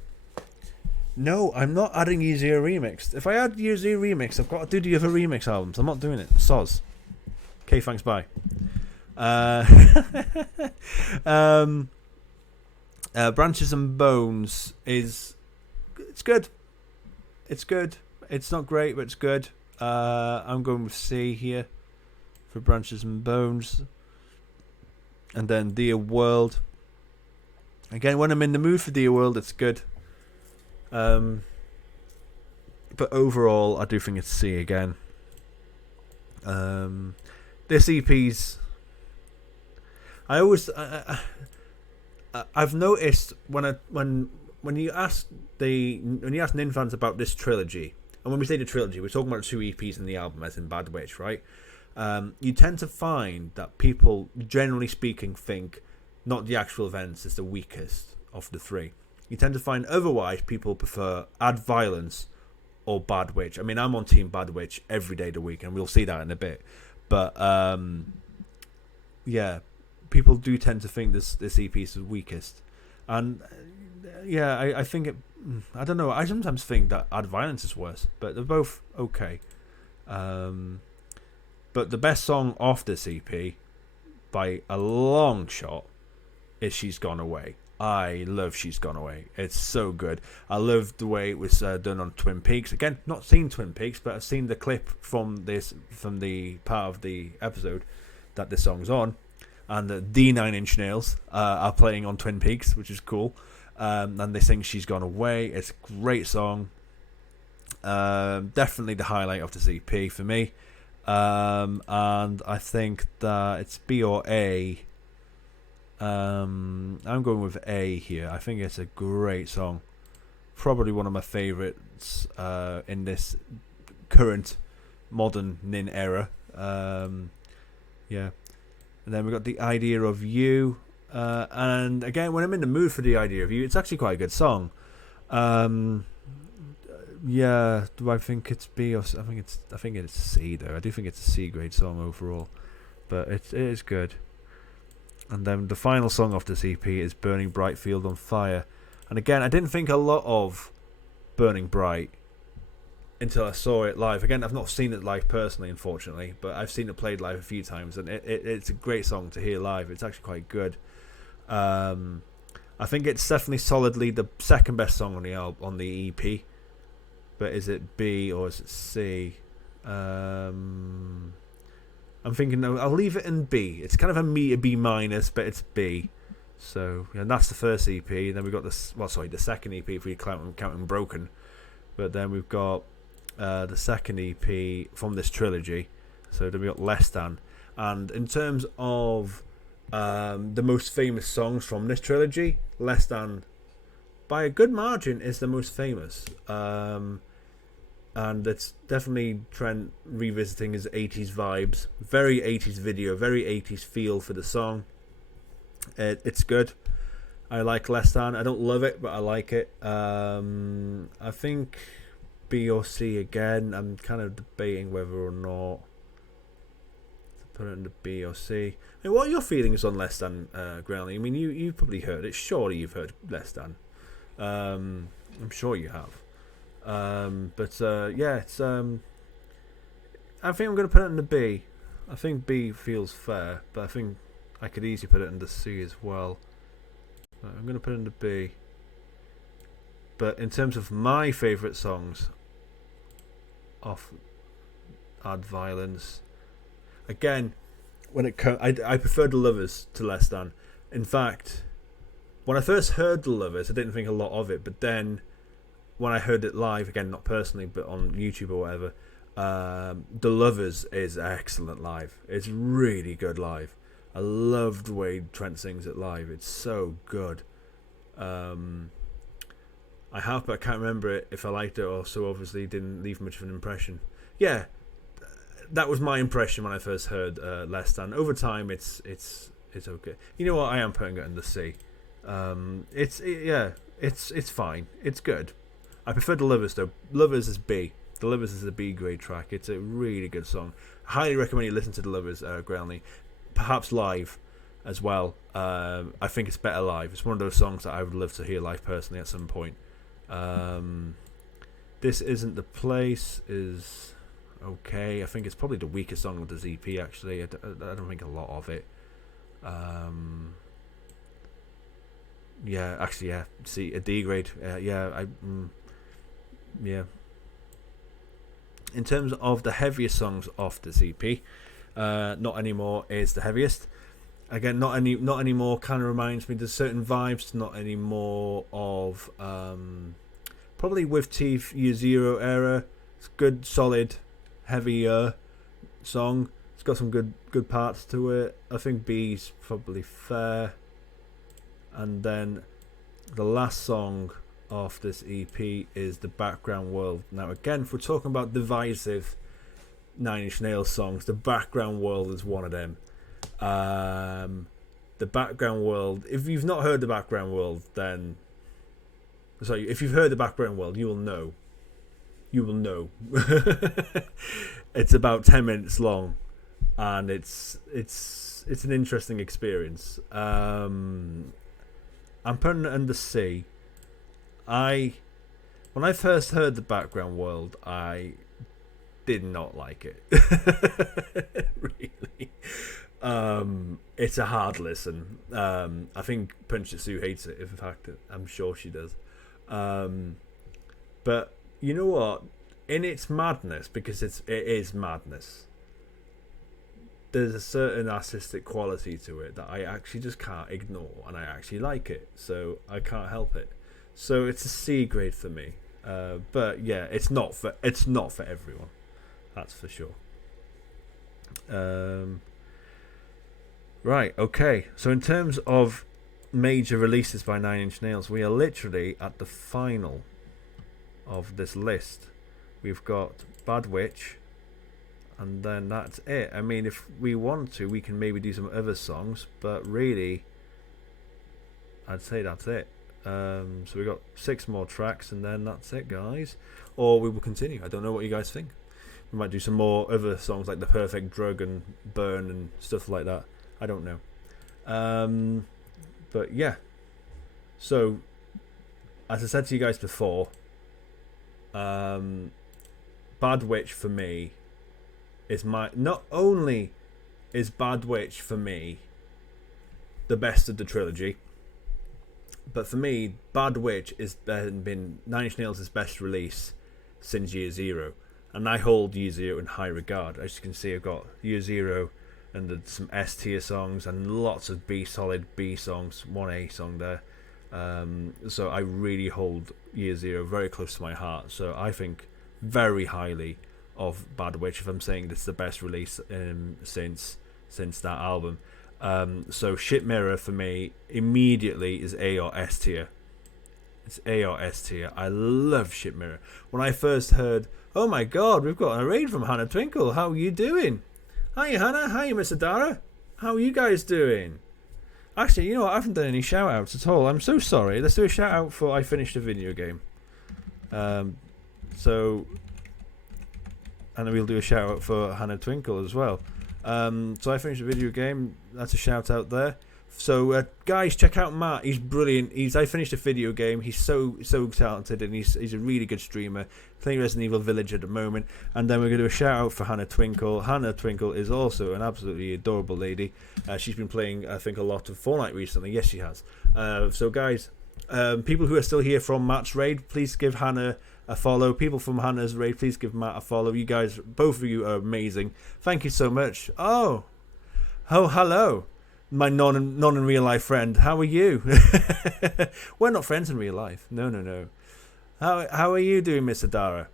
No, I'm not adding Year Zero Remix. If I add Year Zero Remix, I've got to do the other remix albums. I'm not doing it. Soz. Okay, thanks, bye. Branches and Bones it's good. It's good. It's not great, but it's good. I'm going with C here for Branches and Bones. And then Dear World. Again, when I'm in the mood for Dear World, it's good. But overall, I do think it's C again. This EP's. I've noticed when you ask Nin fans about this trilogy, and when we say the trilogy, we're talking about the 2 EPs in the album, as in Bad Witch, right? You tend to find that people, generally speaking, think not the actual events is the weakest of the 3. You tend to find otherwise people prefer Add Violence or Bad Witch. I mean, I'm on Team Bad Witch every day of the week, and we'll see that in a bit. But yeah, people do tend to think this EP is the weakest, and yeah, I think it. I don't know. I sometimes think that Add Violence is worse, but they're both okay. But the best song off this EP, by a long shot, is She's Gone Away. I love She's Gone Away. It's so good. I love the way it was done on Twin Peaks. Again, not seen Twin Peaks, but I've seen the clip from the part of the episode that this song's on, and the 9 Inch Nails are playing on Twin Peaks, which is cool. And they sing She's Gone Away. It's a great song. Definitely the highlight of this EP for me. And I think that it's B or A. I'm going with A here. I think it's a great song. Probably one of my favourites in this current modern Nin era. Yeah. And then we got The Idea of You. And again, when I'm in the mood for The Idea of You, it's actually quite a good song. Yeah, do I think it's B or I think it's C though. I do think it's a C grade song overall, but it is good. And then the final song off this EP is Burning Bright Field on Fire. And again, I didn't think a lot of Burning Bright until I saw it live. Again, I've not seen it live personally, unfortunately, but I've seen it played live a few times, and it's a great song to hear live. It's actually quite good. I think it's definitely solidly the second best song on the on the EP. But is it B or is it C? I'm thinking, no, I'll leave it in B. It's kind of a B minus, but it's B. So, yeah, and that's the first EP. And then we've got the second EP if we counting Broken. But then we've got the second EP from this trilogy. So then we've got Less Than. And in terms of the most famous songs from this trilogy, Less Than, by a good margin, is the most famous. And it's definitely Trent revisiting his 80s vibes. Very 80s video, very 80s feel for the song. It's good. I like Less Than. I don't love it, but I like it. I think B or C again. I'm kind of debating whether or not to put it into B or C. I mean, what are your feelings on Less Than, Groundly? I mean, you've probably heard it. Surely you've heard Less Than. I'm sure you have. Yeah, it's I think I'm going to put it in the B. I think B feels fair, but I think I could easily put it in the C as well. But I'm going to put it in the B. But in terms of my favourite songs off Add Violence, again, when it I prefer The Lovers to Less Than. In fact, when I first heard The Lovers, I didn't think a lot of it, but then when I heard it live, again, not personally, but on YouTube or whatever, The Lovers is excellent live. It's really good live. I love the way Trent sings it live. It's so good. I have, but I can't remember it if I liked it or so obviously didn't leave much of an impression. Yeah, that was my impression when I first heard Less Than. Over time, it's okay. You know what? I am putting it in the C. It's fine. It's good. I prefer The Lovers though. Lovers is B. The Lovers is a B grade track. It's a really good song. Highly recommend you listen to The Lovers, Groundly. Perhaps live as well. I think it's better live. It's one of those songs that I would love to hear live personally at some point. This Isn't the Place is okay. I think it's probably the weakest song of the EP actually. I don't think a lot of it. Yeah, actually, yeah. See, a D grade. Yeah. In terms of the heaviest songs off this EP, Not Anymore is the heaviest. Again, not anymore kind of reminds me. There's certain vibes to Not Anymore of probably With Teeth, Year Zero era. It's good, solid, heavier song. It's got some good parts to it. I think B's probably fair. And then the last song off this EP is The Background World. Now again, if we're talking about divisive 9 Inch Nails songs, The Background World is one of them. The Background World, if you've not heard The Background World, then sorry, if you've heard The Background World, you will know. It's about 10 minutes long, and it's an interesting experience. I'm putting it under C. When I first heard the background world, I did not like it. Really. It's a hard listen. I think Punch Sue hates it. In fact, I'm sure she does. But you know what? In its madness, because it is madness, there's a certain artistic quality to it that I actually just can't ignore, and I actually like it, so I can't help it. So it's a C grade for me. But yeah, it's not for everyone. That's for sure. Right, okay. So in terms of major releases by Nine Inch Nails, we are literally at the final of this list. We've got Bad Witch, and then that's it. I mean, if we want to, we can maybe do some other songs, but really, I'd say that's it. So we've got 6 more tracks, and then that's it, guys. Or we will continue. I don't know what you guys think. We might do some more other songs like The Perfect Drug and Burn and stuff like that. I don't know. But yeah. So, as I said to you guys before, Bad Witch for me is not only is Bad Witch for me the best of the trilogy, but for me, Bad Witch has been Nine Inch Nails' best release since Year Zero, and I hold Year Zero in high regard. As you can see, I've got Year Zero and some S tier songs and lots of solid B songs, one A song there. So I really hold Year Zero very close to my heart. So I think very highly of Bad Witch if I'm saying this is the best release since that album. So Shit Mirror for me immediately is A or S tier. It's A or S tier. I love Shit Mirror. When I first heard, oh my god, we've got a raid from Hannah Twinkle. How are you doing? Hi Hannah. Hi Mr. Dara. How are you guys doing? Actually, you know what? I haven't done any shout outs at all. I'm so sorry. Let's do a shout out for I finished a video game. So, and we'll do a shout out for Hannah Twinkle as well. So I finished a video game. That's a shout out there. So guys, check out Matt. He's brilliant. I finished a video game. He's so talented, and he's a really good streamer. Playing Resident Evil Village at the moment. And then we're going to do a shout out for Hannah Twinkle. Hannah Twinkle is also an absolutely adorable lady. She's been playing, I think, a lot of Fortnite recently. Yes, she has. So guys, people who are still here from Matt's raid, please give Hannah a follow. People from Hannah's raid, please give Matt a follow. You guys, both of you are amazing. Thank you so much. Oh, hello, my non in real life friend. How are you? We're not friends in real life. No. How are you doing, Mr. Dara?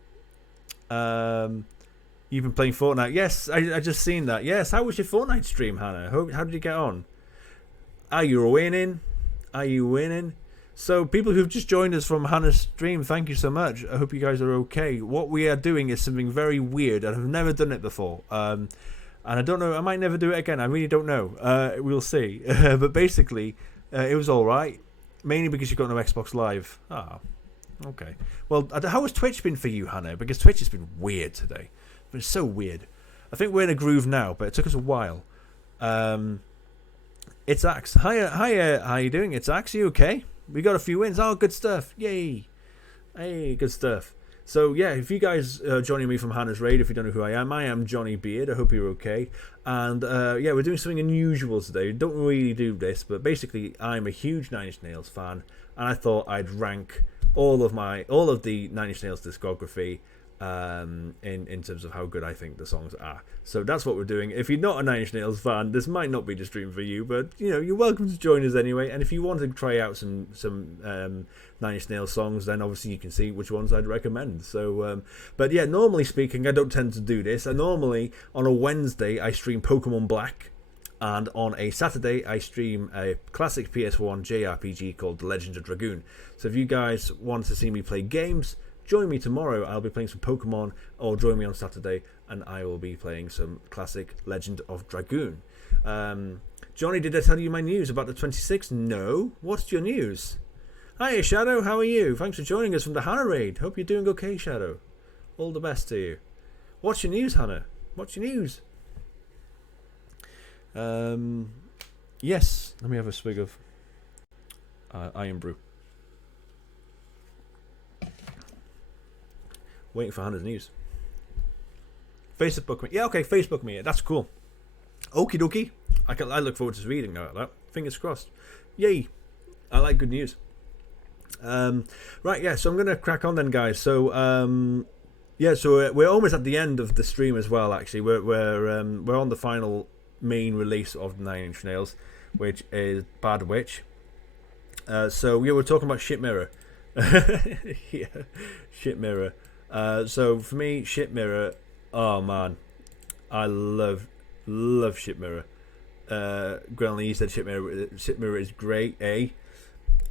You've been playing Fortnite. Yes, I just seen that. Yes, how was your Fortnite stream, Hannah? How did you get on? Are you winning? So people who've just joined us from Hannah's stream, thank you so much. I hope you guys are okay. What we are doing is something very weird, and I've never done it before. And I don't know, I might never do it again. I really don't know. We'll see. But basically, it was all right. Mainly because you've got no Xbox Live. Ah, okay. Well, how has Twitch been for you, Hannah? Because Twitch has been weird today. It's so weird. I think we're in a groove now, but it took us a while. It's Axe. Hiya, how you doing? It's Axe, you okay? We got a few wins. Oh, good stuff. Yay. Hey, good stuff. So, yeah, if you guys are joining me from Hannah's Raid, if you don't know who I am Johnny Beard. I hope you're okay. And, yeah, we're doing something unusual today. Don't really do this, but basically I'm a huge Nine Inch Nails fan, and I thought I'd rank all of the Nine Inch Nails discography in terms of how good I think the songs are. So that's what we're doing. If you're not a Nine Inch Nails fan, this might not be the stream for you, but you know, you're welcome to join us anyway. And if you want to try out some Nine Inch Nails songs, then obviously you can see which ones I'd recommend. So but yeah, normally speaking, I don't tend to do this. Normally on a Wednesday I stream Pokemon Black, and on a Saturday I stream a classic PS1 JRPG called The Legend of Dragoon. So if you guys want to see me play games, join me tomorrow. I'll be playing some Pokemon, or join me on Saturday and I will be playing some classic Legend of Dragoon. Johnny, did I tell you my news about the 26th? No. What's your news? Hi Shadow, how are you? Thanks for joining us from the Hannah Raid. Hope you're doing okay, Shadow. All the best to you. What's your news, Hannah? What's your news? Yes, let me have a swig of Iron Brew. Waiting for Hannah's news. Facebook me. Yeah, okay, Facebook me. That's cool. Okie dokie. I look forward to reading that. Fingers crossed. Yay. I like good news. Right, yeah, so I'm going to crack on then, guys. So, so we're almost at the end of the stream as well, actually. We're on the final main release of 9 Inch Nails, which is Bad Witch. So, yeah, we're talking about Shit Mirror. Yeah, Shit Mirror. So, for me, Shit Mirror, oh, man. I love Shit Mirror. Granley, you said Shit Mirror is great, A.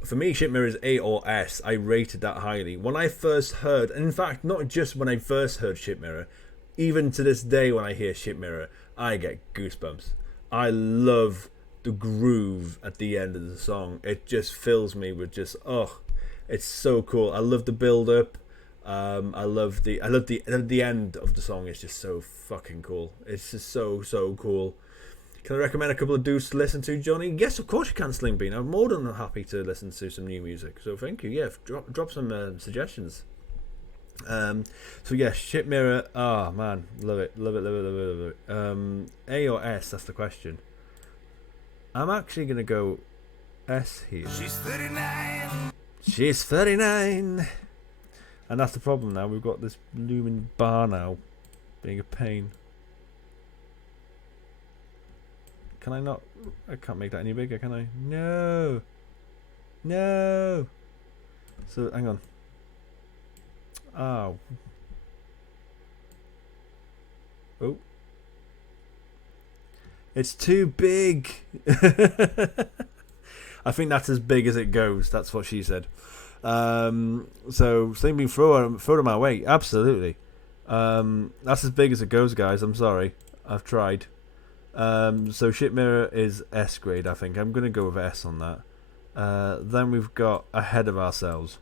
For me, Shit Mirror is A or S. I rated that highly. When I first heard, and in fact, not just when I first heard Shit Mirror, even to this day when I hear Shit Mirror, I get goosebumps. I love the groove at the end of the song. It just fills me with just, it's so cool. I love the build up. I love the end of the song. It's just so fucking cool. It's just so cool. Can I recommend a couple of dudes to listen to, Johnny? Yes, of course you can, Sling Bean. I'm more than happy to listen to some new music. So thank you. Yeah, drop some suggestions. So yeah, Shit Mirror. Oh man, love it. A or S? That's the question. I'm actually gonna go S here. She's 39. She's 39. And that's the problem now. We've got this looming bar now, being a pain. Can I not? I can't make that any bigger, can I? No. So, hang on. Oh. It's too big. I think that's as big as it goes. That's what she said. So, Sling Bean, throw them my way. Absolutely. That's as big as it goes, guys. I'm sorry. I've tried. So Shit Mirror is S grade, I think. I'm going to go with S on that. Then we've got Ahead of Ourselves.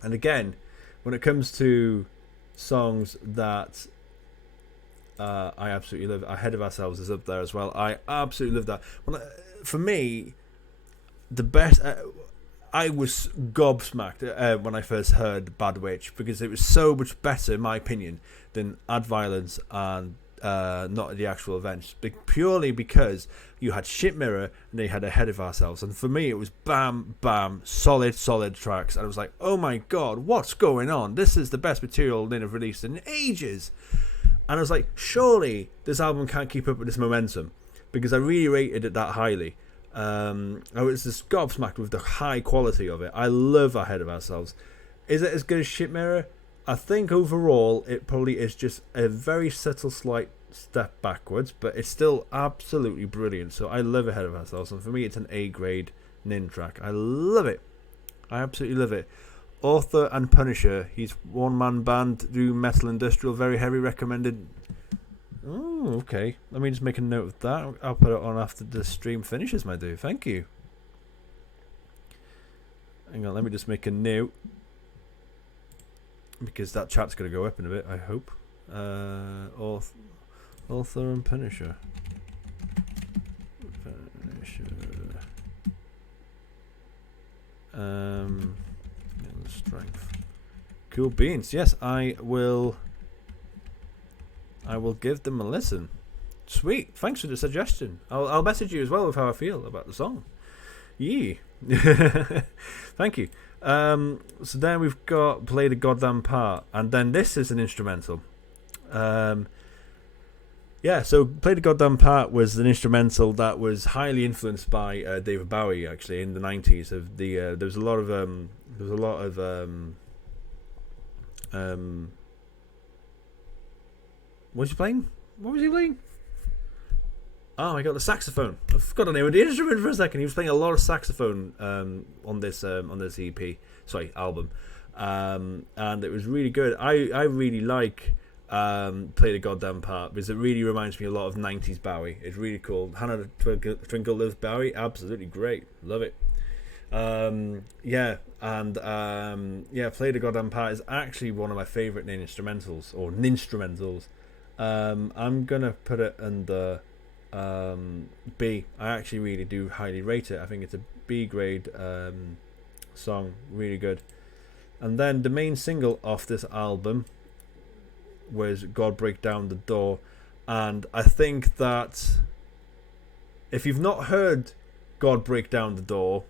And again, when it comes to songs that I absolutely love, Ahead of Ourselves is up there as well. I absolutely love that. For me, the best... I was gobsmacked when I first heard Bad Witch, because it was so much better, in my opinion, than Add Violence and not the actual events, purely because you had Shit Mirror and they had Ahead of Ourselves, and for me it was bam solid tracks, and I was like, oh my god, what's going on? This is the best material they have released in ages. And I was like, surely this album can't keep up with this momentum, because I really rated it that highly. I was just gobsmacked with the high quality of it. I love Ahead of Ourselves. Is it as good as Shit Mirror? I think overall it probably is just a very subtle slight step backwards, but it's still absolutely brilliant. So I love Ahead of Ourselves, and for me it's an A grade Nin track. I love it. I absolutely love it. Author and Punisher, he's one man band, do metal industrial, very heavy, recommended. Oh, okay. Let me just make a note of that. I'll put it on after the stream finishes, my dude. Thank you. Hang on, let me just make a note, because that chat's going to go up in a bit, I hope. Author and Punisher. Strength. Cool beans. Yes, I will give them a listen. Sweet. Thanks for the suggestion. I'll message you as well with how I feel about the song. Yeah. Thank you. So then we've got Play the Goddamn Part, and then this is an instrumental. So Play the Goddamn Part was an instrumental that was highly influenced by David Bowie, actually, in the 90s. Of the there was a lot of what was he playing? What was he playing? Oh, I got the saxophone. I forgot the name of the instrument for a second. He was playing a lot of saxophone on this EP, album, and it was really good. I really like Play the Goddamn Part, because it really reminds me a lot of 90s Bowie. It's really cool. Hannah Twinkle Lives Bowie, absolutely great, love it. Play the Goddamn Part is actually one of my favourite ninstrumentals. I'm gonna put it under B. I actually really do highly rate it. I think it's a B grade song, really good. And then the main single off this album was God Break Down the Door. And I think that if you've not heard God Break Down the Door,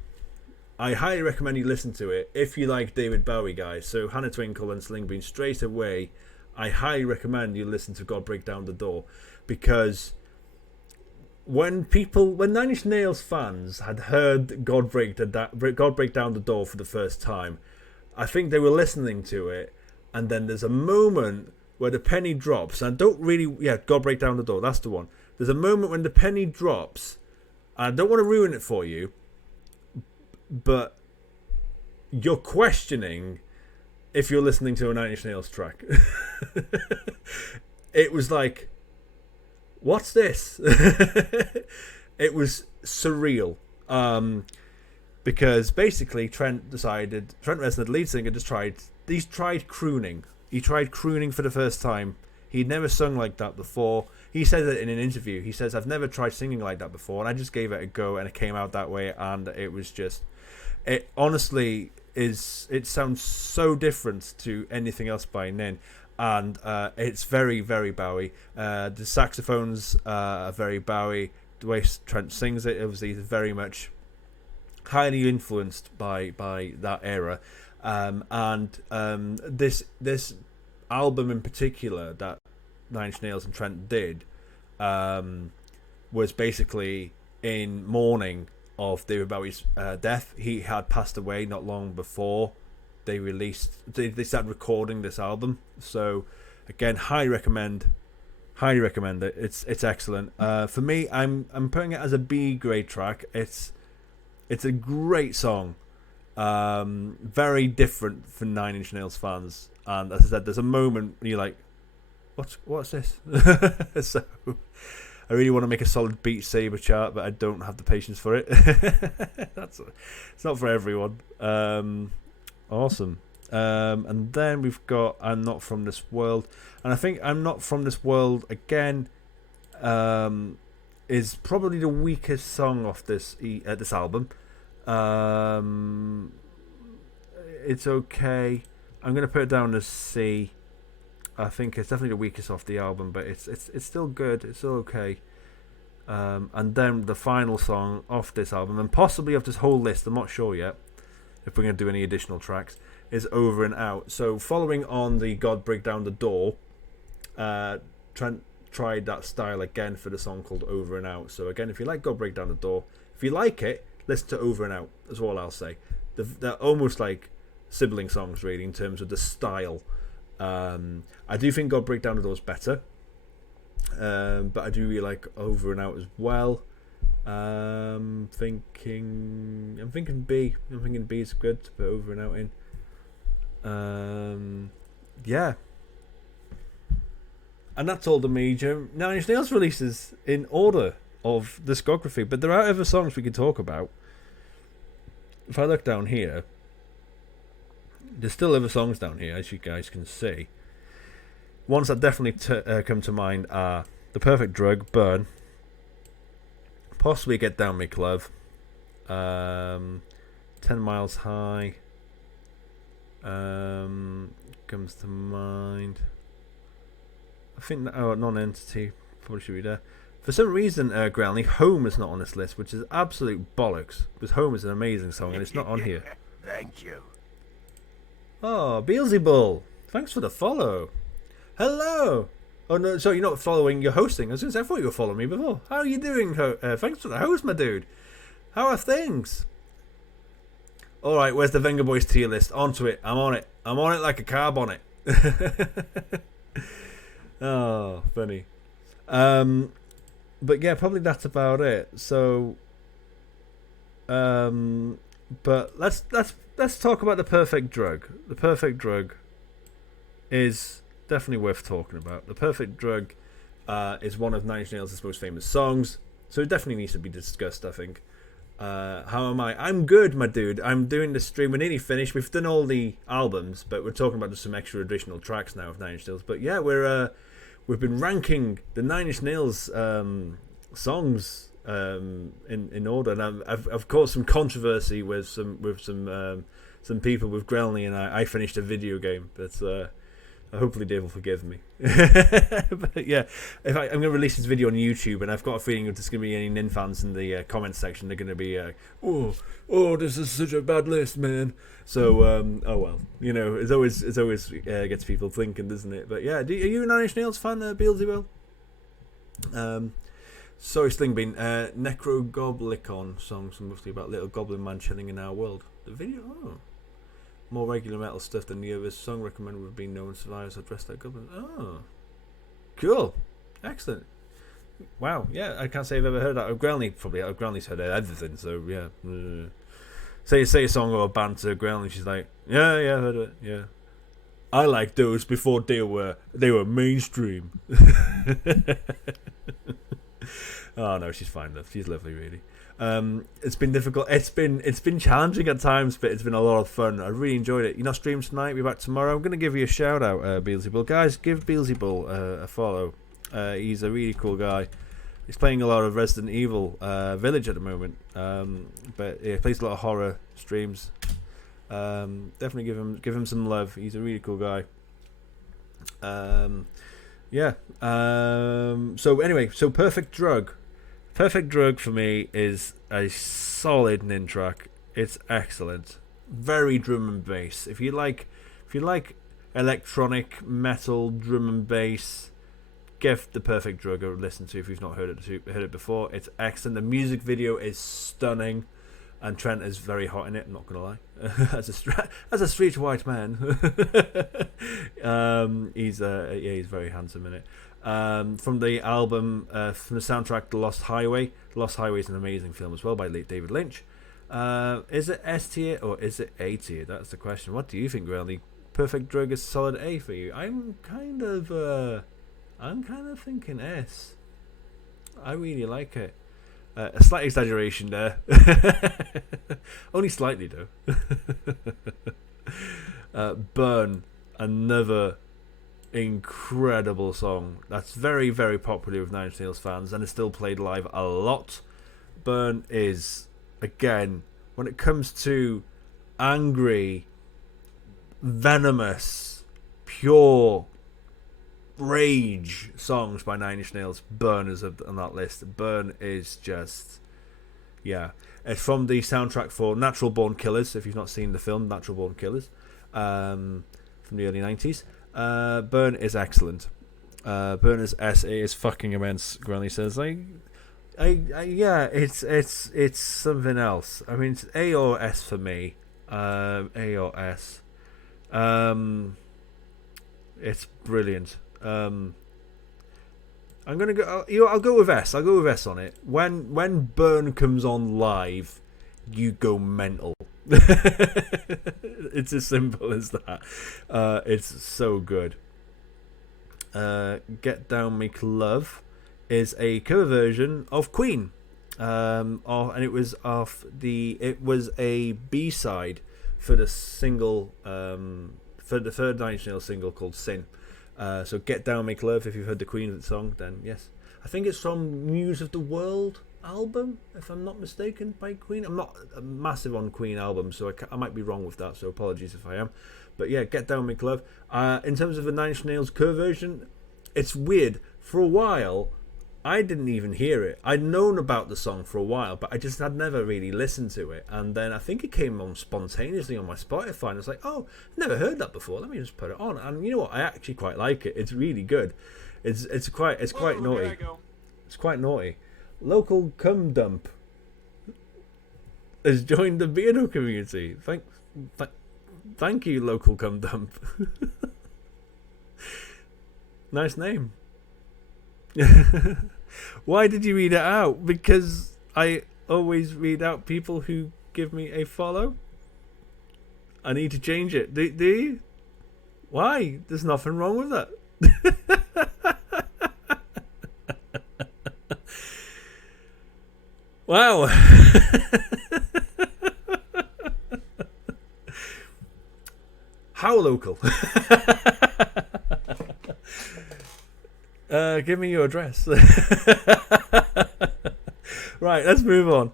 I highly recommend you listen to it if you like David Bowie, guys. So Hannah Twinkle and Sling Bean, straight away, I highly recommend you listen to God Break Down the Door, because when Nine Inch Nails fans had heard God Break Down the Door for the first time, I think they were listening to it, and then there's a moment where the penny drops, and God Break Down the Door, that's the one. There's a moment when the penny drops, and I don't want to ruin it for you, but you're questioning if you're listening to a Nine Inch Nails track. It was like, what's this? It was surreal. Because basically Trent Reznor, the lead singer, tried crooning. He tried crooning for the first time. He'd never sung like that before. He said it in an interview. He says, I've never tried singing like that before, and I just gave it a go, and it came out that way, and it was just... It honestly is... It sounds so different to anything else by Nin, and it's very, very Bowie. The saxophones are very Bowie. The way Trent sings it, obviously, is very much highly influenced by that era. This album in particular that Nine Inch Nails and Trent did was basically in mourning of David Bowie's death. He had passed away not long before they started recording this album. So again, highly recommend it. It's excellent. For me, I'm putting it as a B grade track. It's a great song. Very different for Nine Inch Nails fans, and as I said, there's a moment when you're like, what's this? So I really want to make a solid Beat Saber chart, but I don't have the patience for it. It's not for everyone. Awesome. And then we've got I'm Not From This World, and I think I'm Not From This World again is probably the weakest song off this album. It's okay. I'm gonna put it down as C. I think it's definitely the weakest off the album, but it's still good. It's still okay. And then the final song off this album, and possibly of this whole list, I'm not sure yet if we're gonna do any additional tracks, is Over and Out. So following on the God Break Down the Door, Trent tried that style again for the song called Over and Out. So again, if you like God Break Down the Door, if you like it, listen to Over and Out. That's all I'll say. They're almost like sibling songs, really, in terms of the style. I do think God Break Down the Door is better, but I do really like Over and Out as well. I'm thinking B. I'm thinking B is good to put Over and Out in. Yeah. And that's all the major Nine Inch Nails releases in order of discography. But there are other songs we could talk about. If I look down here, there's still other songs down here, as you guys can see. Ones that definitely come to mind are The Perfect Drug, Burn, possibly Get Down Make Love, 10 Miles High comes to mind. I think that Non-Entity probably should be there. For some reason, Groundly, Home is not on this list, which is absolute bollocks, because Home is an amazing song and it's not on here. Thank you. Oh, Beelzebul, thanks for the follow. Hello. Oh no, so you're not following, you're hosting. I was going to say, I thought you were following me before. How are you doing? Thanks for the host, my dude. How are things? Alright, where's the Venga Boys tier list? Onto it. I'm on it like a carb on it. Oh, funny. But yeah, probably that's about it. So, but let's talk about The Perfect Drug. The Perfect Drug is definitely worth talking about. The Perfect Drug is one of Nine Inch Nails' most famous songs, so it definitely needs to be discussed, I think. How am I? I'm good, my dude. I'm doing the stream. We're nearly finished. We've done all the albums, but we're talking about just some extra additional tracks now of Nine Inch Nails. But yeah, we've been ranking the Nine Inch Nails songs in order, and I've caused some controversy with some some people with Grelny and I finished a video game. But hopefully Dave will forgive me. But yeah, I'm going to release this video on YouTube, and I've got a feeling if there's going to be any Nin fans in the comments section, they're going to be, oh, this is such a bad list, man. So, oh well, you know, it's always gets people thinking, doesn't it? But yeah, are you a Nine Inch Nails fan, Beelzebub? Sorry, Slingbean. Necrogoblicon song, mostly about little goblin man chilling in our world. The video, more regular metal stuff than the other song recommended would be No One Survives or Dressed Like Goblins. Oh, cool, excellent. Wow, yeah, I can't say I've ever heard that. Grelny's heard everything, so yeah. Say a song or a band to Grelny, she's like, yeah, I heard it, yeah. I liked those before they were mainstream. Oh no, she's fine. She's lovely, really. It's been difficult. It's been challenging at times, but it's been a lot of fun. I really enjoyed it. You're not streaming tonight. We're back tomorrow. I'm going to give you a shout out, Beelzebul. Guys, give Beelzebul a follow. He's a really cool guy. He's playing a lot of Resident Evil Village at the moment, but yeah, he plays a lot of horror streams. Definitely give him some love. He's a really cool guy. Yeah. So anyway, Perfect Drug. Perfect Drug for me is a solid Nin track. It's excellent. Very drum and bass. If you like electronic metal drum and bass, give the Perfect Drug a listen to if you've not heard it before. It's excellent. The music video is stunning, and Trent is very hot in it. I'm not gonna lie. As a street white man, he's very handsome in it. From the album, from the soundtrack, The Lost Highway. The Lost Highway is an amazing film as well by David Lynch. Is it S tier or is it A tier? That's the question. What do you think, really? Perfect Drug is solid A for you. I'm kind of thinking S. I really like it. A slight exaggeration there. Only slightly though. Burn, another incredible song that's very, very popular with Nine Inch Nails fans and is still played live a lot. Burn is, again, when it comes to angry, venomous, pure rage songs by Nine Inch Nails, Burn is on that list. Burn is just, yeah. It's from the soundtrack for Natural Born Killers, if you've not seen the film Natural Born Killers, from the early 90s. Burn is excellent. Burn is S. It is fucking immense. Granny says, yeah, it's something else. I mean, it's A or S for me. A or S. It's brilliant. I'm gonna go. I'll go with S. I'll go with S on it. When Burn comes on live, you go mental. It's as simple as that. It's so good. Get Down Make Love is a cover version of Queen, and it was a B-side for the single, for the third Nine Inch Nails single called Sin. So Get Down Make Love, if you've heard the Queen song, then yes. I think it's from News of the World album, if I'm not mistaken, by Queen. I'm not massive on Queen albums, so I might be wrong with that, so apologies if I am. But yeah, Get Down Make Love. In terms of the Nine Inch Nails cover version, it's weird. For a while, I didn't even hear it. I'd known about the song for a while, but I just had never really listened to it. And then I think it came on spontaneously on my Spotify, and I was like, oh, never heard that before. Let me just put it on. And you know what? I actually quite like it. It's really good. It's quite naughty. It's quite naughty. Local Cum Dump has joined the Beardo community. Thank you, Local Cum Dump. Nice name. Why did you read it out? Because I always read out people who give me a follow. I need to change it. Do you? Why? There's nothing wrong with that. Wow. How local? Give me your address. Right, let's move on.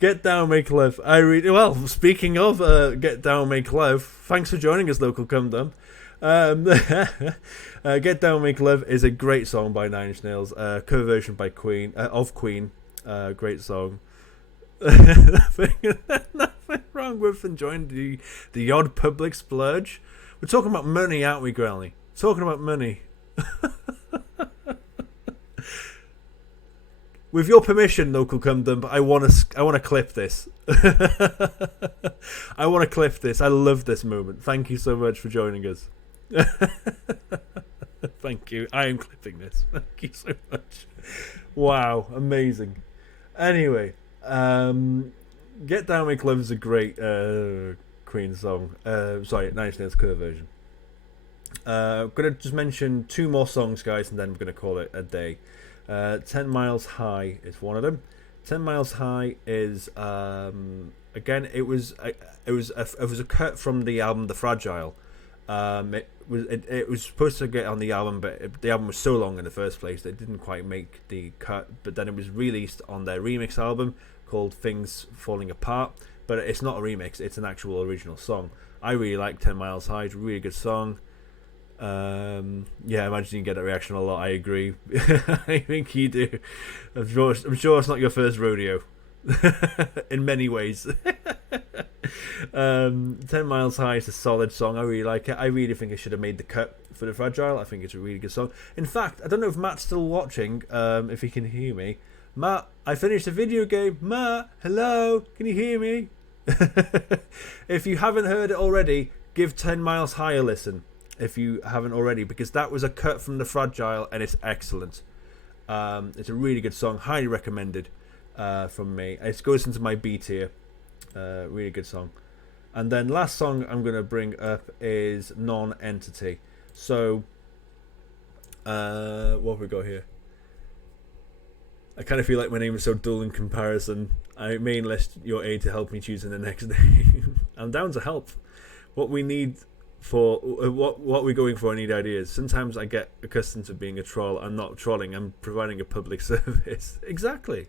Get down, make love. Well, speaking of get down, make love. Thanks for joining us, local cum dump. Get down, make love is a great song by Nine Inch Nails. Cover version by Queen of Queen. Great song. Nothing wrong with enjoying the odd public splurge. We're talking about money, aren't we, Grelny? Talking about money. With your permission, local cum dump, I want to clip this. I want to clip this. I love this moment. Thank you so much for joining us. Thank you. I am clipping this. Thank you so much. Wow, amazing. Anyway, Get Down Make Love is a great Queen song. Sorry, Nine Inch Nails cover version. I'm going to just mention 2 more songs, guys, and then we're going to call it a day. 10 Miles High is one of them. 10 Miles High is again, it was a cut from the album The Fragile. It was supposed to get on the album, but the album was so long in the first place that it didn't quite make the cut. But then it was released on their remix album called Things Falling Apart. But it's not a remix; it's an actual original song. I really like 10 Miles High. It's a really good song. Yeah, I imagine you get that reaction a lot. I agree. I think you do. I'm sure it's not your first rodeo. In many ways. 10 Miles High is a solid song. I really like it. I really think it should have made the cut for The Fragile. I think it's a really good song. In fact, I don't know if Matt's still watching, if he can hear me. Matt, I finished the video game. Matt, hello, can you hear me? If you haven't heard it already, give 10 Miles High a listen. If you haven't already, because that was a cut from The Fragile and it's excellent. It's a really good song, highly recommended from me. It goes into my B tier. Really good song. And then last song I'm going to bring up is Non-Entity. So what have we got here? I kind of feel like my name is so dull in comparison. I may enlist your aid to help me choose in the next name. I'm down to help. What we need for what we're going for, I need ideas. Sometimes I get accustomed to being a troll. I'm not trolling, I'm providing a public service. Exactly.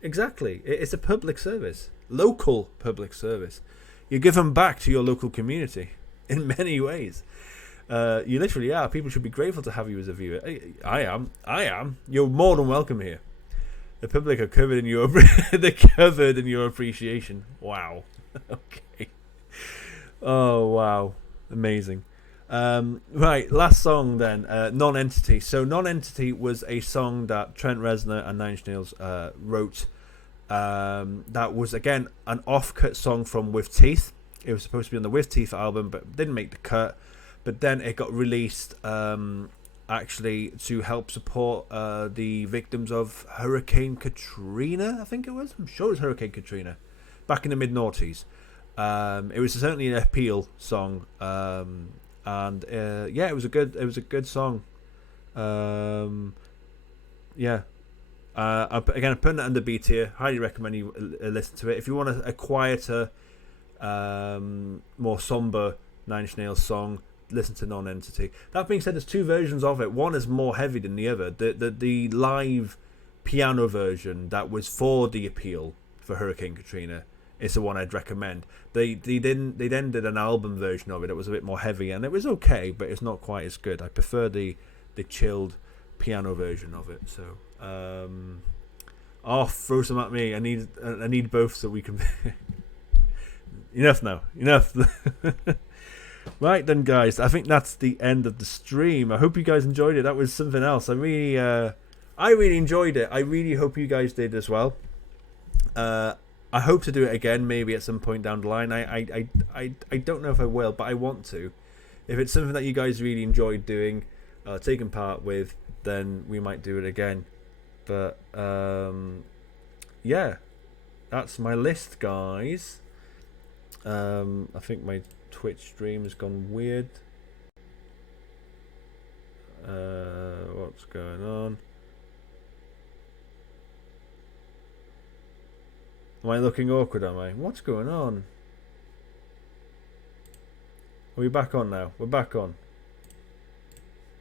It's a public service, local public service. You give them back to your local community in many ways. You literally are. People should be grateful to have you as a viewer. I am. You're more than welcome here. The public are covered in your appreciation. Wow. Okay. Oh wow. Amazing. Right, last song then, Non-Entity. So Non-Entity was a song that Trent Reznor and Nine Inch Nails wrote. That was, again, an off-cut song from With Teeth. It was supposed to be on the With Teeth album, but didn't make the cut. But then it got released actually to help support the victims of Hurricane Katrina, I think it was. I'm sure it was Hurricane Katrina, back in the mid-noughties. It was certainly an appeal song, and yeah, it was a good song. Yeah, again, I'm putting it under B tier. Highly recommend you listen to it if you want a quieter, more somber Nine Inch Nails song. Listen to Non-Entity. That being said, there's 2 versions of it. One is more heavy than the other. The live piano version that was for the appeal for Hurricane Katrina is the one I'd recommend. They then did an album version of it. It was a bit more heavy and it was okay, but it's not quite as good. I prefer the chilled piano version of it. So throw some at me. I need both so we can. Enough now. Enough. Right then, guys. I think that's the end of the stream. I hope you guys enjoyed it. That was something else. I really enjoyed it. I really hope you guys did as well. I hope to do it again, maybe at some point down the line. I don't know if I will, but I want to. If it's something that you guys really enjoyed doing, taking part with, then we might do it again. But yeah, that's my list, guys. I think my Twitch stream has gone weird. What's going on? Am I looking awkward, am I? What's going on? Are we back on now? We're back on.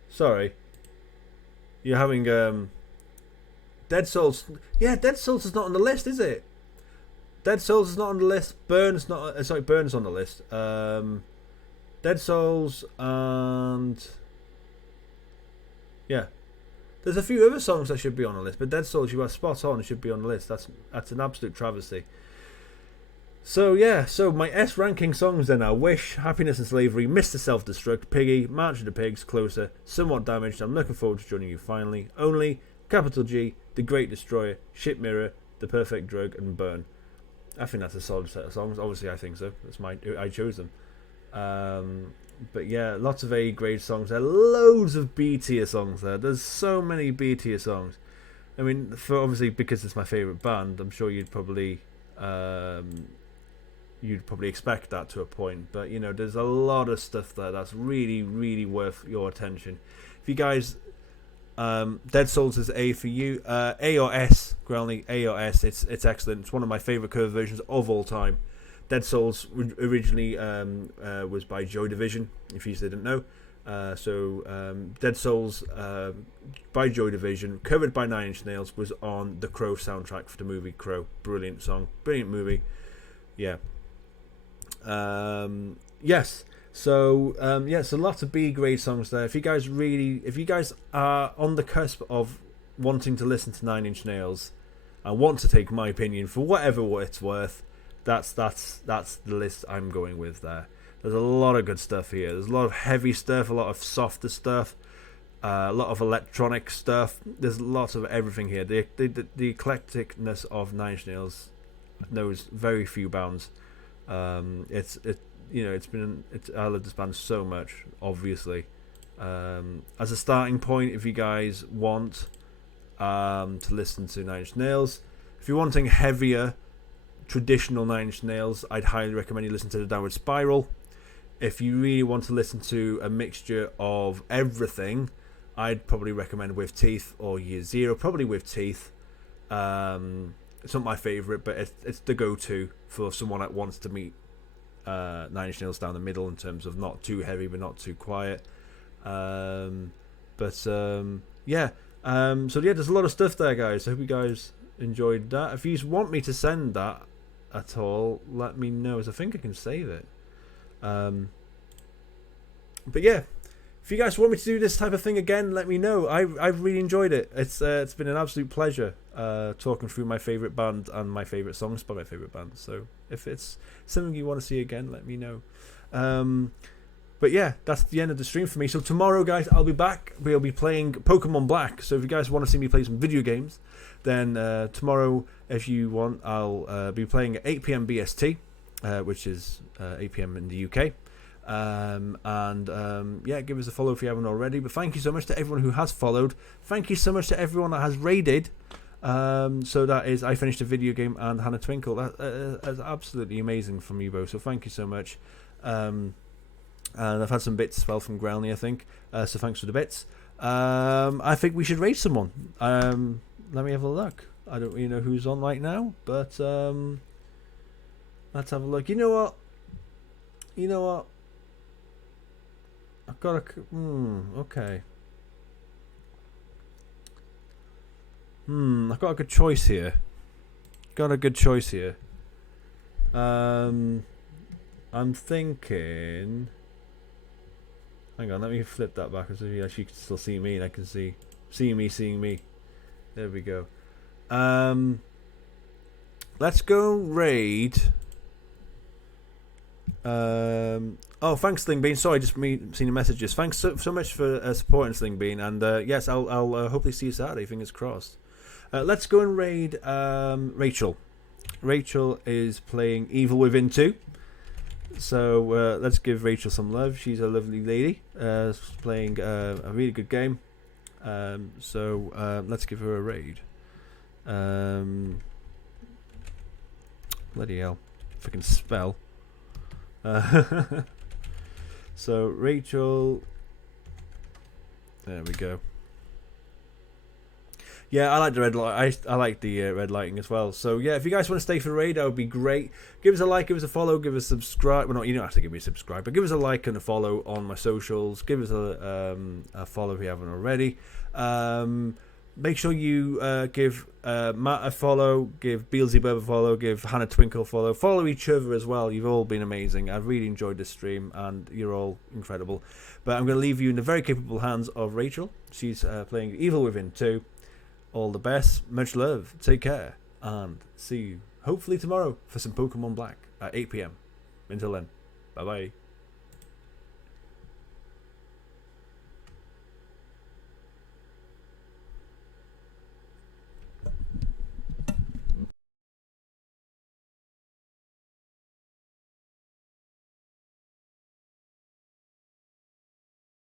Sorry. You're having Dead Souls. Yeah, Dead Souls is not on the list, is it? Dead Souls is not on the list. Burn's not. Sorry, Burn's on the list. Dead Souls and yeah, there's a few other songs that should be on the list, but Dead Souls, you are spot on. It should be on the list. That's an absolute travesty. So yeah, so my S ranking songs then are Wish, Happiness and Slavery, Mr. Self-Destruct, Piggy, March of the Pigs, Closer, Somewhat Damaged, I'm Looking Forward to Joining You Finally, Only, Capital G, The Great Destroyer, Ship Mirror, The Perfect Drug, and Burn. I think that's a solid set of songs. Obviously, I think so. I chose them. But yeah, lots of A grade songs there. Loads of B tier songs there. There's so many B tier songs. I mean, for obviously because it's my favorite band, I'm sure you'd probably expect that to a point. But you know, there's a lot of stuff there that's really, really worth your attention. If you guys, Dead Souls is A for you. A or S, Growley, A or S. It's excellent. It's one of my favorite cover versions of all time. Dead Souls originally was by Joy Division, if you didn't know. Dead Souls by Joy Division, covered by Nine Inch Nails, was on the Crow soundtrack for the movie Crow. Brilliant song, brilliant movie. Yeah. Yes. So lots of B grade songs there. If you guys are on the cusp of wanting to listen to Nine Inch Nails and want to take my opinion for whatever it's worth, that's the list I'm going with there. There's a lot of good stuff here. There's a lot of heavy stuff, a lot of softer stuff, a lot of electronic stuff. There's lots of everything here. The eclecticness of Nine Inch Nails knows very few bounds. I love this band so much. Obviously, as a starting point, if you guys want to listen to Nine Inch Nails, if you're wanting heavier traditional Nine Inch Nails, I'd highly recommend you listen to The Downward Spiral. If you really want to listen to a mixture of everything, I'd probably recommend With Teeth or Year Zero. Probably With Teeth. It's not my favourite, but it's the go-to for someone that wants to meet Nine Inch Nails down the middle in terms of not too heavy but not too quiet. So there's a lot of stuff there, guys. I hope you guys enjoyed that. If you want me to send that at all, let me know, as I think I can save it. But yeah, if you guys want me to do this type of thing again, let me know. I've really enjoyed it. It's been an absolute pleasure talking through my favourite band and my favourite songs by my favourite band. So if it's something you want to see again, let me know. But yeah, that's the end of the stream for me. So tomorrow, guys, I'll be back. We'll be playing Pokemon Black. So if you guys want to see me play some video games, then tomorrow, if you want, I'll be playing at 8 p.m. BST, which is 8 p.m. in the UK. Give us a follow if you haven't already. But thank you so much to everyone who has followed. Thank you so much to everyone that has raided. So that is I Finished a Video Game and Hannah Twinkle. That's absolutely amazing from you both. So thank you so much. And I've had some bits as well from Growney, I think. So thanks for the bits. I think we should raid someone. Let me have a look. I don't really know who's on right now, but let's have a look. You know what? I've got a... okay. I've got a good choice here. I'm thinking... Hang on, let me flip that back so you actually can still see me and I can see me seeing me. There we go. Let's go raid... oh, thanks, Sling Bean. Sorry, just me seeing the messages. Thanks so much for supporting Sling Bean. And yes, I'll hopefully see you Saturday. Fingers crossed. Let's go and raid Rachel. Rachel is playing Evil Within 2. So let's give Rachel some love. She's a lovely lady. Playing a really good game. So let's give her a raid. Bloody hell. If I can spell. So Rachel, there we go. Yeah, I like the red light. I like the red lighting as well. So yeah, if you guys want to stay for the raid, that would be great. Give us a like, give us a follow, give us a subscribe. Well, you don't have to give me a subscribe, but give us a like and a follow on my socials. Give us a follow if you haven't already. make sure you give Matt a follow, give Beelzebub a follow, give Hannah Twinkle a follow. Follow each other as well. You've all been amazing. I've really enjoyed this stream, and you're all incredible. But I'm going to leave you in the very capable hands of Rachel. She's playing Evil Within 2. All the best. Much love. Take care. And see you hopefully tomorrow for some Pokemon Black at 8 p.m. Until then, bye-bye.